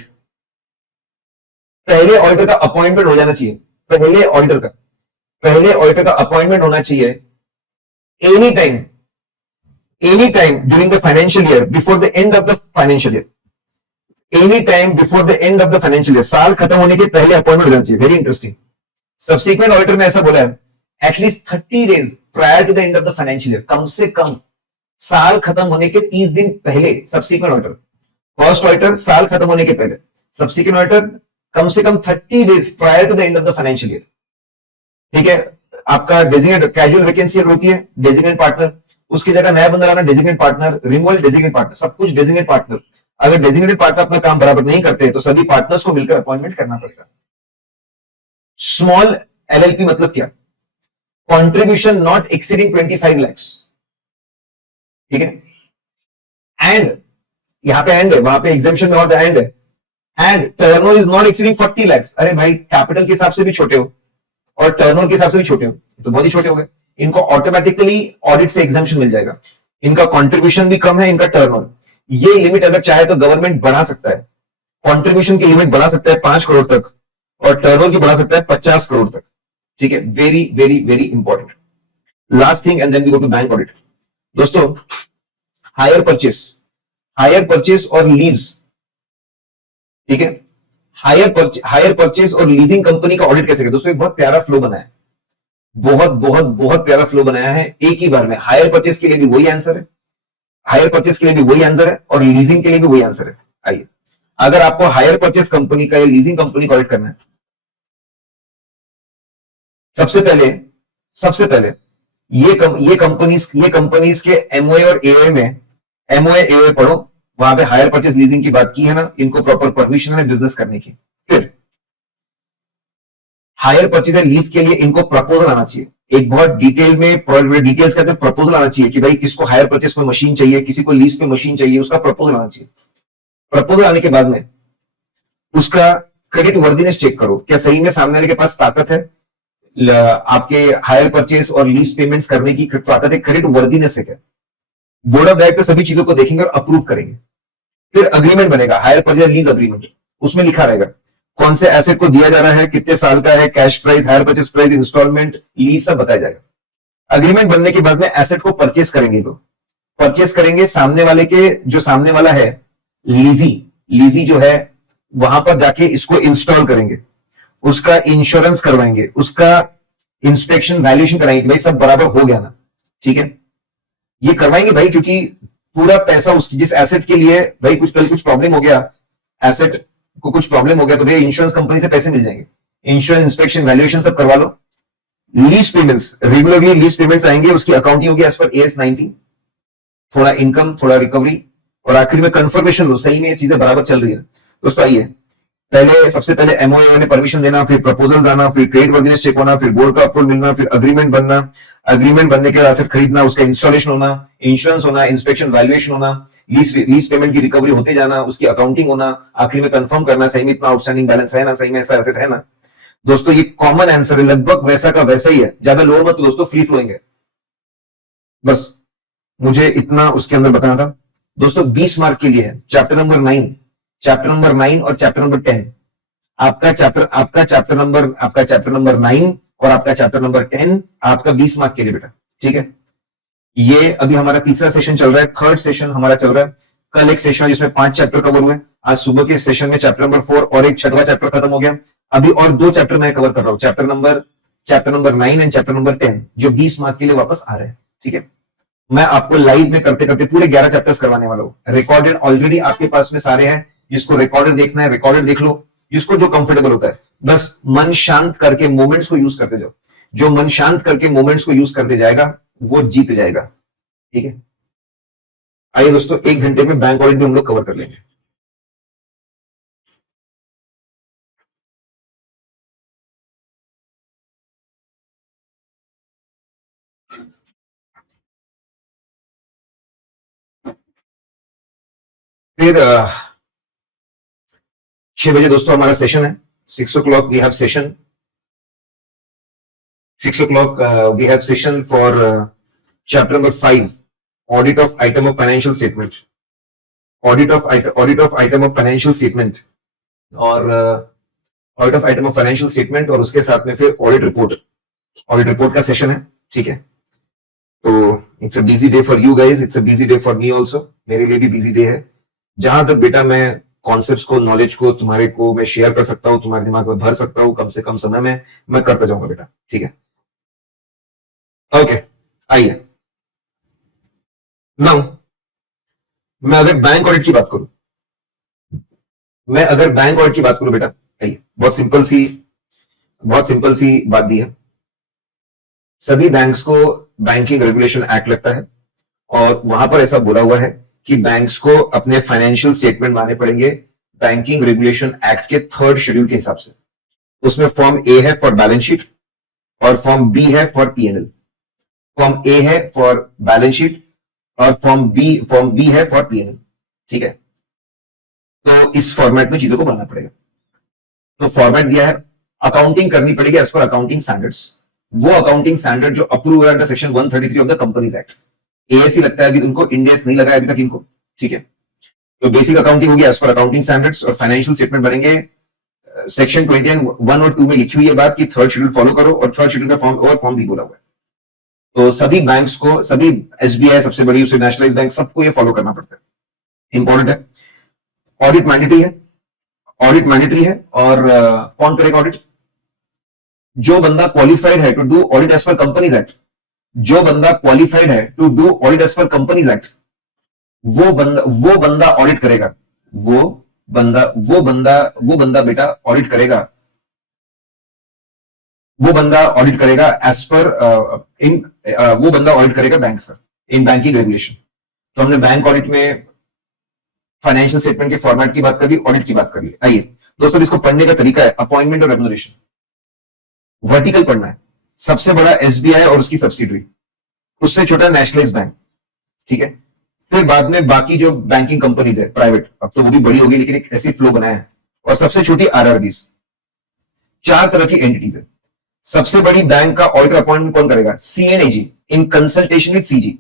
पहले ऑडिटर का अपॉइंटमेंट हो जाना चाहिए। पहले ऑडिटर का अपॉइंटमेंट होना चाहिए any time during the financial year before the end of the financial year. Any time before the end of the financial year, साल खत्म होने के पहले अपॉइंटमेंट हो जाना चाहिए। Very interesting. सब्सिक्वेंट ऑडिटर में ऐसा बोला है, at least 30 days prior to the end of the financial year, कम से कम साल खत्म होने के 30 दिन पहले सब्सिक्वेंट ऑडिटर। फर्स्ट ऑडिटर साल खत्म होने के पहले, सब्सिक्वेंट ऑडिटर कम से कम 30 days prior to the end of the financial year, ठीक है। आपका डेजिग्नेट कैजुअल वैकेंसी अगर होती है, डेजिग्नेट पार्टनर, उसकी जगह नया बंदा लाना, designate partner, removal designate partner, सब कुछ डेजिग्नेट पार्टनर। अगर डेजिग्नेटेड पार्टनर अपना काम बराबर नहीं करते तो सभी पार्टनर्स को मिलकर अपॉइंटमेंट करना पड़ेगा। स्मॉल एलएलपी मतलब क्या? कंट्रीब्यूशन नॉट एक्सीडिंग 25 lakhs, ठीक है। एंड यहां पे एंड है, वहां पे एग्जेम्पशन में और एंड है। And turnover is not exceeding 40 lakhs। अरे भाई, कैपिटल के हिसाब से भी छोटे हो और टर्नओवर के हिसाब से भी छोटे हो तो बहुत ही छोटे हो गए, इनको ऑटोमेटिकली ऑडिट से एग्जेम्पशन मिल जाएगा। इनका कंट्रीब्यूशन भी कम है, इनका टर्नओवर, ये लिमिट अगर चाहे तो गवर्नमेंट बढ़ा सकता है। कंट्रीब्यूशन की लिमिट बढ़ा सकता है 5 करोड़ तक और टर्नओवर की बढ़ा सकता है 50 करोड़ तक, ठीक है। Very very very important. Last thing and then we go to bank audit. दोस्तों, हायर परचेस और लीज, ठीक है। हायर परचेस और लीजिंग कंपनी का ऑडिट कैसे करें? दोस्तों, एक बहुत प्यारा फ्लो बना है, बहुत प्यारा फ्लो बनाया है एक ही बार में। हायर परचेस के लिए भी वही आंसर है, हायर परचेस के लिए भी वही आंसर है और लीजिंग के लिए भी वही आंसर है। आइए, अगर आपको हायर परचेस कंपनी का या लीजिंग कंपनी का ऑडिट करना है, सबसे पहले ये कंपनीज के एमओए और एओए में, एमओए एओए पढ़ो, वहां पे हायर परचेस लीजिंग की बात की है ना, इनको प्रॉपर परमिशन है बिजनेस करने की। फिर हायर परचेज एंड लीज के लिए इनको प्रपोजल आना चाहिए, एक बहुत डिटेल में डिटेल्स के अंदर प्रपोजल आना चाहिए कि भाई किसको हायर परचेज पे मशीन चाहिए, किसी को लीज पे मशीन चाहिए, उसका प्रपोजल आना चाहिए। प्रपोजल आने के बाद में उसका क्रेडिट वर्दीनेस चेक करो, क्या सही में सामने वाले के पास ताकत है आपके हायर परचेज और लीज पेमेंट्स करने की ताकत है, क्रेडिट वर्दीनेस है क्या। बोर्ड ऑफ डायरेक्टर सभी चीजों को देखेंगे और अप्रूव करेंगे। फिर अग्रीमेंट बनेगा, हायर परचेज लीज अग्रीमेंट, उसमें लिखा रहेगा कौन से एसेट को दिया जा रहा है, कितने साल का है, cash price, hire purchase price, instalment, lease सब बताया जाएगा। अग्रीमेंट बनने के बाद में एसेट को परचेज करेंगे, लोग परचेज करेंगे, सामने वाले के जो सामने वाला है लीजी जो है वहां पर जाके इसको इंस्टॉल करेंगे, उसका इंश्योरेंस करवाएंगे, उसका इंस्पेक्शन वैल्यूएशन कराएंगे, भाई सब बराबर हो गया ना, ठीक है। ये करवाएंगे भाई, क्योंकि पूरा पैसा उसकी जिस एसेट के लिए भाई कल कुछ प्रॉब्लम हो गया, एसेट को कुछ प्रॉब्लम हो गया तो भाई इंश्योरेंस कंपनी से पैसे मिल जाएंगे, इंश्योरेंस, इंस्पेक्शन, वैल्यूएशन सब करवा लो। Lease payments, regularly lease payments आएंगे, उसकी अकाउंटिंग होगी एज पर AS 19, थोड़ा इनकम, थोड़ा रिकवरी, और आखिर में कंफर्मेशन लो सही में ये चीजें बराबर चल रही है। दोस्तों आइए, पहले सबसे पहले MOA ने परमिशन देना, फिर प्रपोजल्स आना, फिर क्रेडिट वर्दीनेस चेक होना, फिर बोर्ड का अप्रूवल मिलना, फिर अग्रीमेंट बनना, अग्रीमेंट बनने के बाद एसेट खरीदना, उसका इंस्टॉलेशन होना, इंश्योरेंस होना, इंस्पेक्शन, वैल्यूएशन होना, लीज पेमेंट की रिकवरी होते जाना, उसकी अकाउंटिंग होना, आखिर में कंफर्म करना सही में इतना आउटस्टैंडिंग बैलेंस है ना, सही में ऐसा एसेट है ना। दोस्तों ये कॉमन आंसर है, लगभग वैसा का वैसा ही है, ज्यादा लोअर मत दोस्तों, फ्री फ्लोइंग है। बस मुझे इतना उसके अंदर बताना था दोस्तों। 20 मार्क के लिए है चैप्टर नंबर 9, चैप्टर नंबर 9 और चैप्टर नंबर 10। आपका चैप्टर नंबर 9 और आपका चैप्टर नंबर 10 आपका 20 मार्क के लिए बेटा, ठीक है। ये अभी हमारा तीसरा सेशन चल रहा है, थर्ड सेशन हमारा चल रहा है। कल एक सेशन जिसमें 5 चैप्टर कवर हुए, आज सुबह के सेशन में चैप्टर नंबर 4 और एक 6वां चैप्टर खत्म हो गया। अभी और 2 चैप्टर मैं कवर कर रहा हूं, chapter number 9 and chapter number 10, जो 20 मार्क के लिए वापस आ रहे हैं, ठीक है। मैं आपको लाइव में करते करते पूरे 11 चैप्टर्स करवाने वाला हूं। रिकॉर्डेड ऑलरेडी आपके पास में सारे हैं, जिसको रिकॉर्डेड देखना है रिकॉर्डेड देख लो, जिसको जो कंफर्टेबल होता है। बस मन शांत करके मोमेंट्स को यूज करते जाओ, जो मन शांत करके मोमेंट्स को यूज करते जाएगा वो जीत जाएगा, ठीक है। आइए दोस्तों, 1 घंटे में बैंक ऑडिट भी हम लोग कवर कर लेंगे। फिर 6 बजे दोस्तों हमारा सेशन है, 6 o'clock we have session, 6 o'clock we have session for chapter number 5, audit of item of financial statement, audit of item of financial statement, और audit of item of financial statement, और उसके साथ में फिर ऑडिट रिपोर्ट का session है, ठीक है। तो it's a busy day for you guys, it's a busy day for me also, मेरे लिए भी बिजी डे है। जहां तक बेटा मैं कॉन्सेप्ट्स को, नॉलेज को तुम्हारे को मैं शेयर कर सकता हूं, तुम्हारे दिमाग में भर सकता हूं, कम से कम समय में मैं करता जाऊंगा बेटा, ठीक है। ओके, आइए नाउ मैं अगर बैंक ऑडिट की बात करूं, बेटा, आइए, बहुत सिंपल सी बात दी है। सभी बैंक्स को बैंकिंग रेगुलेशन एक्ट लगता है, और वहां पर ऐसा बोला हुआ है कि बैंक्स को अपने फाइनेंशियल स्टेटमेंट बनाने पड़ेंगे बैंकिंग रेगुलेशन एक्ट के 3rd शेड्यूल के हिसाब से। उसमें फॉर्म ए है फॉर बैलेंस शीट और फॉर्म बी है फॉर P&L। फॉर्म ए है फॉर बैलेंस शीट और फॉर्म बी है फॉर P&L, ठीक है। तो इस फॉर्मेट में चीजों को बनाना पड़ेगा। तो फॉर्मेट दिया है, अकाउंटिंग करनी पड़ेगी एज पर अकाउंटिंग स्टैंडर्ड्स, वो अकाउंटिंग स्टैंडर्ड जो अप्रूव है under section 133 of the companies act. ASC लगता है अभी उनको, इंडियस नहीं लगा अभी तक इनको, ठीक है। तो बेसिक अकाउंटिंग होगी एज पर अकाउंटिंग स्टैंडर्ड्स, और फाइनेंशियल स्टेटमेंट बनेंगे सेक्शन 21 और 2 में लिखी हुई है बात कि 3rd शेड्यूल फॉलो करो, और 3rd शेड्यूल का फॉर्म और फॉर्म भी बोला हुआ है। तो सभी बैंक्स को, सभी SBI सबसे बड़ी, उसे नेशनलाइज बैंक, सबको ये फॉलो करना पड़ता है, इंपॉर्टेंट है। ऑडिट मैंडेटरी है, और कौन करेगा ऑडिट? जो बंदा क्वालिफाइड है to do audit as per companies act, वो बंदा ऑडिट करेगा, वो बंदा बेटा ऑडिट करेगा, वो बंदा ऑडिट करेगा एज पर वो बंदा ऑडिट करेगा बैंक का इन बैंकिंग रेगुलेशन। तो हमने बैंक ऑडिट में फाइनेंशियल स्टेटमेंट के फॉर्मेट की बात कर ली, ऑडिट की बात कर ली। आइए दोस्तों, इसको पढ़ने का तरीका है अपॉइंटमेंट और रेम्यूनरेशन। वर्टिकल पढ़ना है, सबसे बड़ा एसबीआई और उसकी सब्सिडरी, उससे छोटा नेशनलाइज बैंक, ठीक है। फिर बाद में बाकी जो बैंकिंग कंपनीज है प्राइवेट, अब तो वो भी बड़ी होगी लेकिन एक ऐसी फ्लो बनाया है, और सबसे छोटी आरआरबीज। चार तरह की एंटिटीज है। सबसे बड़ी बैंक का ऑडिटर अपॉइंटमेंट कौन करेगा? CNAG in consultation with CG.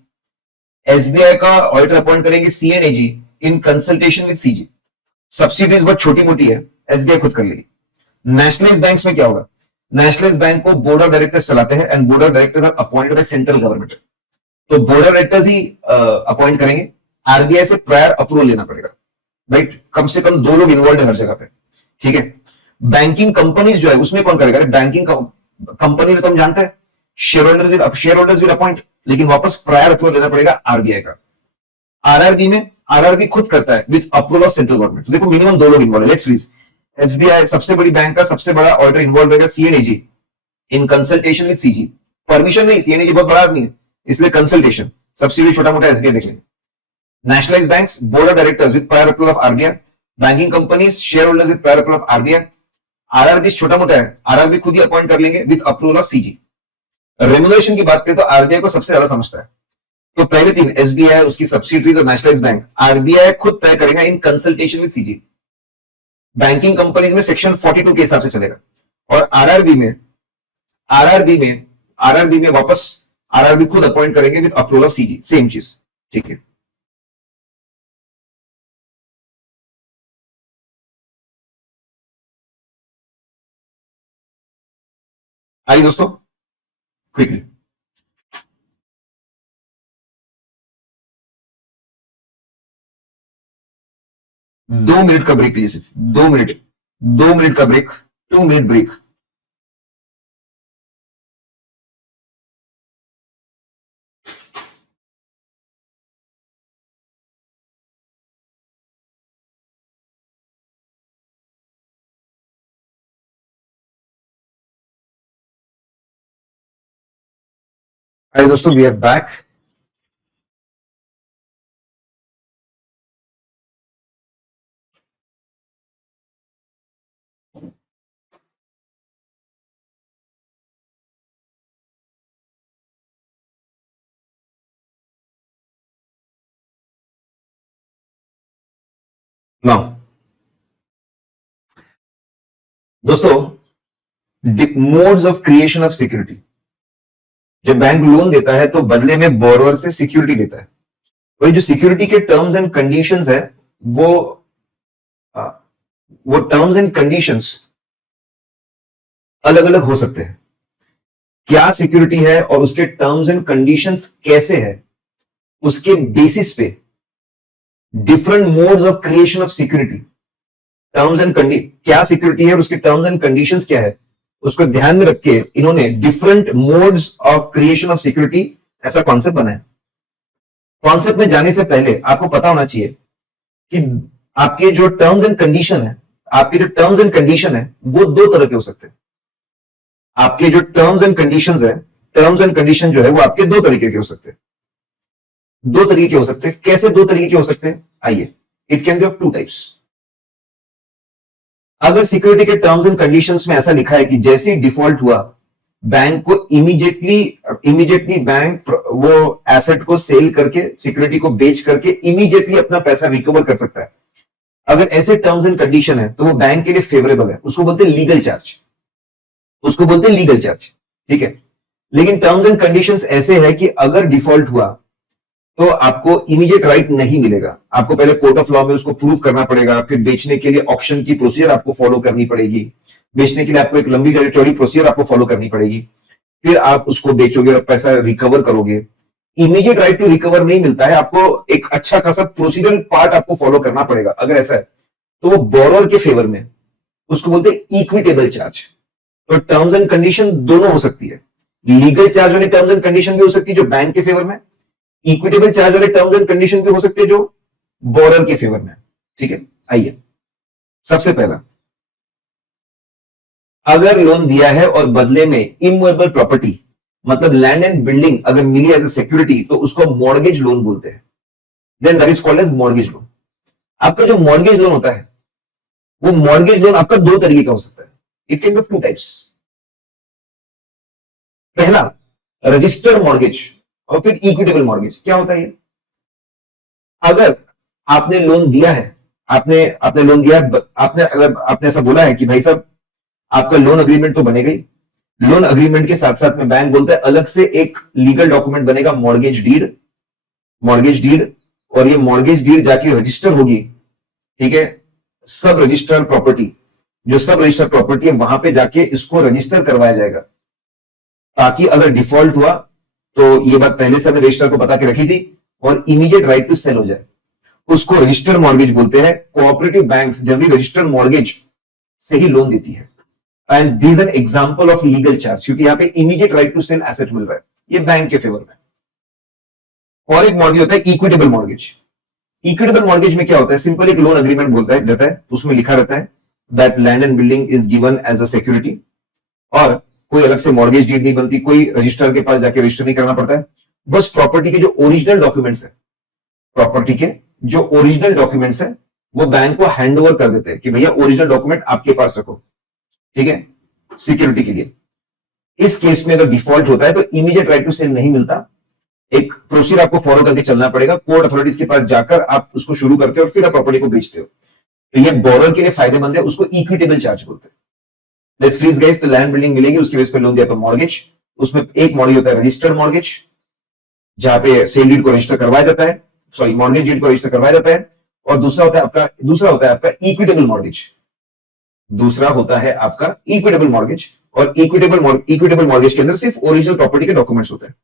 SBI का ऑडिटर अपॉइंट करेंगे CNAG in consultation with CG. Subsidies बहुत छोटी मोटी है, एसबीआई खुद कर लेगी। नेशनलाइज बैंक्स में क्या होगा? नेशनलाइज बैंक को बोर्ड ऑफ डायरेक्टर्स चलाते हैं and board of directors are appointed by central government. तो बोर्ड ऑफ डायरेक्टर्स ही अपॉइंट करेंगे, आरबीआई से प्रायर अप्रूवल लेना पड़ेगा। राइट, कम से कम 2 लोग इन्वॉल्व है हर जगह पे, ठीक है। बैंकिंग कंपनीज जो है उसमें कौन करेगा? बैंकिंग कंपनी में तो हम जानते हैं शेयर होल्डर्स विल अपॉइंट, लेकिन वापस प्रायर अप्रूवल लेना पड़ेगा आरबीआई का। आरआरबी में आरआरबी खुद करता है with approval of central government. तो देखो मिनिमम 2 लोग इन्वॉल्व है। लेट्स प्लीज, एसबीआई सबसे बड़ी बैंक का सबसे बड़ा ऑडिटर इन्वॉल्व रहेगा CNAG in consultation with CG. Permission नहीं, सीएनएजी बहुत बड़ा आदमी है इसलिए कंसल्टेशन, सब्सिडी छोटा मोटा एसबीआई देख लेंगे। Nationalise banks board of directors with prior approval of RBI. Banking companies share holders with prior approval of RBI. RRB छोटा मोटा है, आरआरबी खुद ही अपॉइंट कर लेंगे with approval of CG. Remuneration की बात करें तो आरबीआई को सबसे ज्यादा समझता है, तो पहले 3 एसबीआई, उसकी सब्सिडीज और नेशनलाइज बैंक, आरबीआई खुद तय करेगा इन consultation with CG. Banking companies में सेक्शन 42 के हिसाब से चलेगा, और आरआरबी में वापस आरआरबी खुद अपॉइंट करेंगे with approval of CG, same चीज, ठीक है। आइए दोस्तों क्विकली, 2 मिनट का ब्रेक लीजिए, सिर्फ 2 मिनट, 2 मिनट का ब्रेक, 2 मिनट ब्रेक। आइए दोस्तों, वी आर बैक। नाउ दोस्तों, modes of creation of security. जब बैंक लोन देता है तो बदले में बोरोवर से सिक्योरिटी देता है। वही जो सिक्योरिटी के टर्म्स एंड कंडीशंस है, वो वो टर्म्स एंड कंडीशंस अलग अलग हो सकते हैं। क्या सिक्योरिटी है और उसके टर्म्स एंड कंडीशंस कैसे है, उसके बेसिस पे different modes of creation of security, terms and क्या सिक्योरिटी है और उसके टर्म्स एंड कंडीशंस क्या है, उसको ध्यान में रख के इन्होंने different modes of creation of security ऐसा कॉन्सेप्ट बनाया। कॉन्सेप्ट में जाने से पहले आपको पता होना चाहिए कि आपके जो टर्म्स एंड कंडीशन है, वो 2 तरह के हो सकते हैं। आपके जो टर्म्स एंड कंडीशंस है, टर्म्स एंड कंडीशन जो है वो आपके 2 तरीके के हो सकते हैं। 2 तरीके के हो सकते हैं। कैसे 2 तरीके के हो सकते हैं? आइए, it can be of 2 types. अगर सिक्योरिटी के टर्म्स एंड कंडीशंस में ऐसा लिखा है कि जैसे ही डिफॉल्ट हुआ, बैंक को इमीडिएटली बैंक वो एसेट को सेल करके, सिक्योरिटी को बेच करके इमीडिएटली अपना पैसा रिकवर कर सकता है, अगर ऐसे टर्म्स एंड कंडीशन है तो वो बैंक के लिए फेवरेबल है। उसको बोलते हैं लीगल चार्ज, ठीक है। लेकिन टर्म्स एंड कंडीशंस ऐसे है कि अगर डिफॉल्ट हुआ तो आपको इमीडिएट राइट नहीं मिलेगा। आपको पहले कोर्ट ऑफ लॉ में उसको प्रूव करना पड़ेगा, फिर बेचने के लिए ऑप्शन की प्रोसीजर आपको फॉलो करनी पड़ेगी, बेचने के लिए आपको एक लंबी चौड़ी प्रोसीजर आपको फॉलो करनी पड़ेगी, फिर आप उसको बेचोगे और पैसा रिकवर करोगे। इमीडिएट राइट टू रिकवर नहीं मिलता है, आपको एक अच्छा खासा प्रोसीजरल पार्ट आपको फॉलो करना पड़ेगा। अगर ऐसा है तो वो बोरोवर के फेवर में, उसको बोलते हैं इक्विटेबल चार्ज। तो टर्म्स एंड कंडीशन दोनों हो सकती है, लीगल चार्ज वाली टर्म्स एंड कंडीशन भी हो सकती है जो बैंक के फेवर में, इक्विटेबल चार्ज वाले टर्म्स एंड कंडीशन भी हो सकते हैं जो बोरर के फेवर में, ठीक है। आइए, सबसे पहला, अगर लोन दिया है और बदले में इमूवेबल प्रॉपर्टी मतलब लैंड एंड बिल्डिंग अगर मिली एज ए सिक्योरिटी तो उसको मॉर्गेज लोन बोलते हैं। Then that is called as mortgage loan. आपका जो मॉर्गेज लोन होता है, वो मॉर्गेज लोन आपका 2 तरीके का हो सकता है। It can be 2 types. पहला रजिस्टर्ड मॉर्गेज और फिर इक्विटेबल मॉर्गेज। क्या होता है ये? अगर आपने लोन दिया है, आपने लोन दिया है, अगर आपने ऐसा बोला है कि भाई साहब आपका लोन अग्रीमेंट तो बनेगा ही, लोन अग्रीमेंट के साथ साथ में बैंक बोलता है अलग से एक लीगल डॉक्यूमेंट बनेगा, मॉर्गेज डीड। मॉर्गेज डीड, और ये मॉर्गेज डीड जाके रजिस्टर होगी, ठीक है, सब रजिस्टर्ड प्रॉपर्टी, जो सब रजिस्टर्ड प्रॉपर्टी है वहां पे जाके इसको रजिस्टर करवाया जाएगा, ताकि अगर डिफॉल्ट हुआ तो ये बात पहले से हमने रजिस्टर को बता के रखी थी और इमीडिएट राइट टू सेल हो जाए। उसको रजिस्टर्ड मॉर्गेज बोलते हैं। Cooperative banks generally registered mortgage से ही लोन देती है। And this an example of legal charge, क्योंकि यहां पे immediate right to sell asset मिल रहा है, ये बैंक के फेवर में। और एक मॉर्गेज होता है इक्विटेबल मॉर्गेज। इक्विटेबल मॉर्गेज में क्या होता है? सिंपल एक लोन अग्रीमेंट बोलता है रहता है, उसमें लिखा रहता है that land and building is given as a security, और कोई अलग से मॉर्गेज डीड नहीं बनती, कोई रजिस्टर के पास जाके रजिस्टर नहीं करना पड़ता है। बस प्रॉपर्टी के जो ओरिजिनल डॉक्यूमेंट्स है, प्रॉपर्टी के जो ओरिजिनल डॉक्यूमेंट्स है वो बैंक को हैंड ओवर कर देते हैं कि भैया ओरिजिनल डॉक्यूमेंट आपके पास रखो, ठीक है, सिक्योरिटी के लिए। इस केस में अगर डिफॉल्ट होता है तो इमीडिएट राइट टू सेल नहीं मिलता, एक प्रोसीजर आपको फॉलो करके चलना पड़ेगा, कोर्ट अथॉरिटीज के पास जाकर आप उसको शुरू करते हो और फिर आप प्रॉपर्टी को बेचते हो। तो ये बोरर के लिए फायदेमंद है, उसको इक्विटेबल चार्ज बोलते हैं। लेट्स फ्रीज गाइस, तो लैंड बिल्डिंग मिलेगी, उसके बेस पे लोन दिया तो मॉर्गेज। उसमें एक मॉर्गेज होता है रजिस्टर्ड मॉर्गेज, जहां पे सेल डीड को रजिस्टर करवाया जाता है, सॉरी मॉर्गेज डीड को रजिस्टर करवाया जाता है। और दूसरा होता है आपका इक्विटेबल मॉर्गेज। दूसरा होता है आपका इक्विटेबल मॉर्गेज, और इक्विटेबल मॉर्गेज के अंदर सिर्फ ओरिजिनल प्रॉपर्टी के डॉक्यूमेंट्स होते हैं।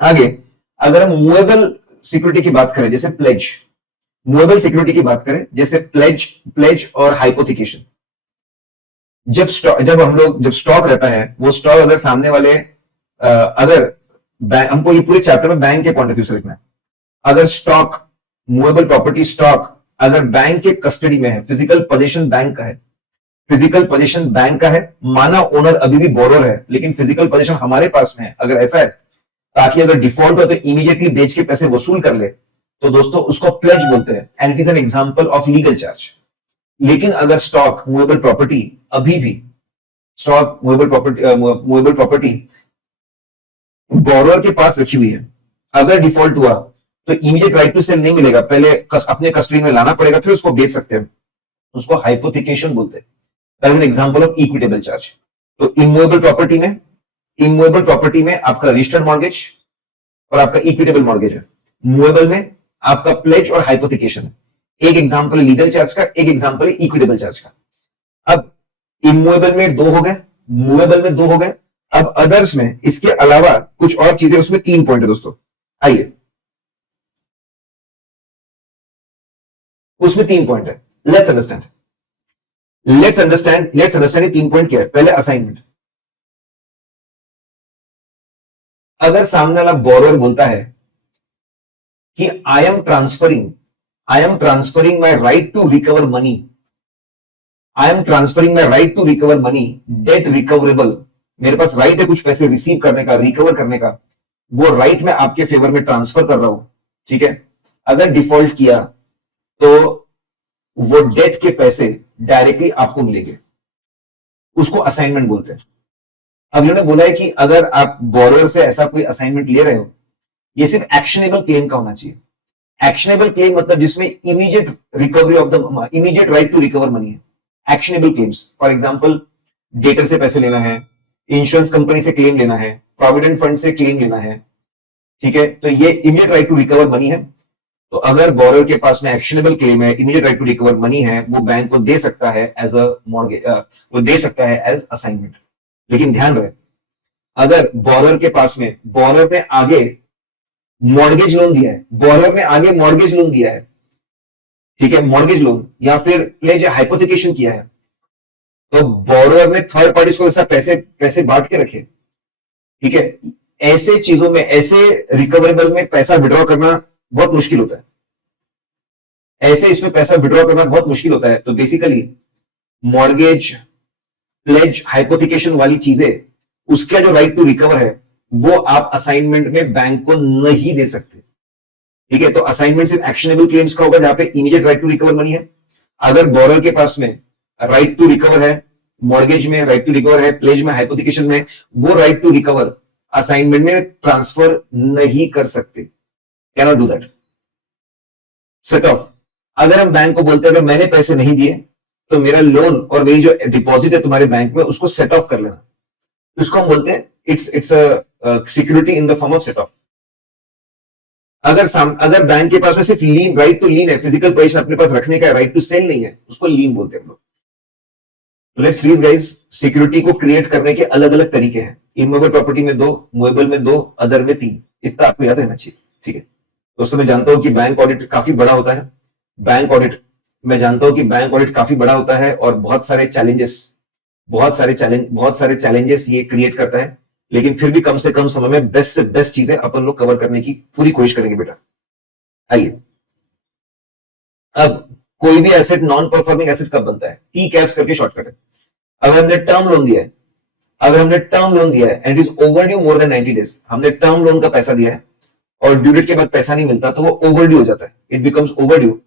आगे अगर हम मूवेबल सिक्योरिटी की बात करें, जैसे प्लेज, मूवेबल सिक्योरिटी की बात करें जैसे प्लेज और हाइपोथिकेशन। जब स्टॉक रहता है, वो स्टॉक अगर सामने वाले अगर हमको ये पूरे चैप्टर में बैंक के पॉइंट ऑफ व्यू से लिखना है। अगर स्टॉक, मूवेबल प्रॉपर्टी स्टॉक अगर बैंक के कस्टडी में है, फिजिकल पोजीशन बैंक का है, फिजिकल पोजीशन बैंक का है, माना ओनर अभी भी बोरर है लेकिन फिजिकल पोजीशन हमारे पास में है, अगर ऐसा है, ताकि अगर डिफॉल्ट हो तो इमीडिएटली बेच के पैसे वसूल कर ले, तो दोस्तों उसको प्लेज बोलते हैं, and it is an example of legal charge. लेकिन अगर स्टॉक, मूवेबल प्रॉपर्टी, अभी भी स्टॉक, मूवेबल प्रॉपर्टी बोरोअर के पास रखी हुई है, अगर डिफॉल्ट हुआ तो इमीडिएट राइट टू सेल नहीं मिलेगा, पहले अपने कस्टडी में लाना पड़ेगा, फिर उसको बेच सकते हैं, उसको हाइपोथिकेशन बोलते हैं। That is an example of equitable charge. तो इमूवेबल प्रॉपर्टी में आपका रजिस्टर्ड मॉर्गेज और आपका इक्विटेबल मॉर्गेज है, मूवेबल में आपका प्लेज और हाइपोथिकेशन है। एक एग्जांपल है लीगल चार्ज का, एक एग्जांपल है इक्विटेबल चार्ज का। अब इमूवेबल में 2 हो गए, मूवेबल में 2 हो गए। अब अदर्स में इसके अलावा कुछ और चीजें, उसमें 3 पॉइंट है दोस्तों, आइए उसमें 3 पॉइंट है। लेट्स अंडरस्टैंड ये 3 पॉइंट क्या है। पहले असाइनमेंट। अगर सामने वाला बोरोअर बोलता है कि I am transferring my right to recover money, debt recoverable, मेरे पास राइट है कुछ पैसे रिसीव करने का, रिकवर करने का, वो राइट मैं आपके फेवर में ट्रांसफर कर रहा हूं, ठीक है। अगर डिफॉल्ट किया तो वो डेट के पैसे डायरेक्टली आपको मिलेंगे, उसको असाइनमेंट बोलते हैं। अब इन्होंने बोला है कि अगर आप बोरोअर से ऐसा कोई असाइनमेंट ले रहे हो, ये सिर्फ एक्शनेबल क्लेम का होना चाहिए। एक्शनेबल क्लेम मतलब जिसमें immediate recovery of the immediate right to recover money है। Actionable claims, for example debtor से पैसे लेना है, इंश्योरेंस कंपनी से क्लेम लेना है, प्रोविडेंट फंड से क्लेम लेना है, ठीक है, तो ये immediate right to recover money है। तो अगर बोरोअर के पास में एक्शनेबल क्लेम है, immediate right to recover money है, वो बैंक को दे सकता है एज अ मॉर्गेज, वो दे सकता है एज असाइनमेंट। लेकिन ध्यान रहे, अगर बोरोअर के पास में, बोरोअर ने आगे मॉर्गेज लोन दिया है, ठीक है, मॉर्गेज लोन या फिर प्लेज हाइपोथिकेशन किया है, तो बोरोअर ने थर्ड पार्टीज को ऐसा पैसे बांट के रखे, ठीक है। ऐसे चीजों में, ऐसे रिकवरेबल में पैसा विड्रॉ करना बहुत मुश्किल होता है, इसमें पैसा विड्रॉ करना बहुत मुश्किल होता है। तो बेसिकली मॉर्गेज, प्लेज, हाइपोथिकेशन वाली चीजें, उसका जो राइट टू रिकवर है वो आप असाइनमेंट में बैंक को नहीं दे सकते, ठीक है। तो असाइनमेंट सिर्फ एक्शनेबल क्लेम्स का होगा, जहां पे immediate right to recover money है। अगर बोरोअर के पास में राइट टू रिकवर है, मॉर्गेज में राइट टू रिकवर है, प्लेज में, हाइपोथिकेशन में, वो राइट टू रिकवर असाइनमेंट में ट्रांसफर नहीं कर सकते, can not do that. Set off, अगर हम बैंक को बोलते हैं अगर मैंने पैसे नहीं दिए तो मेरा लोन और मेरी जो डिपॉजिट है तुम्हारे बैंक में उसको सेट ऑफ कर लेना, उसको हम बोलते हैं it's a security in the form of set off. अगर बैंक के पास में सिर्फ लीन, राइट टू लीन है, फिजिकल पोजीशन अपने पास रखने का, राइट टू सेल नहीं है, उसको लीन बोलते हैं हम लोग। लेट्स रीड गाइस, सिक्योरिटी को क्रिएट करने के अलग अलग तरीके हैं। इमूवेबल प्रॉपर्टी में 2, मूवेबल में 2, अदर में 3, इतना आपको याद रहना चाहिए, ठीक है दोस्तों। मैं जानता हूं कि बैंक ऑडिट काफी बड़ा होता है, मैं जानता हूं कि बैंक ऑडिट काफी बड़ा होता है और बहुत सारे चैलेंजेस ये क्रिएट करता है, लेकिन फिर भी कम से कम समय में बेस्ट से बेस्ट चीजें अपन लोग कवर करने की पूरी कोशिश करेंगे बेटा। आइए, अब कोई भी एसेट नॉन परफॉर्मिंग एसेट कब बनता है? टी कैप्स करके शॉर्टकट है। अगर हमने टर्म लोन दिया है and is overdue more than 90 days, हमने टर्म लोन का पैसा दिया है और ड्यू डेट के बाद पैसा नहीं मिलता तो वो ओवरड्यू हो जाता है, इट बिकम्स ओवरड्यू।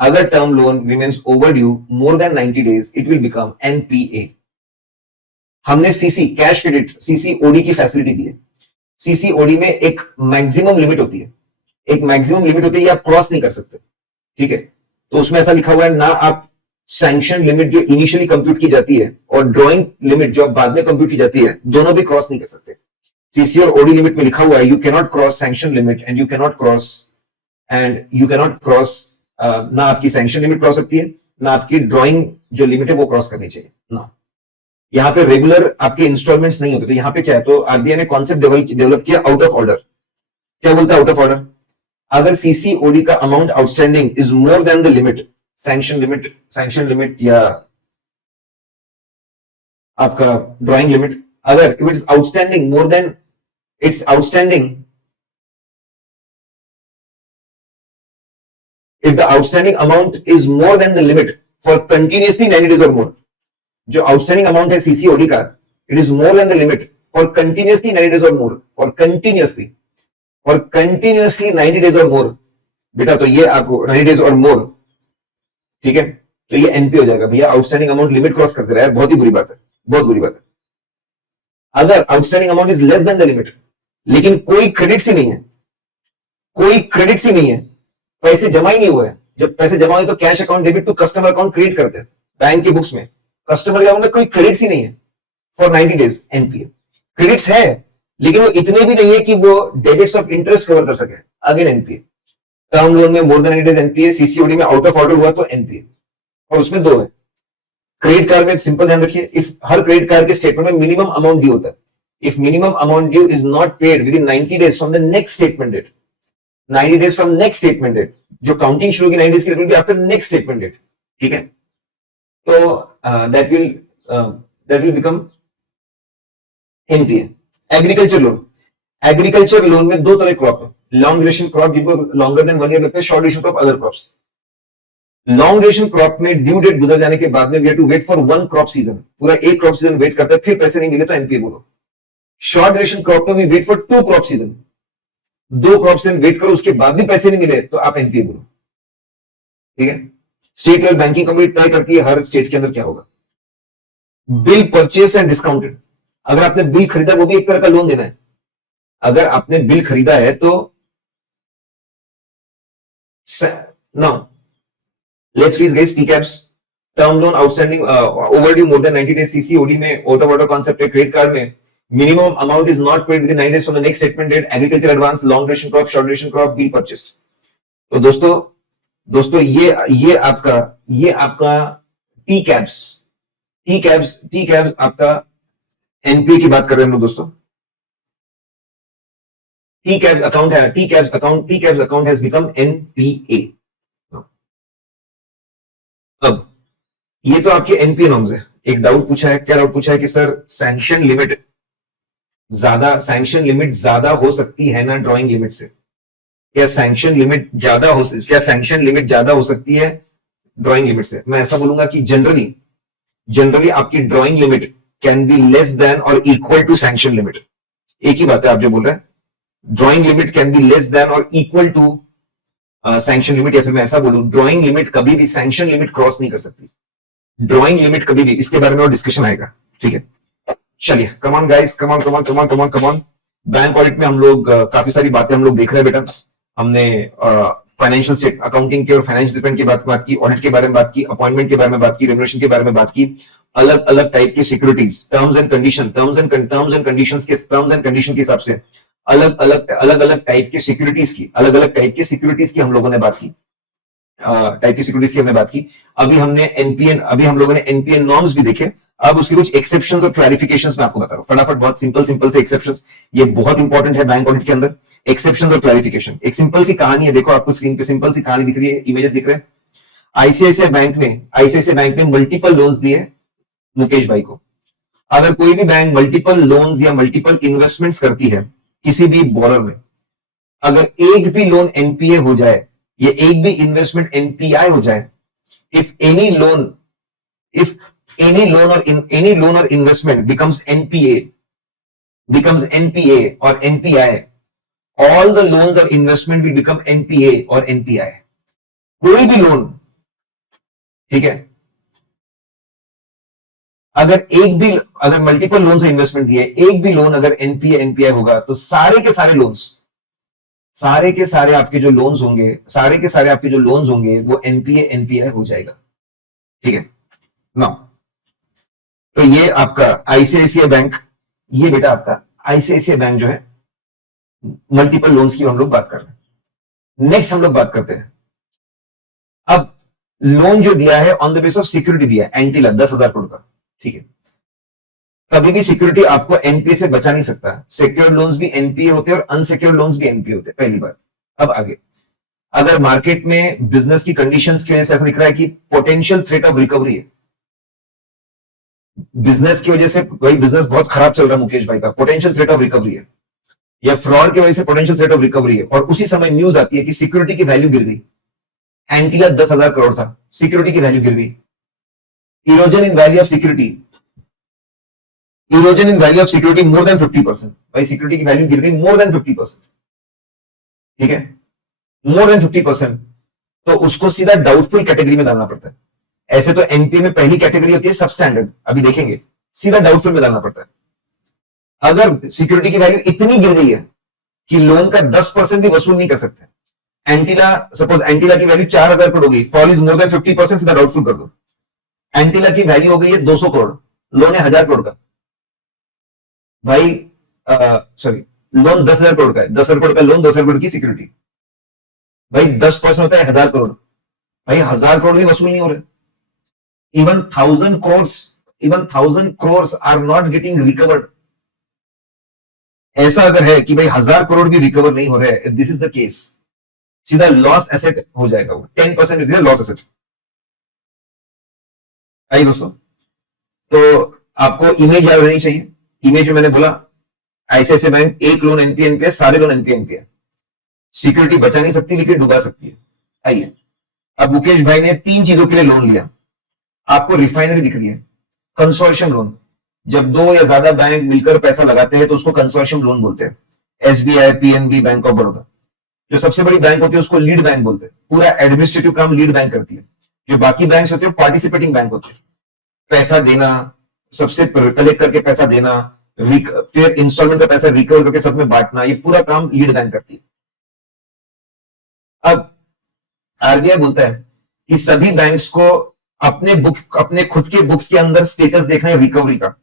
अगर term loan remains overdue more than 90 days it will become NPA. हमने सीसी, कैश क्रेडिट, सीसीओडी की फैसिलिटी दी है। सीसीओडी में एक मैक्सिमम लिमिट होती है, ये आप क्रॉस नहीं कर सकते, ठीक है। तो उसमें ऐसा लिखा हुआ है ना, आप सैंक्शन लिमिट जो इनिशियली कंप्यूट की जाती है और ड्रॉइंग लिमिट जो बाद में कंप्यूट की जाती है, दोनों भी क्रॉस नहीं कर सकते। सीसी और ओडी लिमिट में लिखा हुआ है you can not cross sanction limit and you can not cross ना आपकी सैंक्शन लिमिट क्रॉस सकती है, ना आपकी ड्रॉइंग जो लिमिट है वो क्रॉस करनी चाहिए ना। यहाँ पे रेगुलर आपके इंस्टॉलमेंट्स नहीं होते। तो यहाँ पे क्या है, तो आरबीआई ने कॉन्सेप्ट डेवलप किया आउट ऑफ ऑर्डर। क्या बोलता है आउट ऑफ ऑर्डर? अगर सीसीओडी का amount outstanding is more than the limit, sanction limit या आपका ड्राइंग लिमिट, अगर it is outstanding more then it's outstanding, if the outstanding amount is more than the limit for continuously 90 days or more, जो outstanding amount है CCOD का, it is more than the limit for continuously 90 days और मोर, for continuously 90 days और मोर बेटा, तो ये आपको 90 days और मोर, ठीक है, तो ये एनपी हो जाएगा भैया। आउटस्टैंडिंग अमाउंट लिमिट क्रॉस करते रहे, बहुत ही बुरी बात है, बहुत बुरी बात है। अगर outstanding amount is less than the limit लेकिन कोई क्रेडिट्स ही नहीं है, पैसे जमा ही नहीं हुए हैं, जब पैसे जमा हुए तो cash account debit to customer account create करते हैं बैंक की बुक्स में, कस्टमर अकाउंट में कोई क्रेडिट्स ही नहीं है फॉर 90 डेज, एनपीए। क्रेडिट्स है लेकिन वो इतने भी नहीं है कि वो डेबिट्स ऑफ इंटरेस्ट कवर कर सके, अगेन एनपीए। टर्म लोन में मोर देन 90 डेज एनपीए, सीसीओडी में आउट ऑफ ऑर्डर हुआ तो एनपीए, और उसमें 2 है। क्रेडिट कार्ड में सिंपल ध्यान रखिए, इफ हर क्रेडिट कार्ड के स्टेटमेंट में मिनिमम अमाउंट ड्यू होता है, if minimum amount due is not paid within 90 days from the next statement date, 90 days from next statement date, जो काउंटिंग शुरू की 90 डेज की आफ्टर नेक्स्ट स्टेटमेंट डेट, ठीक है, तो that will become NPA. Agriculture loan में 2 तरह crop है, लॉन्ग ड्यूरेशन क्रॉप जिनको लॉन्गर देन 1 ईयर लगता है, short duration crop, other crops. Long duration crop में ड्यू डेट गुजर जाने के बाद में we have to wait for 1 crop season, पूरा 1 क्रॉप सीजन वेट करता है, फिर पैसे नहीं मिले तो एनपीए बोलो। शॉर्ट ड्यूरेशन क्रॉप में we wait for 2 crop season, 2 crop season wait करो, उसके बाद भी पैसे नहीं मिले तो आप एनपीए बोलो, ठीक है। स्टेट लेवल बैंकिंग कमिटी तय करती है हर स्टेट के अंदर क्या होगा। बिल परचेस एंड डिस्काउंटेड, अगर आपने बिल खरीदा वो भी एक तरह का लोन देना है। अगर आपने बिल खरीदा है तो now let's freeze guys, T caps, term loan outstanding overdue more than 90 days, CCOD में आउट ऑफ ऑर्डर कॉन्सेप्ट है, क्रेडिट कार्ड में minimum amount is not paid within 90 days from the next statement date, agriculture advance, long duration crop, short duration crop, bill purchased. तो दोस्तों ये आपका T caps आपका NPA की बात कर रहे हैं हम लोग दोस्तों। T caps account has become NPA. अब ये तो आपके एनपीए नॉर्म्स है। एक डाउट पूछा है, क्या डाउट पूछा है कि सर सैंक्शन लिमिट ज्यादा हो सकती है ना ड्राइंग लिमिट से, क्या सैंक्शन लिमिट ज्यादा हो सकती है ड्राइंग लिमिट से? मैं ऐसा बोलूंगा कि जनरली आपकी drawing limit can be less than और इक्वल टू सैंक्शन लिमिट। एक ही बात है आप जो बोल रहे हैं, drawing limit can be less than और इक्वल टू सैंक्शन लिमिट, या फिर मैं ऐसा बोलूं ड्राइंग लिमिट कभी भी सैंक्शन लिमिट क्रॉस नहीं कर सकती। ड्रॉइंग लिमिट कभी भी, इसके बारे में और डिस्कशन आएगा, ठीक है। चलिए, कमान गाइस, कमान कमान कमान कमान कमान। बैंक ऑडिट में हम लोग काफी सारी बातें हम लोग देख रहे हैं बेटा। हमने फाइनेंशियल स्टेट अकाउंटिंग के और फाइनेंशियल स्टेटमेंट की बात की, ऑडिट के बारे में बात की, अपॉइंटमेंट के बारे में बात की, रेमुनरेशन के बारे में बात की, अलग अलग टाइप की सिक्योरिटीज, टर्म्स एंड कंडीशन के हिसाब से अलग अलग टाइप की सिक्योरिटीज की, अलग अलग टाइप की सिक्योरिटीज की हम लोगों ने बात की, टाइप की सिक्योरिटीज की हमने बात की। अभी हम लोगों ने एनपीएन नॉर्म्स भी देखे। अब उसके कुछ एक्सेप्शंस और क्लैरिफिकेशंस मैं आपको बता रहा हूं फटाफट, बहुत सिंपल से एक्सेप्शंस, ये बहुत इंपॉर्टेंट है बैंक ऑडिट के अंदर, एक्सेप्शंस और क्लैरिफिकेशन। एक सिंपल सी कहानी है, देखो आपको स्क्रीन पे सिंपल सी कहानी दिख रही है, इमेजेस दिख रहे हैं। आईसीआईसीआई बैंक ने मल्टीपल लोन्स दिए मुकेश भाई को। अगर कोई भी बैंक मल्टीपल लोन्स या मल्टीपल इन्वेस्टमेंट्स करती है किसी भी बोरर में, अगर एक भी लोन एनपीए हो जाए, ये एक भी इन्वेस्टमेंट एनपीआई हो जाए, if any loan or investment becomes NPA or NPI, all the loans or investment will become NPA or NPI. कोई भी लोन, ठीक है, अगर मल्टीपल लोन से इन्वेस्टमेंट दिए, एक भी लोन अगर एनपीए एनपीआई होगा तो सारे के सारे आपके जो लोन्स होंगे वो एनपीए एनपीआई हो जाएगा, ठीक है ना। तो ये आपका आईसीआईसीआई बैंक, ये बेटा आपका आईसीआईसीआई बैंक जो है मल्टीपल लोन्स की हम लोग बात कर रहे हैं। नेक्स्ट हम लोग बात करते हैं, अब लोन जो दिया है on the base of security दिया है, एंटीला 10,000 करोड़ का, ठीक है। कभी भी सिक्योरिटी आपको एनपीए से बचा नहीं सकता। सिक्योर्ड लोन्स भी एनपीए होते हैं और अनसिक्योर्ड लोन्स भी एनपीए होते हैं, पहली बात। अब आगे, अगर मार्केट में बिजनेस की कंडीशंस की वजह से ऐसा दिख रहा है कि पोटेंशियल थ्रेट ऑफ रिकवरी है, बिजनेस की वजह से, भाई बिजनेस बहुत खराब चल रहा है मुकेश भाई का, पोटेंशियल थ्रेट ऑफ रिकवरी है, या फ्रॉड की वजह से पोटेंशियल थ्रेट ऑफ रिकवरी है, और उसी समय न्यूज आती है कि सिक्योरिटी की वैल्यू गिर गई, एंटीला 10,000 करोड़ था, सिक्योरिटी की वैल्यू गिर गई, erosion in value of security more than 50%, भाई सिक्योरिटी की वैल्यू गिर गई मोर देन 50%, ठीक है, मोर देन 50%, तो उसको सीधा डाउटफुल कैटेगरी में डालना पड़ता है। ऐसे तो एनपीए में पहली कैटेगरी होती है सब स्टैंडर्ड, अभी देखेंगे, सीधा डाउटफुल में डालना पड़ता है। अगर सिक्योरिटी की वैल्यू इतनी गिर गई है कि लोन का 10% भी वसूल नहीं कर सकते, सपोज एंटीला की वैल्यू 4,000 करोड़ हो गई, फॉल इज मोर देन 50%, सीधा डाउटफुल कर दो। एंटीला की वैल्यू हो गई है 200 करोड़, लोन है 1,000 करोड़ का, भाई सॉरी, लोन 10,000 करोड़ का है, 10,000 करोड़ का लोन, 2,000 करोड़ की सिक्योरिटी, भाई 10% होता है 1,000 करोड़, भाई 1,000 करोड़ भी वसूल नहीं हो रहे। Even 1,000 crores are not getting recovered. ऐसा अगर है कि भाई 1,000 करोड़ भी रिकवर नहीं हो रहे, if this is the case, सीधा लॉस एसेट हो जाएगा वो, 10% लॉस एसेट। आइए दोस्तों, तो आपको इमेज याद रहनी चाहिए। इमेज में मैंने बोला आईसीआईसीआई बैंक एक लोन एनपीए एनपीए, सारे लोन एनपीए एनपीए, सिक्योरिटी बचा नहीं सकती लेकिन डुबा सकती है। आइए, अब मुकेश भाई ने 3 चीजों के लिए लोन लिया, आपको रिफाइनरी दिख रही है, कंसोर्शियम लोन, जब 2 या ज्यादा बैंक मिलकर पैसा लगाते हैं तो उसको कंसोर्शियम लोन बोलते हैं। SBI, PNB, bank of Baroda, जो सबसे बड़ी बैंक होती है उसको लीड बैंक बोलते हैं, पूरा एडमिनिस्ट्रेटिव काम लीड बैंक करती है। जो बाकी बैंक होते हैं पार्टिसिपेटिंग बैंक होते हैं, पैसा देना, सबसे कलेक्ट करके पैसा देना, फिर इंस्टॉलमेंट का पैसा रिकवर करके सब में बांटना, ये पूरा काम लीड बैंक करती है। अब आरबीआई बोलता है कि सभी बैंक्स को अपने खुद के बुक्स के अंदर स्टेटस देखना है रिकवरी का,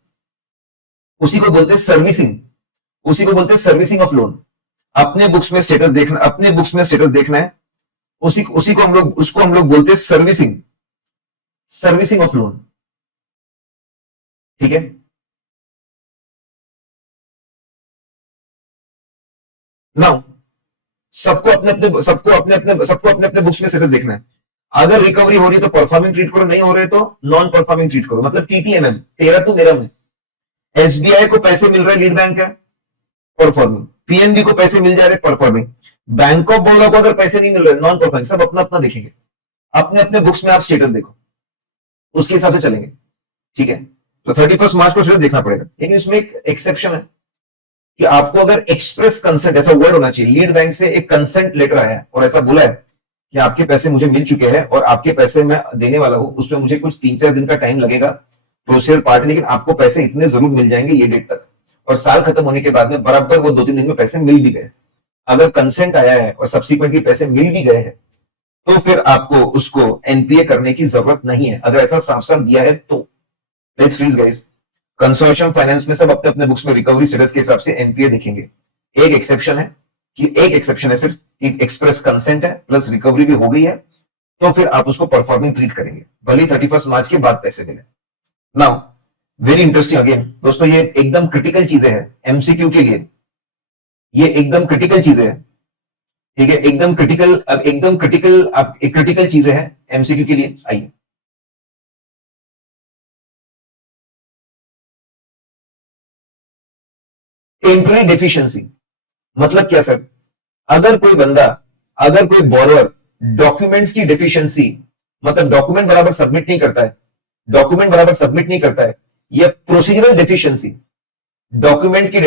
उसी को बोलते हैं सर्विसिंग ऑफ लोन। अपने बुक्स में स्टेटस देखना है, उसको हम लोग बोलते हैं सर्विसिंग ऑफ लोन, ठीक है। नाउ सबको अपने अपने बुक्स में स्टेटस देखना है। अगर रिकवरी हो रही है तो परफॉर्मिंग ट्रीट करो, नहीं हो रहे तो नॉन परफॉर्मिंग ट्रीट करो, मतलब टीटीएमएम, तेरा तू मेरा मैं। एसबीआई को पैसे मिल रहे लीड बैंक है, परफॉर्मिंग। पीएनबी को पैसे मिल जा रहे, परफॉर्मिंग। बैंक ऑफ बड़ौदा को अगर पैसे नहीं मिल रहे, नॉन परफॉर्मिंग। सब अपना अपना देखेंगे, अपने अपने बुक्स में आप स्टेटस देखो, उसके हिसाब से चलेंगे, ठीक है। तो 31 मार्च को स्टेटस देखना पड़ेगा, लेकिन इसमें एक एक्सेप्शन है कि आपको अगर एक्सप्रेस कंसेंट, ऐसा वर्ड होना चाहिए, लीड बैंक से एक कंसेंट लेटर आया है और ऐसा बोला है कि आपके पैसे मुझे मिल चुके हैं और आपके पैसे मैं देने वाला हूं, उसमें मुझे कुछ 3-4 दिन का टाइम लगेगा प्रोसीजर पार्ट, लेकिन आपको पैसे इतने जरूर मिल जाएंगे ये डेट तक, और साल खत्म होने के बाद में बराबर वो 2-3 दिन में पैसे मिल भी गए। अगर कंसेंट आया है और सब्सिक्वेंटली पैसे मिल भी गए हैं तो फिर आपको उसको एनपीए करने की जरूरत नहीं है, अगर ऐसा साफ साफ दिया है तो। Let's read guys, consortium finance में सब अपने अपने बुक्स में रिकवरी स्टेटस के हिसाब से एनपीए देखेंगे। एक एक्सेप्शन है सिर्फ कि एक्सप्रेस कंसेंट है प्लस रिकवरी भी हो गई है, तो फिर आप उसको परफॉर्मिंग ट्रीट करेंगे, भले 31 मार्च के बाद पैसे मिले। नाउ वेरी इंटरेस्टिंग अगेन दोस्तों, ये एकदम क्रिटिकल चीजें हैं एमसीक्यू के लिए, ये एकदम क्रिटिकल चीजें हैं, ठीक है, एकदम क्रिटिकल चीजें हैं एमसीक्यू के लिए। आइए, टेम्पररी डेफिशिएंसी मतलब क्या सर? अगर कोई बोरोअर डॉक्यूमेंट्स की डेफिशिएंसी, मतलब डॉक्यूमेंट बराबर सबमिट नहीं करता है, या प्रोसीजरल डेफिशिएंसी, डॉक्यूमेंट की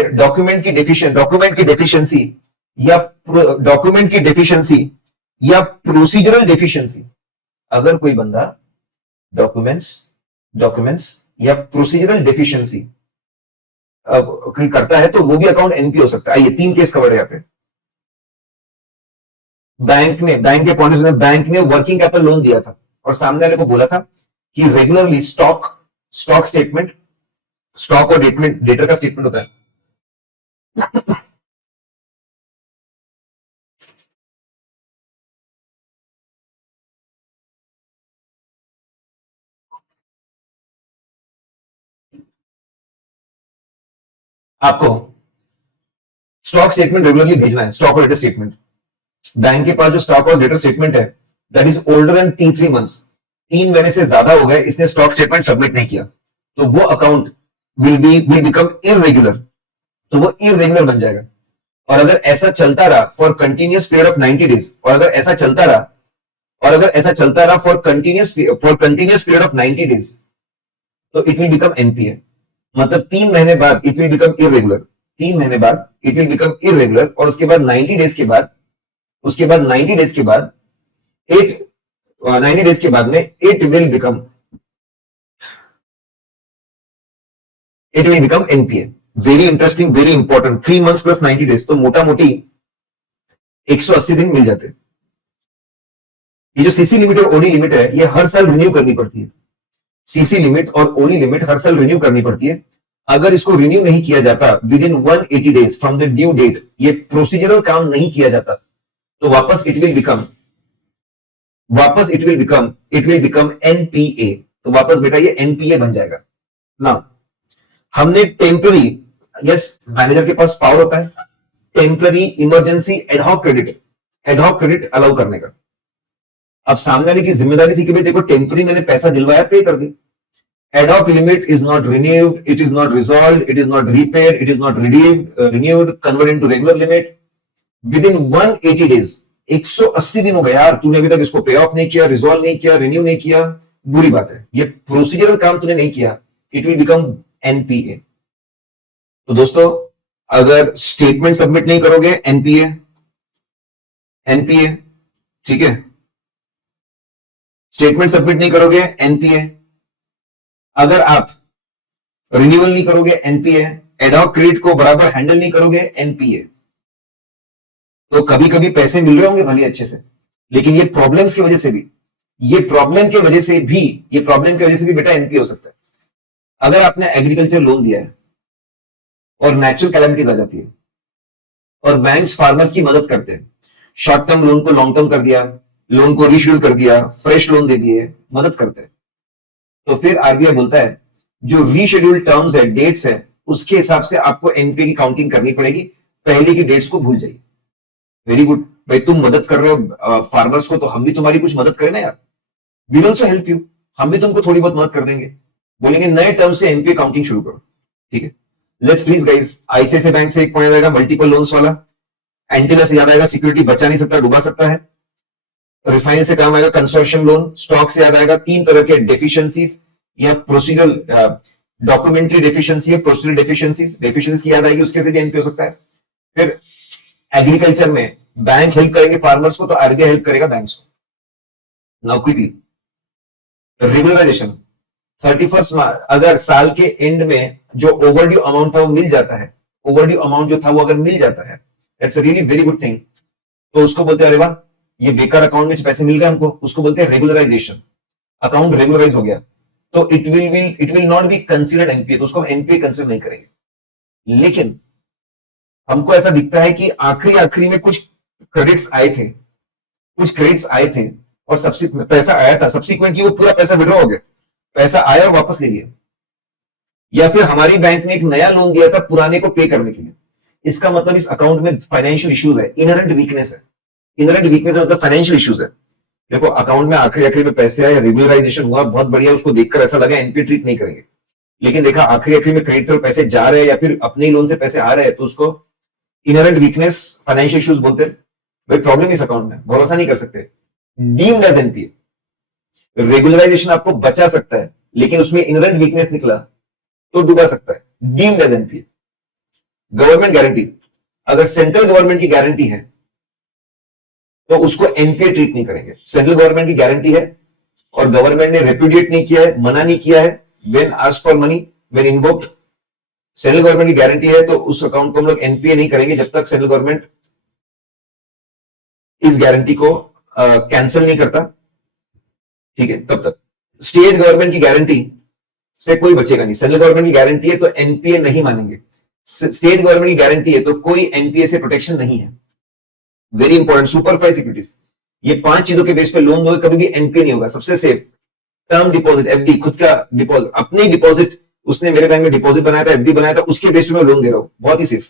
डेफिशिएंसी या प्रोसीजरल डेफिशिएंसी, अगर कोई बंदा डॉक्यूमेंट्स या प्रोसीजरल डेफिशिएंसी करता है तो वो भी अकाउंट एनपी हो सकता है। आइए, 3 केस कवर है यहाँ पे। बैंक के पॉइंट से बैंक ने वर्किंग कैपिटल लोन दिया था और सामने वाले को बोला था कि रेगुलरली स्टॉक स्टेटमेंट, स्टॉक और डेटर का स्टेटमेंट होता है, आपको स्टॉक स्टेटमेंट रेगुलरली भेजना है, स्टॉक और डेटर स्टेटमेंट। बैंक के पास जो स्टॉक और डेटर स्टेटमेंट है that is older than 3 months, 3 महीने से ज्यादा हो गए, इसने स्टॉक स्टेटमेंट सबमिट नहीं किया, तो वो अकाउंट विल बिकम इररेगुलर, तो वो इररेगुलर बन जाएगा। और अगर ऐसा चलता रहा for continuous period of 90 days, और अगर ऐसा चलता रहा for continuous period of 90 days, तो इट विल बिकम एनपीए। मतलब 3 महीने बाद इट विल बिकम इररेगुलर, 3 महीने बाद इट विल बिकम इररेगुलर, और उसके बाद 90 डेज के बाद 90 डेज के बाद 90 डेज के बाद में it will become NPA. Very interesting, very important. 3 months plus 90 days, तो मोटा मोटी 180 दिन मिल जाते हैं। ये जो सीसी लिमिट और ओडी लिमिट है ये हर साल रिन्यू करनी पड़ती है। सीसी लिमिट और ओडी लिमिट हर साल रिन्यू करनी पड़ती है। अगर इसको रिन्यू नहीं किया जाता within 180 days from the due date, ये प्रोसीजरल काम नहीं किया जाता, तो वापस इट विल बिकम एनपीए। तो वापस बेटा ये एनपीए बन जाएगा ना। हमने टेम्पररी, यस मैनेजर के पास पावर होता है temporary emergency ad hoc credit allow करने का। अब सामने वाले की जिम्मेदारी थी कि भाई देखो टेम्पररी मैंने पैसा दिलवाया, पे कर दी। Ad hoc limit is not renewed, it is not resolve, it is not repaid, it is not renewed, convert into regular limit within 180 days. 180 दिन हो गए यार, तूने अभी तक इसको पे ऑफ नहीं किया, रिजॉल्व नहीं किया, रिन्यू नहीं किया, बुरी बात है, ये प्रोसीजरल काम तूने नहीं किया, इट विल बिकम एनपीए। तो दोस्तों अगर स्टेटमेंट सबमिट नहीं करोगे एनपीए, ठीक है, स्टेटमेंट सबमिट नहीं करोगे एनपीए, अगर आप रिन्यूअल नहीं करोगे एनपीए, एडहॉक क्रेडिट को बराबर हैंडल नहीं करोगे एनपीए। तो कभी कभी पैसे मिल रहे होंगे भले अच्छे से, लेकिन ये प्रॉब्लम्स की वजह से भी, ये प्रॉब्लम की वजह से भी बेटा एनपीए हो सकता है। अगर आपने एग्रीकल्चर लोन दिया है और नेचुरल कैलेमिटीज आ जाती है और बैंक्स फार्मर्स की मदद करते हैं, शॉर्ट टर्म लोन को लॉन्ग टर्म कर दिया, लोन को रीशेड्यूल कर दिया, फ्रेश लोन दे दिए, मदद करते हैं, तो फिर आरबीआई बोलता है जो रीशेड्यूल टर्म्स है, डेट्स है, उसके हिसाब से आपको एनपीए की काउंटिंग करनी पड़ेगी, पहले की डेट्स को भूल जाइए। वेरी गुड भाई, तुम मदद कर रहे हो फार्मर्स को, तो हम भी तुम्हारी कुछ मदद करें ना यार, विल ऑल्सो हेल्प यू, हम भी तुमको थोड़ी बहुत मदद कर देंगे, बोलेंगे नए टर्म से एनपीए काउंटिंग शुरू करो, ठीक है। Let's freeze guys, ICICI bank से एक पॉइंट आएगा मल्टीपल लोन्स वाला, एंटीला से याद आएगा सिक्योरिटी बचा नहीं सकता, डुबा सकता है, रिफाइनेंस से काम आएगा कंसोर्शियम लोन, स्टॉक से याद आएगा 3 तरह के डेफिशिएंसीज या प्रोसीजरल डॉक्यूमेंट्री डेफिशिएंसी या प्रोसीजरल डेफिशिएंसी की याद आएगी, उसके से भी एनपी हो सकता है। फिर एग्रीकल्चर में बैंक हेल्प करेंगे फार्मर्स को, तो आरबीआई हेल्प करेगा बैंक्स को, नाउ क्विकली, रेगुलराइजेशन 31st अगर साल के एंड में जो ओवरड्यू अमाउंट था वो मिल जाता है, ओवरड्यू अमाउंट जो था वो अगर मिल जाता है, it's a really very good thing. तो उसको बोलते हैं अरे वाह, ये बेकार अकाउंट में पैसे मिल गए हमको, उसको बोलते हैं रेगुलराइजेशन। अकाउंट रेगुलराइज हो गया तो it will not be considered NPA, तो उसको हम एनपीए कंसिडर नहीं करेंगे। लेकिन हमको ऐसा दिखता है कि आखिरी में कुछ क्रेडिट्स आए थे, कुछ क्रेडिट्स आए थे और पैसा आया था, सब्सिक्वेंटली वो पूरा पैसा विड्रॉ हो गया, पैसा आया और वापस ले लिया, या फिर हमारी बैंक ने एक नया लोन दिया था पुराने को पे करने के लिए। इसका मतलब इस अकाउंट में फाइनेंशियल इश्यूज है, इनहेरेंट वीकनेस है। इनहेरेंट वीकनेस मतलब फाइनेंशियल इश्यूज है। देखो अकाउंट में आखिरी में पैसे आए, रेगुलराइजेशन हुआ, बहुत बढ़िया, उसको देखकर ऐसा लगा एनपीए ट्रीट नहीं करेंगे। लेकिन देखा आखिरी में क्रेडिटर पैसे जा रहे हैं या फिर अपने ही लोन से पैसे आ रहे हैं, तो उसको इनहेरेंट वीकनेस, फाइनेंशियल इश्यूज बोलते हैं। भाई प्रॉब्लम इस अकाउंट में, भरोसा नहीं कर सकते, डीम्ड एज एनपीए। रेगुलराइजेशन आपको बचा सकता है, लेकिन उसमें इनहेरेंट वीकनेस निकला तो डूबा सकता है, deemed as NPA. Government guarantee, अगर सेंट्रल गवर्नमेंट की गारंटी है तो उसको एनपीए ट्रीट नहीं करेंगे। सेंट्रल गवर्नमेंट की गारंटी है और गवर्नमेंट ने रेपुडिएट नहीं किया है, मना नहीं किया है, when asked for money, when invoked, central government की गारंटी है, तो उस अकाउंट को हम लोग एनपीए नहीं करेंगे जब तक सेंट्रल गवर्नमेंट इस गारंटी को कैंसिल नहीं करता, ठीक है, तब तक। स्टेट गवर्नमेंट की गारंटी से कोई बचेगा नहीं। सेंट्रल गवर्नमेंट की गारंटी है तो एनपीए नहीं मानेंगे, स्टेट गवर्नमेंट की गारंटी है तो कोई एनपीए से प्रोटेक्शन नहीं है। वेरी इंपॉर्टेंट, सुपरफाइज सिक्योरिटीज, ये 5 चीजों के बेस पे लोन दोगे कभी भी एनपीए नहीं होगा। सबसे सेफ टर्म डिपॉजिट, एफडी, खुद का डिपॉजिट, अपने डिपॉजिट, उसने मेरे बैंक में डिपॉजिट बनाया था, एफडी बनाया था, उसके बेस पे मैं लोन दे रहा हूं, बहुत ही सेफ।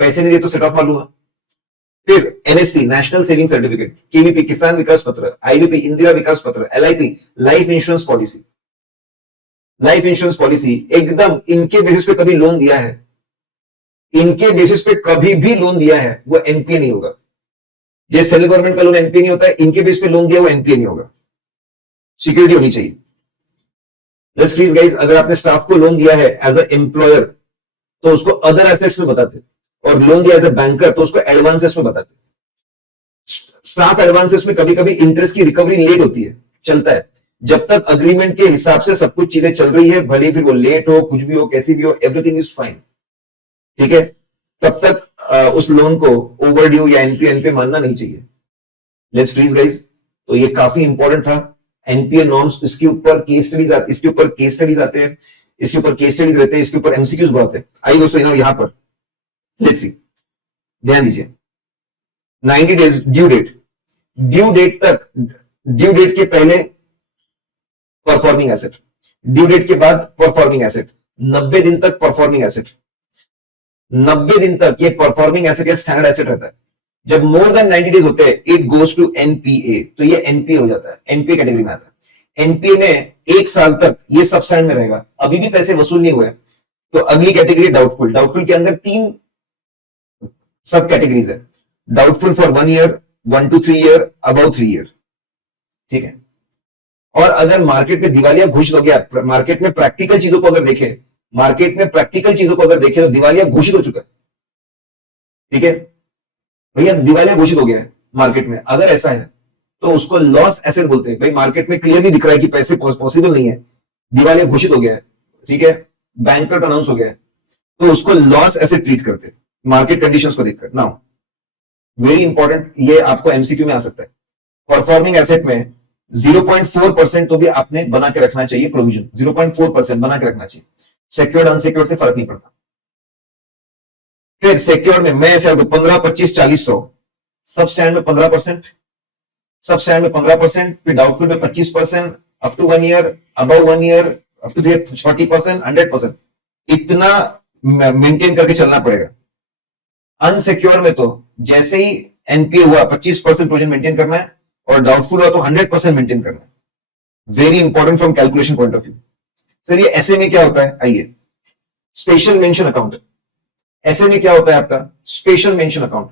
पैसे नहीं दे तो सेट ऑफ मालूंगा। फिर NSC, national saving certificate, KVP, Kisan Vikas Patra, IBP, Indira Vikas Patra, LIP, life insurance policy. Life insurance policy एकदम इनके बेसिस पे कभी लोन दिया है, इनके बेसिस पे कभी भी लोन दिया है, वो एनपीए नहीं होगा। जैसे सेंट्रल गवर्नमेंट का लोन एनपीए नहीं होता है, इनके बेस पे लोन दिया वो एनपीए नहीं होगा। सिक्योरिटी होनी चाहिए। लेट्स प्लीज गाइस, अगर आपने स्टाफ को लोन दिया है एज अ एम्प्लॉयर तो उसको अदर एसेट्स में बताते, और लोन दिया एज अ बैंकर तो उसको एडवांसेस में बताते। स्टाफ एडवांसेस में कभी कभी इंटरेस्ट की रिकवरी लेट होती है, चलता है, जब तक अग्रीमेंट के हिसाब से सब कुछ चीजें चल रही है, भले फिर वो लेट हो, कुछ भी हो, कैसी भी हो, एवरीथिंग इज फाइन, ठीक है, तब तक उस लोन को ओवरड्यू या एनपीए मानना नहीं चाहिए। लेट्स फ्रीज गाइस, तो ये काफी इंपॉर्टेंट था, एनपीए नॉर्म्स, इसके ऊपर केस स्टडीज आते हैं, इसके ऊपर केस स्टडीज रहते हैं, इसके ऊपर एमसीक्यूज बहुत है। आइए दोस्तों यहां पर लेट्स सी, ध्यान दीजिए। 90 days due date, due date के पहले परफॉर्मिंग एसेट, ड्यू डेट के बाद परफॉर्मिंग एसेट, 90 दिन तक परफॉर्मिंग एसेट, 90 दिन तक ये परफॉर्मिंग एसेट या स्टैंडर्ड एसेट रहता है। जब मोर देन 90 डेज होते हैं, इट गोज टू एनपीए, तो ये एनपीए हो जाता है, एनपीए कैटेगरी में आता है। एनपीए में 1 साल तक ये सब स्टैंड में रहेगा, अभी भी पैसे वसूल नहीं हुए, तो अगली कैटेगरी डाउटफुल। डाउटफुल के अंदर 3 सब कैटेगरीज है, doubtful for 1 year, 1 to 3 year, above 3 year, ठीक है। और अगर मार्केट में दिवालिया घोषित हो गया, मार्केट में प्रैक्टिकल चीजों को अगर देखें, तो दिवालिया घोषित हो चुका है, ठीक है भैया, दिवालिया घोषित हो गया है मार्केट में। अगर ऐसा है तो उसको लॉस एसेट बोलते हैं। भाई मार्केट में क्लियरली दिख रहा है कि पैसे पॉसिबल नहीं है, दिवालिया घोषित हो गया है, ठीक है, बैंकरप्ट अनाउंस हो गया है, तो उसको लॉस एसेट ट्रीट करते हैं मार्केट कंडीशंस को देखकर। नाउ वेरी इंपॉर्टेंट, ये आपको एमसीक्यू में आ सकता है। परफॉर्मिंग एसेट में 0.4% तो भी आपने बना के रखना चाहिए, प्रोविजन 0.4% बना के रखना चाहिए। सिक्योर्ड अनसिक्योर्ड से फर्क नहीं पड़ता। फिर सिक्योर्ड में मैं ऐसे 15, 25, 40, 100, सब स्टैंड में 15%, सब स्टैंड में 15%, फिर डाउटफुल में 25%, up to 1 year, above 1 year, up to 40%, 100%, इतना मेंटेन करके चलना पड़ेगा। अनसिक्योर्ड में तो जैसे ही एनपीए हुआ 25% प्रोविजन मेंटेन करना है, और डाउटफुल हुआ तो 100% मेंटेन करना है। Very important from calculation point of view. Sir ये ऐसे में क्या होता है, आइए, स्पेशल मेंशन अकाउंट। ऐसे में क्या होता है आपका special mention account,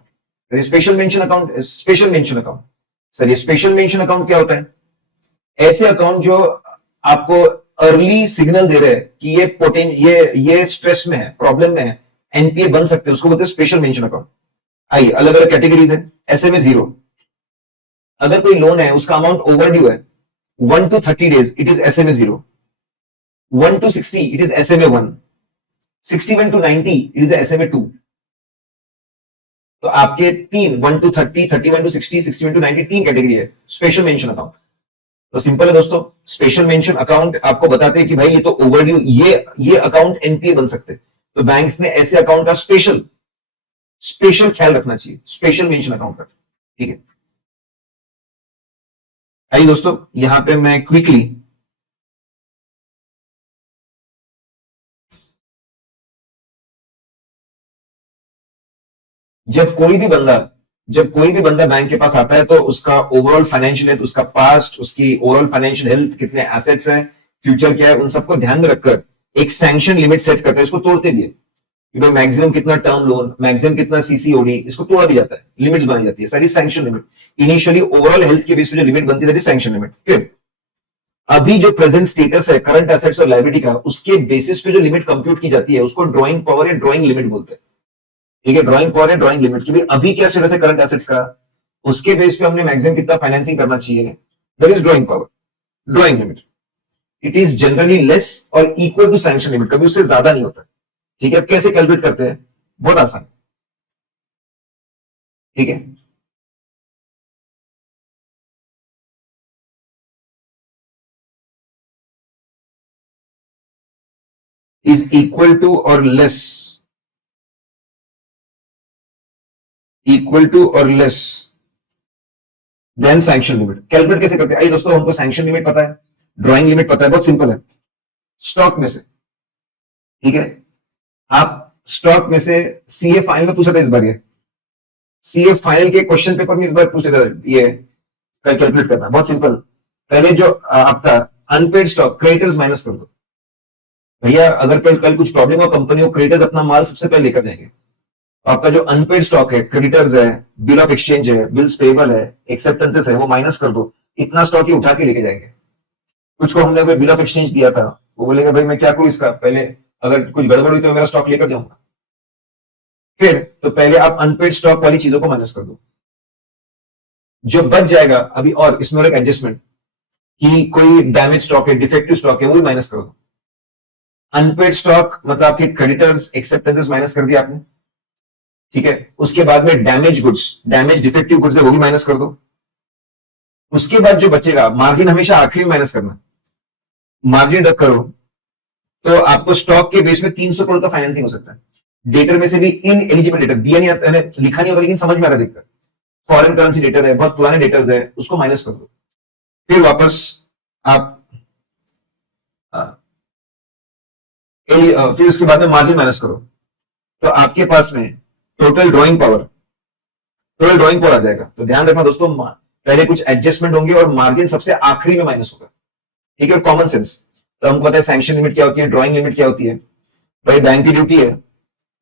special mention account, special mention account. Sir ये स्पेशल मेंशन अकाउंट क्या होता है? ऐसे अकाउंट जो आपको अर्ली सिग्नल दे रहे हैं कि ये स्ट्रेस में है, प्रॉब्लम में है, एनपीए बन सकते हैं, उसको बोलते हैं स्पेशल मेंशन अकाउंट। आइए, अलग अलग कैटेगरीज है। ऐसे में 0, अगर कोई लोन है उसका अमाउंट ओवर ड्यू है 1 to 30 days, it is SMA 0. 1 to 60, it is SMA 1. 61 to 90, it is SMA 2. तो आपके तीन 1 to 30, 31 to 60, 61 to 90 तीन कैटेगरी है स्पेशल मेंशन अकाउंट. तो सिंपल है दोस्तों, स्पेशल मेंशन अकाउंट आपको बताते हैं कि भाई ये तो ओवरड्यू, ये अकाउंट एनपीए बन सकते हैं. तो बैंक्स ने ऐसे अकाउंट का स्पेशल ख्याल रखना चाहिए, स्पेशल मेंशन अकाउंट का. ठीक है, आइए दोस्तों यहां पे मैं क्विकली जब कोई भी बंदा बैंक के पास आता है तो उसका ओवरऑल फाइनेंशियल हेल्थ, उसका पास्ट, उसकी ओवरऑल फाइनेंशियल हेल्थ, कितने एसेट्स हैं, फ्यूचर क्या है, उन सबको ध्यान में रखकर एक सैंक्शन लिमिट सेट करता है. इसको तोड़ते भी है कि भाई मैक्सिमम कितना टर्म लोन, मैक्सिमम कितना सीसीओडी, इसको तोड़ा भी जाता है, लिमिट्स बनाई जाती है, सारी sanction limit. Initially overall health के बेस पे जो लिमिट बनती है सैंक्शन लिमिट. फिर अभी जो प्रेजेंट स्टेटस है करंट एसेट्स और लायबिलिटी का, उसके बेसिस पे जो लिमिट कंप्यूट की जाती है उसको ड्रॉइंग पावर या ड्रॉइंग लिमिट बोलते हैं. ठीक है, ड्रॉइंग पावर या ड्रॉइंग लिमिट की भी अभी क्या स्टेटस है करंट एसेट्स का, उसके बेस पे हमने मैक्सिमम कितना फाइनेंसिंग करना चाहिए, that is drawing power, drawing limit. It is generally less और इक्वल टू सैंक्शन लिमिट, कभी उससे ज्यादा नहीं होता. ठीक है, कैसे कैलकुलेट करते हैं, बहुत आसान. ठीक है, इज इक्वल टू और less than sanction limit. Calculate कैसे करते हैं, आइए दोस्तों, हमको सैंक्शन लिमिट पता है, ड्रॉइंग लिमिट पता है, बहुत सिंपल है. स्टॉक में से, ठीक है, आप स्टॉक में से सीए फाइनल में पूछा था इस बार, ये सीए फाइनल के क्वेश्चन पेपर में इस बार पूछे था, ये कैलकुलेट करना बहुत सिंपल. पहले जो आपका अनपेड स्टॉक, क्रेडिटर्स माइनस कर दो. भैया अगर कल कुछ प्रॉब्लम हो कंपनी को, क्रेडिटर्स अपना माल सबसे पहले लेकर जाएंगे. आपका जो अनपेड स्टॉक है, क्रेडिटर्स है, बिल ऑफ एक्सचेंज है, बिल्स पेबल है, एक्सेप्टेंसेस है, वो माइनस कर दो. इतना स्टॉक ही उठा के लेके जाएंगे. कुछ को हमने बिल ऑफ एक्सचेंज दिया था, वो बोलेंगे भाई मैं क्या करूं इसका, पहले अगर कुछ गड़बड़ हुई तो मेरा स्टॉक लेकर जाऊंगा. फिर तो पहले आप अनपेड स्टॉक वाली चीजों को माइनस कर दो. जो बच जाएगा अभी, और इसमें एक एडजस्टमेंट कि कोई डैमेज स्टॉक है, डिफेक्टिव स्टॉक है, वो भी माइनस कर दो. अनपेड स्टॉक मतलब आपके क्रेडिटर्स, एक्सेप्टेंसेस माइनस कर दिया आपने. ठीक है, उसके बाद में damage goods, damage defective goods है, वो भी माइनस कर दो. उसके बाद जो बचेगा, मार्जिन हमेशा आखिरी में माइनस करना. मार्जिन रख करो तो आपको स्टॉक के बेस में 300 करोड़ का फाइनेंसिंग हो सकता है. डेटर में से भी इन एलिजिबल डेटर दिया नहीं आता, लिखा नहीं होता लेकिन समझ में आ रहा देखकर, फॉरेन करेंसी डेटर है, बहुत पुराने डेटर्स है, उसको माइनस कर दो. फिर वापस आप फिर उसके बाद में मार्जिन माइनस करो, तो आपके पास में टोटल ड्रॉइंग पावर आ जाएगा. तो ध्यान रखना दोस्तों, पहले कुछ एडजस्टमेंट होंगे और मार्जिन सबसे आखिरी में माइनस होगा. ठीक है, कॉमन सेंस. तो हमको पता है सैंक्शन लिमिट क्या होती है, ड्रॉइंग लिमिट क्या होती है. भाई बैंक की ड्यूटी है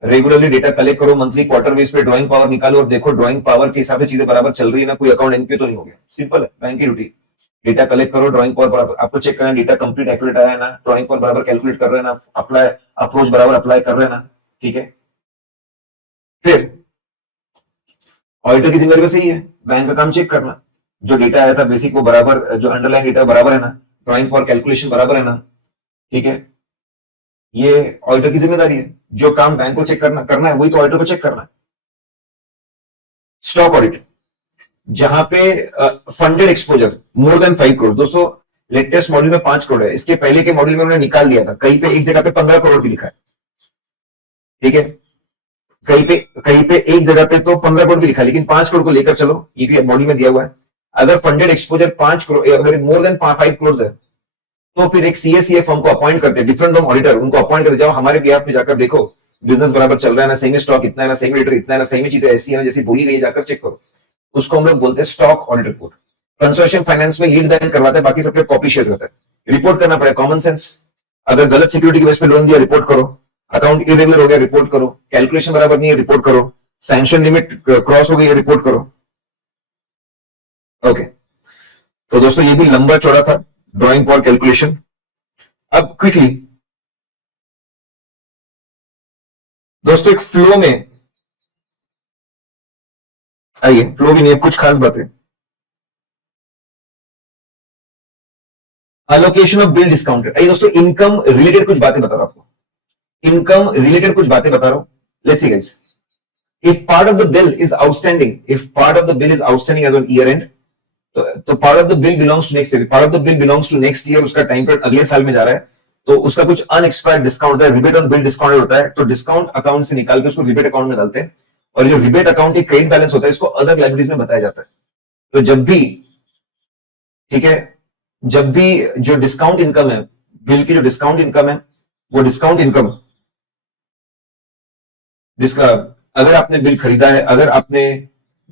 रेगुलरली डेटा कलेक्ट करो, मंथली क्वार्टर बेस पे ड्रॉइंग पावर निकालो और देखो ड्रॉइंग पावर के हिसाब से चीजें बराबर चल रही है ना, कोई अकाउंट एनपीए तो नहीं हो गया. सिंपल है, बैंक की ड्यूटी. डेटा कलेक्ट करो, ड्रॉइंग पावर बराबर आपको चेक करना, डेटा कंप्लीट एक्यूरेट आया है ना, ड्रॉइंग पावर बराबर कैलकुलेट कर रहे हैं ना, अप्लाई अप्रोच बराबर अप्लाई कर रहे हैं ना. ठीक है, फिर ऑडिटर की जिम्मेदारी बस यही है, बैंक का काम चेक करना, जो डेटा आया था बेसिक वो बराबर, जो अंडरलाइन डेटा बराबर है ना, ड्रॉइंग पावर कैलकुलेशन बराबर है ना. ठीक है, ये ऑडिटर की जिम्मेदारी है. जो काम बैंक को चेक करना है वही तो ऑडिटर को चेक करना है. स्टॉक ऑडिट, जहां पे funded exposure more than 5 crore, दोस्तों लेटेस्ट मॉड्यूल में 5 करोड़ है, इसके पहले के मॉड्यूल में उन्होंने निकाल दिया था, कहीं पे एक जगह पे 15 करोड़ भी लिखा है. ठीक है, कहीं पे एक जगह पे तो 15 करोड़ भी लिखा है, लेकिन 5 करोड़ को लेकर चलो, ये भी मॉड्यूल में दिया हुआ है. अगर फंडेड एक्सपोजर 5 करोड़, अगर मोर देन 5 करोड़ है, तो फिर एक सीएसीए फर्म को अपॉइंट करते हैं, डिफरेंट फ्रॉम ऑडिटर, उनको अपॉइंट करते जाओ हमारे बिहाफ में जाकर देखो बिजनेस बराबर चल रहा है ना, सही में स्टॉक इतना है ना, सही में लीटर इतना है ना, सही में चीजें ऐसी है ना जैसी बोली गई, जाकर चेक करो. उसको हम लोग बोलते हैं stock audit report. Consortium finance में लीड बैंक करवाता है, बाकी सबके कॉपी शेयर करता है. रिपोर्ट करना पड़ेगा, कॉमन सेंस. अगर गलत सिक्योरिटी के बेस पे लोन दिया, रिपोर्ट करो. अकाउंट इरेगुलर हो गया, रिपोर्ट करो. कैलकुलेशन बराबर नहीं है, रिपोर्ट करो. सैंक्शन लिमिट क्रॉस हो गई है, रिपोर्ट करो. ओके, तो दोस्तों ये भी लंबा चौड़ा था ड्रॉइंग पावर कैलकुलेशन. अब क्विकली दोस्तों एक फ्लो में आइए, फ्लो भी नहीं है, कुछ खास बातें. Allocation of bill discounted. अरे दोस्तों, इनकम रिलेटेड कुछ बातें बता रहा हूं आपको, इनकम रिलेटेड कुछ बातें बता रहा हूं। Let's see guys, if part of the bill is outstanding, if part of the bill is outstanding as on year end, तो part of the bill belongs to next year, part of the bill belongs to next year, उसका time period अगले साल में जा रहा है, तो उसका कुछ अनएक्सपायर्ड डिस्काउंट होता है, रिबेट ऑन बिल डिस्काउंट होता है, तो डिस्काउंट अकाउंट से निकाल के उसको रिबेट अकाउंट में डालते हैं, और जो रिबेट अकाउंट एक क्रेडिट बैलेंस होता है, इसको अदर लाइबिलिटीज में बताया जाता है। तो जब भी, ठीक है, जब भी जो डिस्काउंट इनकम है, बिल की जो डिस्काउंट इनकम है, वो डिस्काउंट इनकम जिसका, अगर आपने बिल खरीदा है, अगर आपने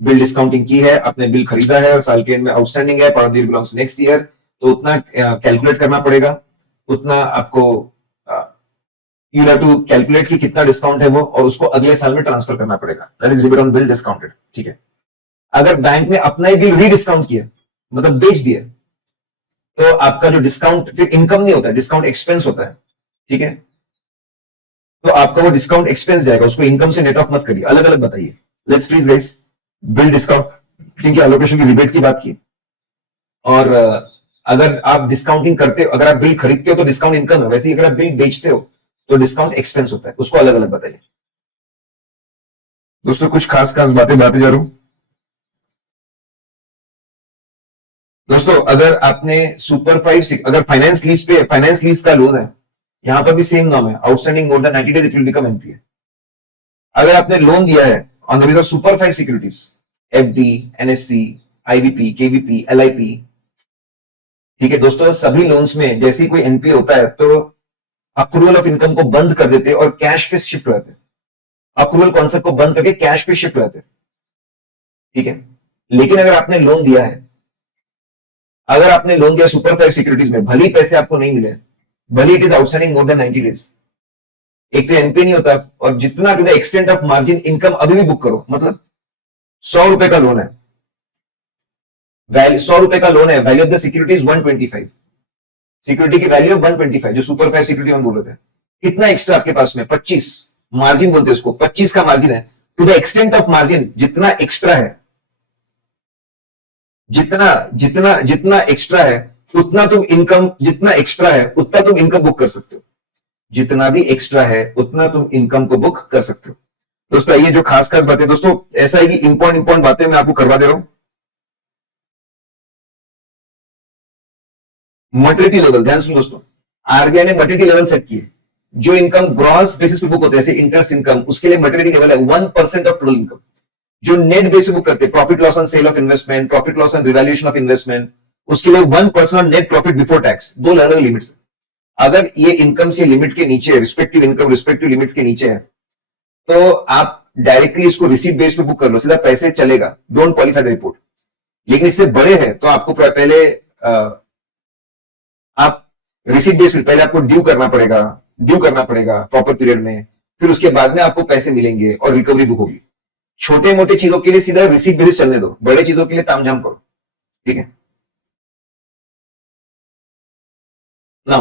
बिल डिस्काउंटिंग की है, आपने बिल खरीदा है और साल के एंड में आउटस्टैंडिंग है, part of the bill belongs to next year, तो उतना कैलकुलेट करना पड़ेगा, उतना आपको यू हैव टू कैलकुलेट कि कितना डिस्काउंट है वो, और उसको अगले साल में ट्रांसफर करना पड़ेगा। That is rebate on bill discounted. ठीक है, अगर बैंक ने अपना ही बिल रीडिस्काउंट किया, मतलब बेच दिया, तो आपका जो डिस्काउंट फिर इनकम नहीं होता है, डिस्काउंट एक्सपेंस होता है। ठीक है, तो आपका वो डिस्काउंट एक्सपेंस जाएगा, उसको इनकम से नेट ऑफ मत करिए, अलग अलग बताइए। Let's freeze guys, bill discount की एलोकेशन की रिबेट की बात की, और अगर आप डिस्काउंटिंग करते हो, अगर आप बिल खरीदते हो तो डिस्काउंट इनकम है, वैसे ही अगर आप बिल बेचते हो तो डिस्काउंट एक्सपेंस होता है, उसको अलग अलग बताइए। दोस्तों कुछ खास खास बातें बताते जा रहा हूं। दोस्तों अगर आपने सुपर 5 अगर फाइनेंस लीज पे, फाइनेंस लीज का लोन है, यहां पर भी सेम नाम है, outstanding more than 90 days it will become NPA. अगर आपने लोन दिया है on the base of super 5 securities, FD, NSC, IBP, KVP, LIP, ठीक है दोस्तों, सभी लोन्स में जैसे ही कोई एनपीए होता है तो अक्रूवल ऑफ इनकम को बंद कर देते और कैश पे शिफ्ट हो जाते हैं, अक्रूवल कॉन्सेप्ट को बंद करके कैश पे शिफ्ट हो जाते हैं। ठीक है, लेकिन अगर आपने लोन दिया है, अगर आपने लोन दिया सुपर 5 सिक्योरिटीज में, भले ही पैसे आपको नहीं मिले, भले it is outstanding more than 90 days, एक तो एनपीए नहीं होता, और जितना to the extent of margin income अभी भी बुक करो, मतलब 100 रुपए का लोन है, 100 रुपए का लोन है, value of the security is 125, security की वैल्यू 125, जो सुपर 5 सिक्योरिटी हम बोल रहे थे, कितना एक्स्ट्रा आपके पास में 25 मार्जिन बोलते हैं उसको, 25 का मार्जिन है, to the extent of margin, जितना एक्स्ट्रा है, जितना जितना जितना एक्स्ट्रा है उतना तुम इनकम, जितना एक्स्ट्रा है उतना तुम इनकम बुक कर सकते हो, जितना भी एक्स्ट्रा है उतना तुम इनकम को बुक कर सकते हो। दोस्तों ये जो खास खास बातें, दोस्तों ऐसा है कि इंपॉर्टेंट बातें मैं आपको करवा दे रहा हूं। मटेरिटी लेवल, ध्यान सुनो दोस्तों, आरबीआई ने मटेरिटी लेवल सेट किए, जो इनकम ग्रॉस बेसिस पे बुक होते हैं, जैसे इंटरेस्ट इनकम, उसके लिए मटेरिटी लेवल है 1% ऑफ टोटल इनकम। जो नेट बेस पे बुक करते हैं, profit loss on sale of investment, profit loss on revaluation of investment, उसके लिए 1% of net profit before tax, दो अलग अलग लिमिट्स। अगर ये इनकम से लिमिट के नीचे, रिस्पेक्टिव इनकम रिस्पेक्टिव लिमिट्स के नीचे है, तो आप डायरेक्टली इसको रिसीट बेस पे बुक कर लो, सीधा पैसे चलेगा, डोंट क्वालिफाई द रिपोर्ट। लेकिन इससे बड़े हैं तो आपको पहले आप रिसीट बेस पे, पहले आपको ड्यू करना पड़ेगा प्रॉपर पीरियड में, फिर उसके बाद में आपको पैसे मिलेंगे और रिकवरी बुक होगी। छोटे मोटे चीजों के लिए सीधा रिसीट बेसिस चलने दो, बड़े चीजों के लिए तामझाम करो। ठीक है ना।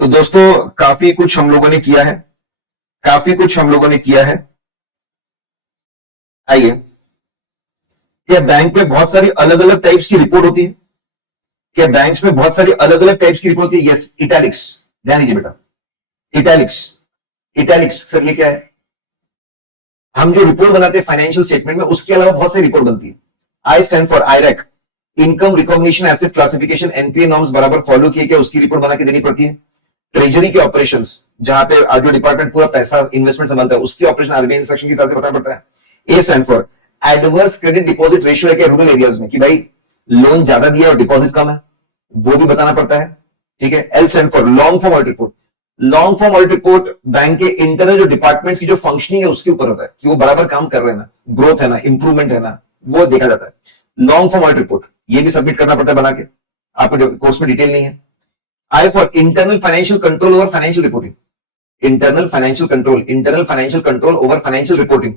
तो दोस्तों काफी कुछ हम लोगों ने किया है, काफी कुछ हम लोगों ने किया है। आइए, क्या बैंक में बहुत सारी अलग अलग टाइप्स की रिपोर्ट होती है? क्या बैंक्स में बहुत सारी अलग अलग टाइप्स की रिपोर्ट होती है? यस, इटैलिक्स, ध्यान दीजिए बेटा, इटैलिक्स, इटैलिक्स सर ये क्या है? हम जो रिपोर्ट बनाते हैं फाइनेंशियल स्टेटमेंट में, उसके अलावा बहुत सारी रिपोर्ट बनती है। I stand for IRAC, income recognition asset classification, NPA norms बराबर फॉलो किए क्या, उसकी रिपोर्ट बना के देनी पड़ती है। ट्रेजरी के ऑपरेशंस, जहां पे जो डिपार्टमेंट पूरा पैसा इन्वेस्टमेंट संभालता है, उसकी ऑपरेशन आरबीआई इंस्ट्रक्शन के हिसाब से बताना पड़ता है। A stand for adverse credit deposit ratio है क्या रूरल एरियाज में, कि भाई लोन ज्यादा दिया और डिपॉजिट कम है, वो भी बताना पड़ता है। ठीक है। L stand for long form audit report, long form audit report bank के इंटरनल जो डिपार्टमेंट्स की जो फंक्शनिंग है उसके ऊपर होता है, कि वो बराबर काम कर रहे हैं ना, ग्रोथ है ना, इंप्रूवमेंट है ना, वो देखा जाता है। लॉन्ग फॉर्म ऑडिट रिपोर्ट ये भी सबमिट करना पड़ता है बना के, आपको कोर्स में डिटेल नहीं है। I for internal financial control over financial reporting, internal financial control over financial reporting.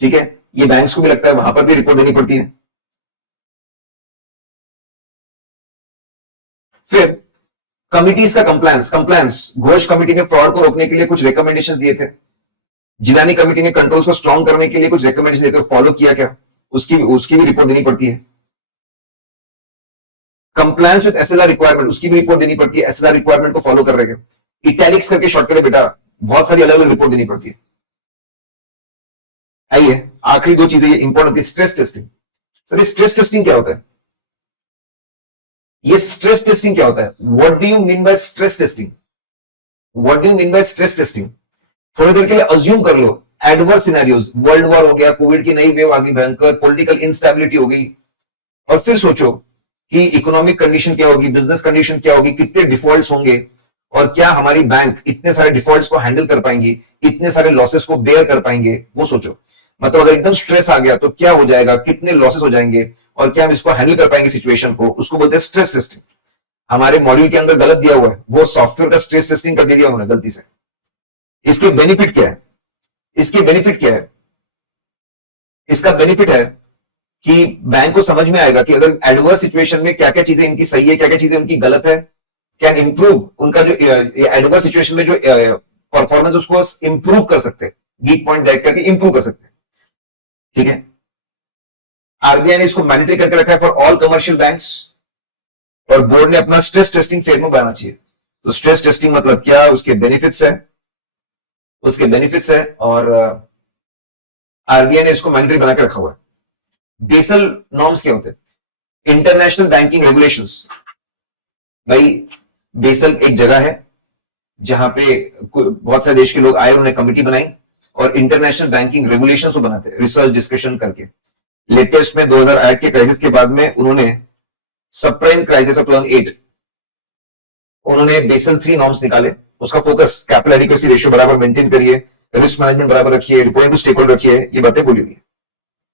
ठीक है, ये बैंक्स को भी लगता है, वहां पर भी रिपोर्ट देनी पड़ती है। फिर कमिटीज का कंप्लायंस घोष कमिटी ने फ्रॉड को रोकने के लिए कुछ रिकमेंडेशन दिए थे, जिलानी कमिटी ने कंट्रोल्स को स्ट्रॉन्ग करने के लिए कुछ रिकमेंडेशन दिए थे, फॉलो किया क्या, उसकी उसकी भी रिपोर्ट देनी पड़ती है। कंप्लायंस विद एसएलआर रिक्वायरमेंट, उसकी भी रिपोर्ट देनी पड़ती है, एसएलआर रिक्वायरमेंट को फॉलो कर रहे हैं। इटैलिक्स करके शॉर्टकट है बेटा, बहुत सारी अलग अलग रिपोर्ट देनी पड़ती है। आइए आखिरी दो चीजें ये इंपॉर्टेंट होती है, stress testing. Sir stress testing क्या होता है? ये स्ट्रेस टेस्टिंग क्या होता है? What do you mean by stress testing? What do you mean by stress testing? थोड़ी देर के लिए अज्यूम कर लो एडवर्स सिनेरियोज, वर्ल्ड वॉर हो गया, कोविड की नई वेव आ गई भयंकर, पॉलिटिकल इंस्टेबिलिटी हो गई, और फिर सोचो कि इकोनॉमिक कंडीशन क्या होगी, बिजनेस कंडीशन क्या होगी, कितने डिफॉल्ट्स होंगे, और क्या हमारी बैंक इतने सारे डिफॉल्ट्स को हैंडल कर पाएंगी, इतने सारे लॉसेस को बेयर कर पाएंगे, वो सोचो। मतलब अगर एकदम स्ट्रेस आ गया तो क्या हो जाएगा, कितने लॉसेस हो जाएंगे, और क्या हम इसको हैंडल कर पाएंगे सिचुएशन को, उसको बोलते हैं स्ट्रेस टेस्टिंग। हमारे मॉड्यूल के अंदर गलत दिया हुआ है, वो सॉफ्टवेयर का स्ट्रेस टेस्टिंग कर दिया उन्होंने गलती से। इसके बेनिफिट क्या है? इसके बेनिफिट क्या है? इसका बेनिफिट है कि बैंक को समझ में आएगा कि अगर एडवर्स सिचुएशन में क्या क्या चीजें इनकी सही है, क्या क्या चीजें उनकी गलत है, कैन इंप्रूव उनका जो एडवर्स सिचुएशन में जो परफॉर्मेंस उसको इंप्रूव कर सकते हैं, वीक पॉइंट देख करके इंप्रूव कर सकते हैं। ठीक है, आरबीआई ने इसको मैंडेटरी करके रखा है फॉर ऑल कमर्शियल बैंक्स, और बोर्ड ने अपना स्ट्रेस टेस्टिंग फ्रेमवर्क बनाना चाहिए। तो स्ट्रेस टेस्टिंग मतलब क्या, उसके बेनिफिट्स है, उसके बेनिफिट्स है, और आरबीआई ने इसको मैंडेटरी बना के रखा हुआ है। बेसल नॉर्म्स क्या होते हैं? International banking regulations. भाई बेसल एक जगह है जहां पे बहुत सारे देश के लोग आए, उन्होंने कमिटी बनाई और इंटरनेशनल बैंकिंग रेगुलेशंस को बनाते हैं, रिसर्च डिस्कशन करके। लेटेस्ट में 2008 के क्राइसिस के बाद में उन्होंने सबप्राइम क्राइसिस ऑफ 2008 उन्होंने बेसल 3 नॉर्म्स निकाले। उसका फोकस कैपिटल एडिक्वेसी रेशियो बराबर मेंटेन करिए, रिस्क मैनेजमेंट बराबर रखिए, रिपोर्टिंग टू स्टेकहोल्डर रखिए, ये बातें बोली हुई है।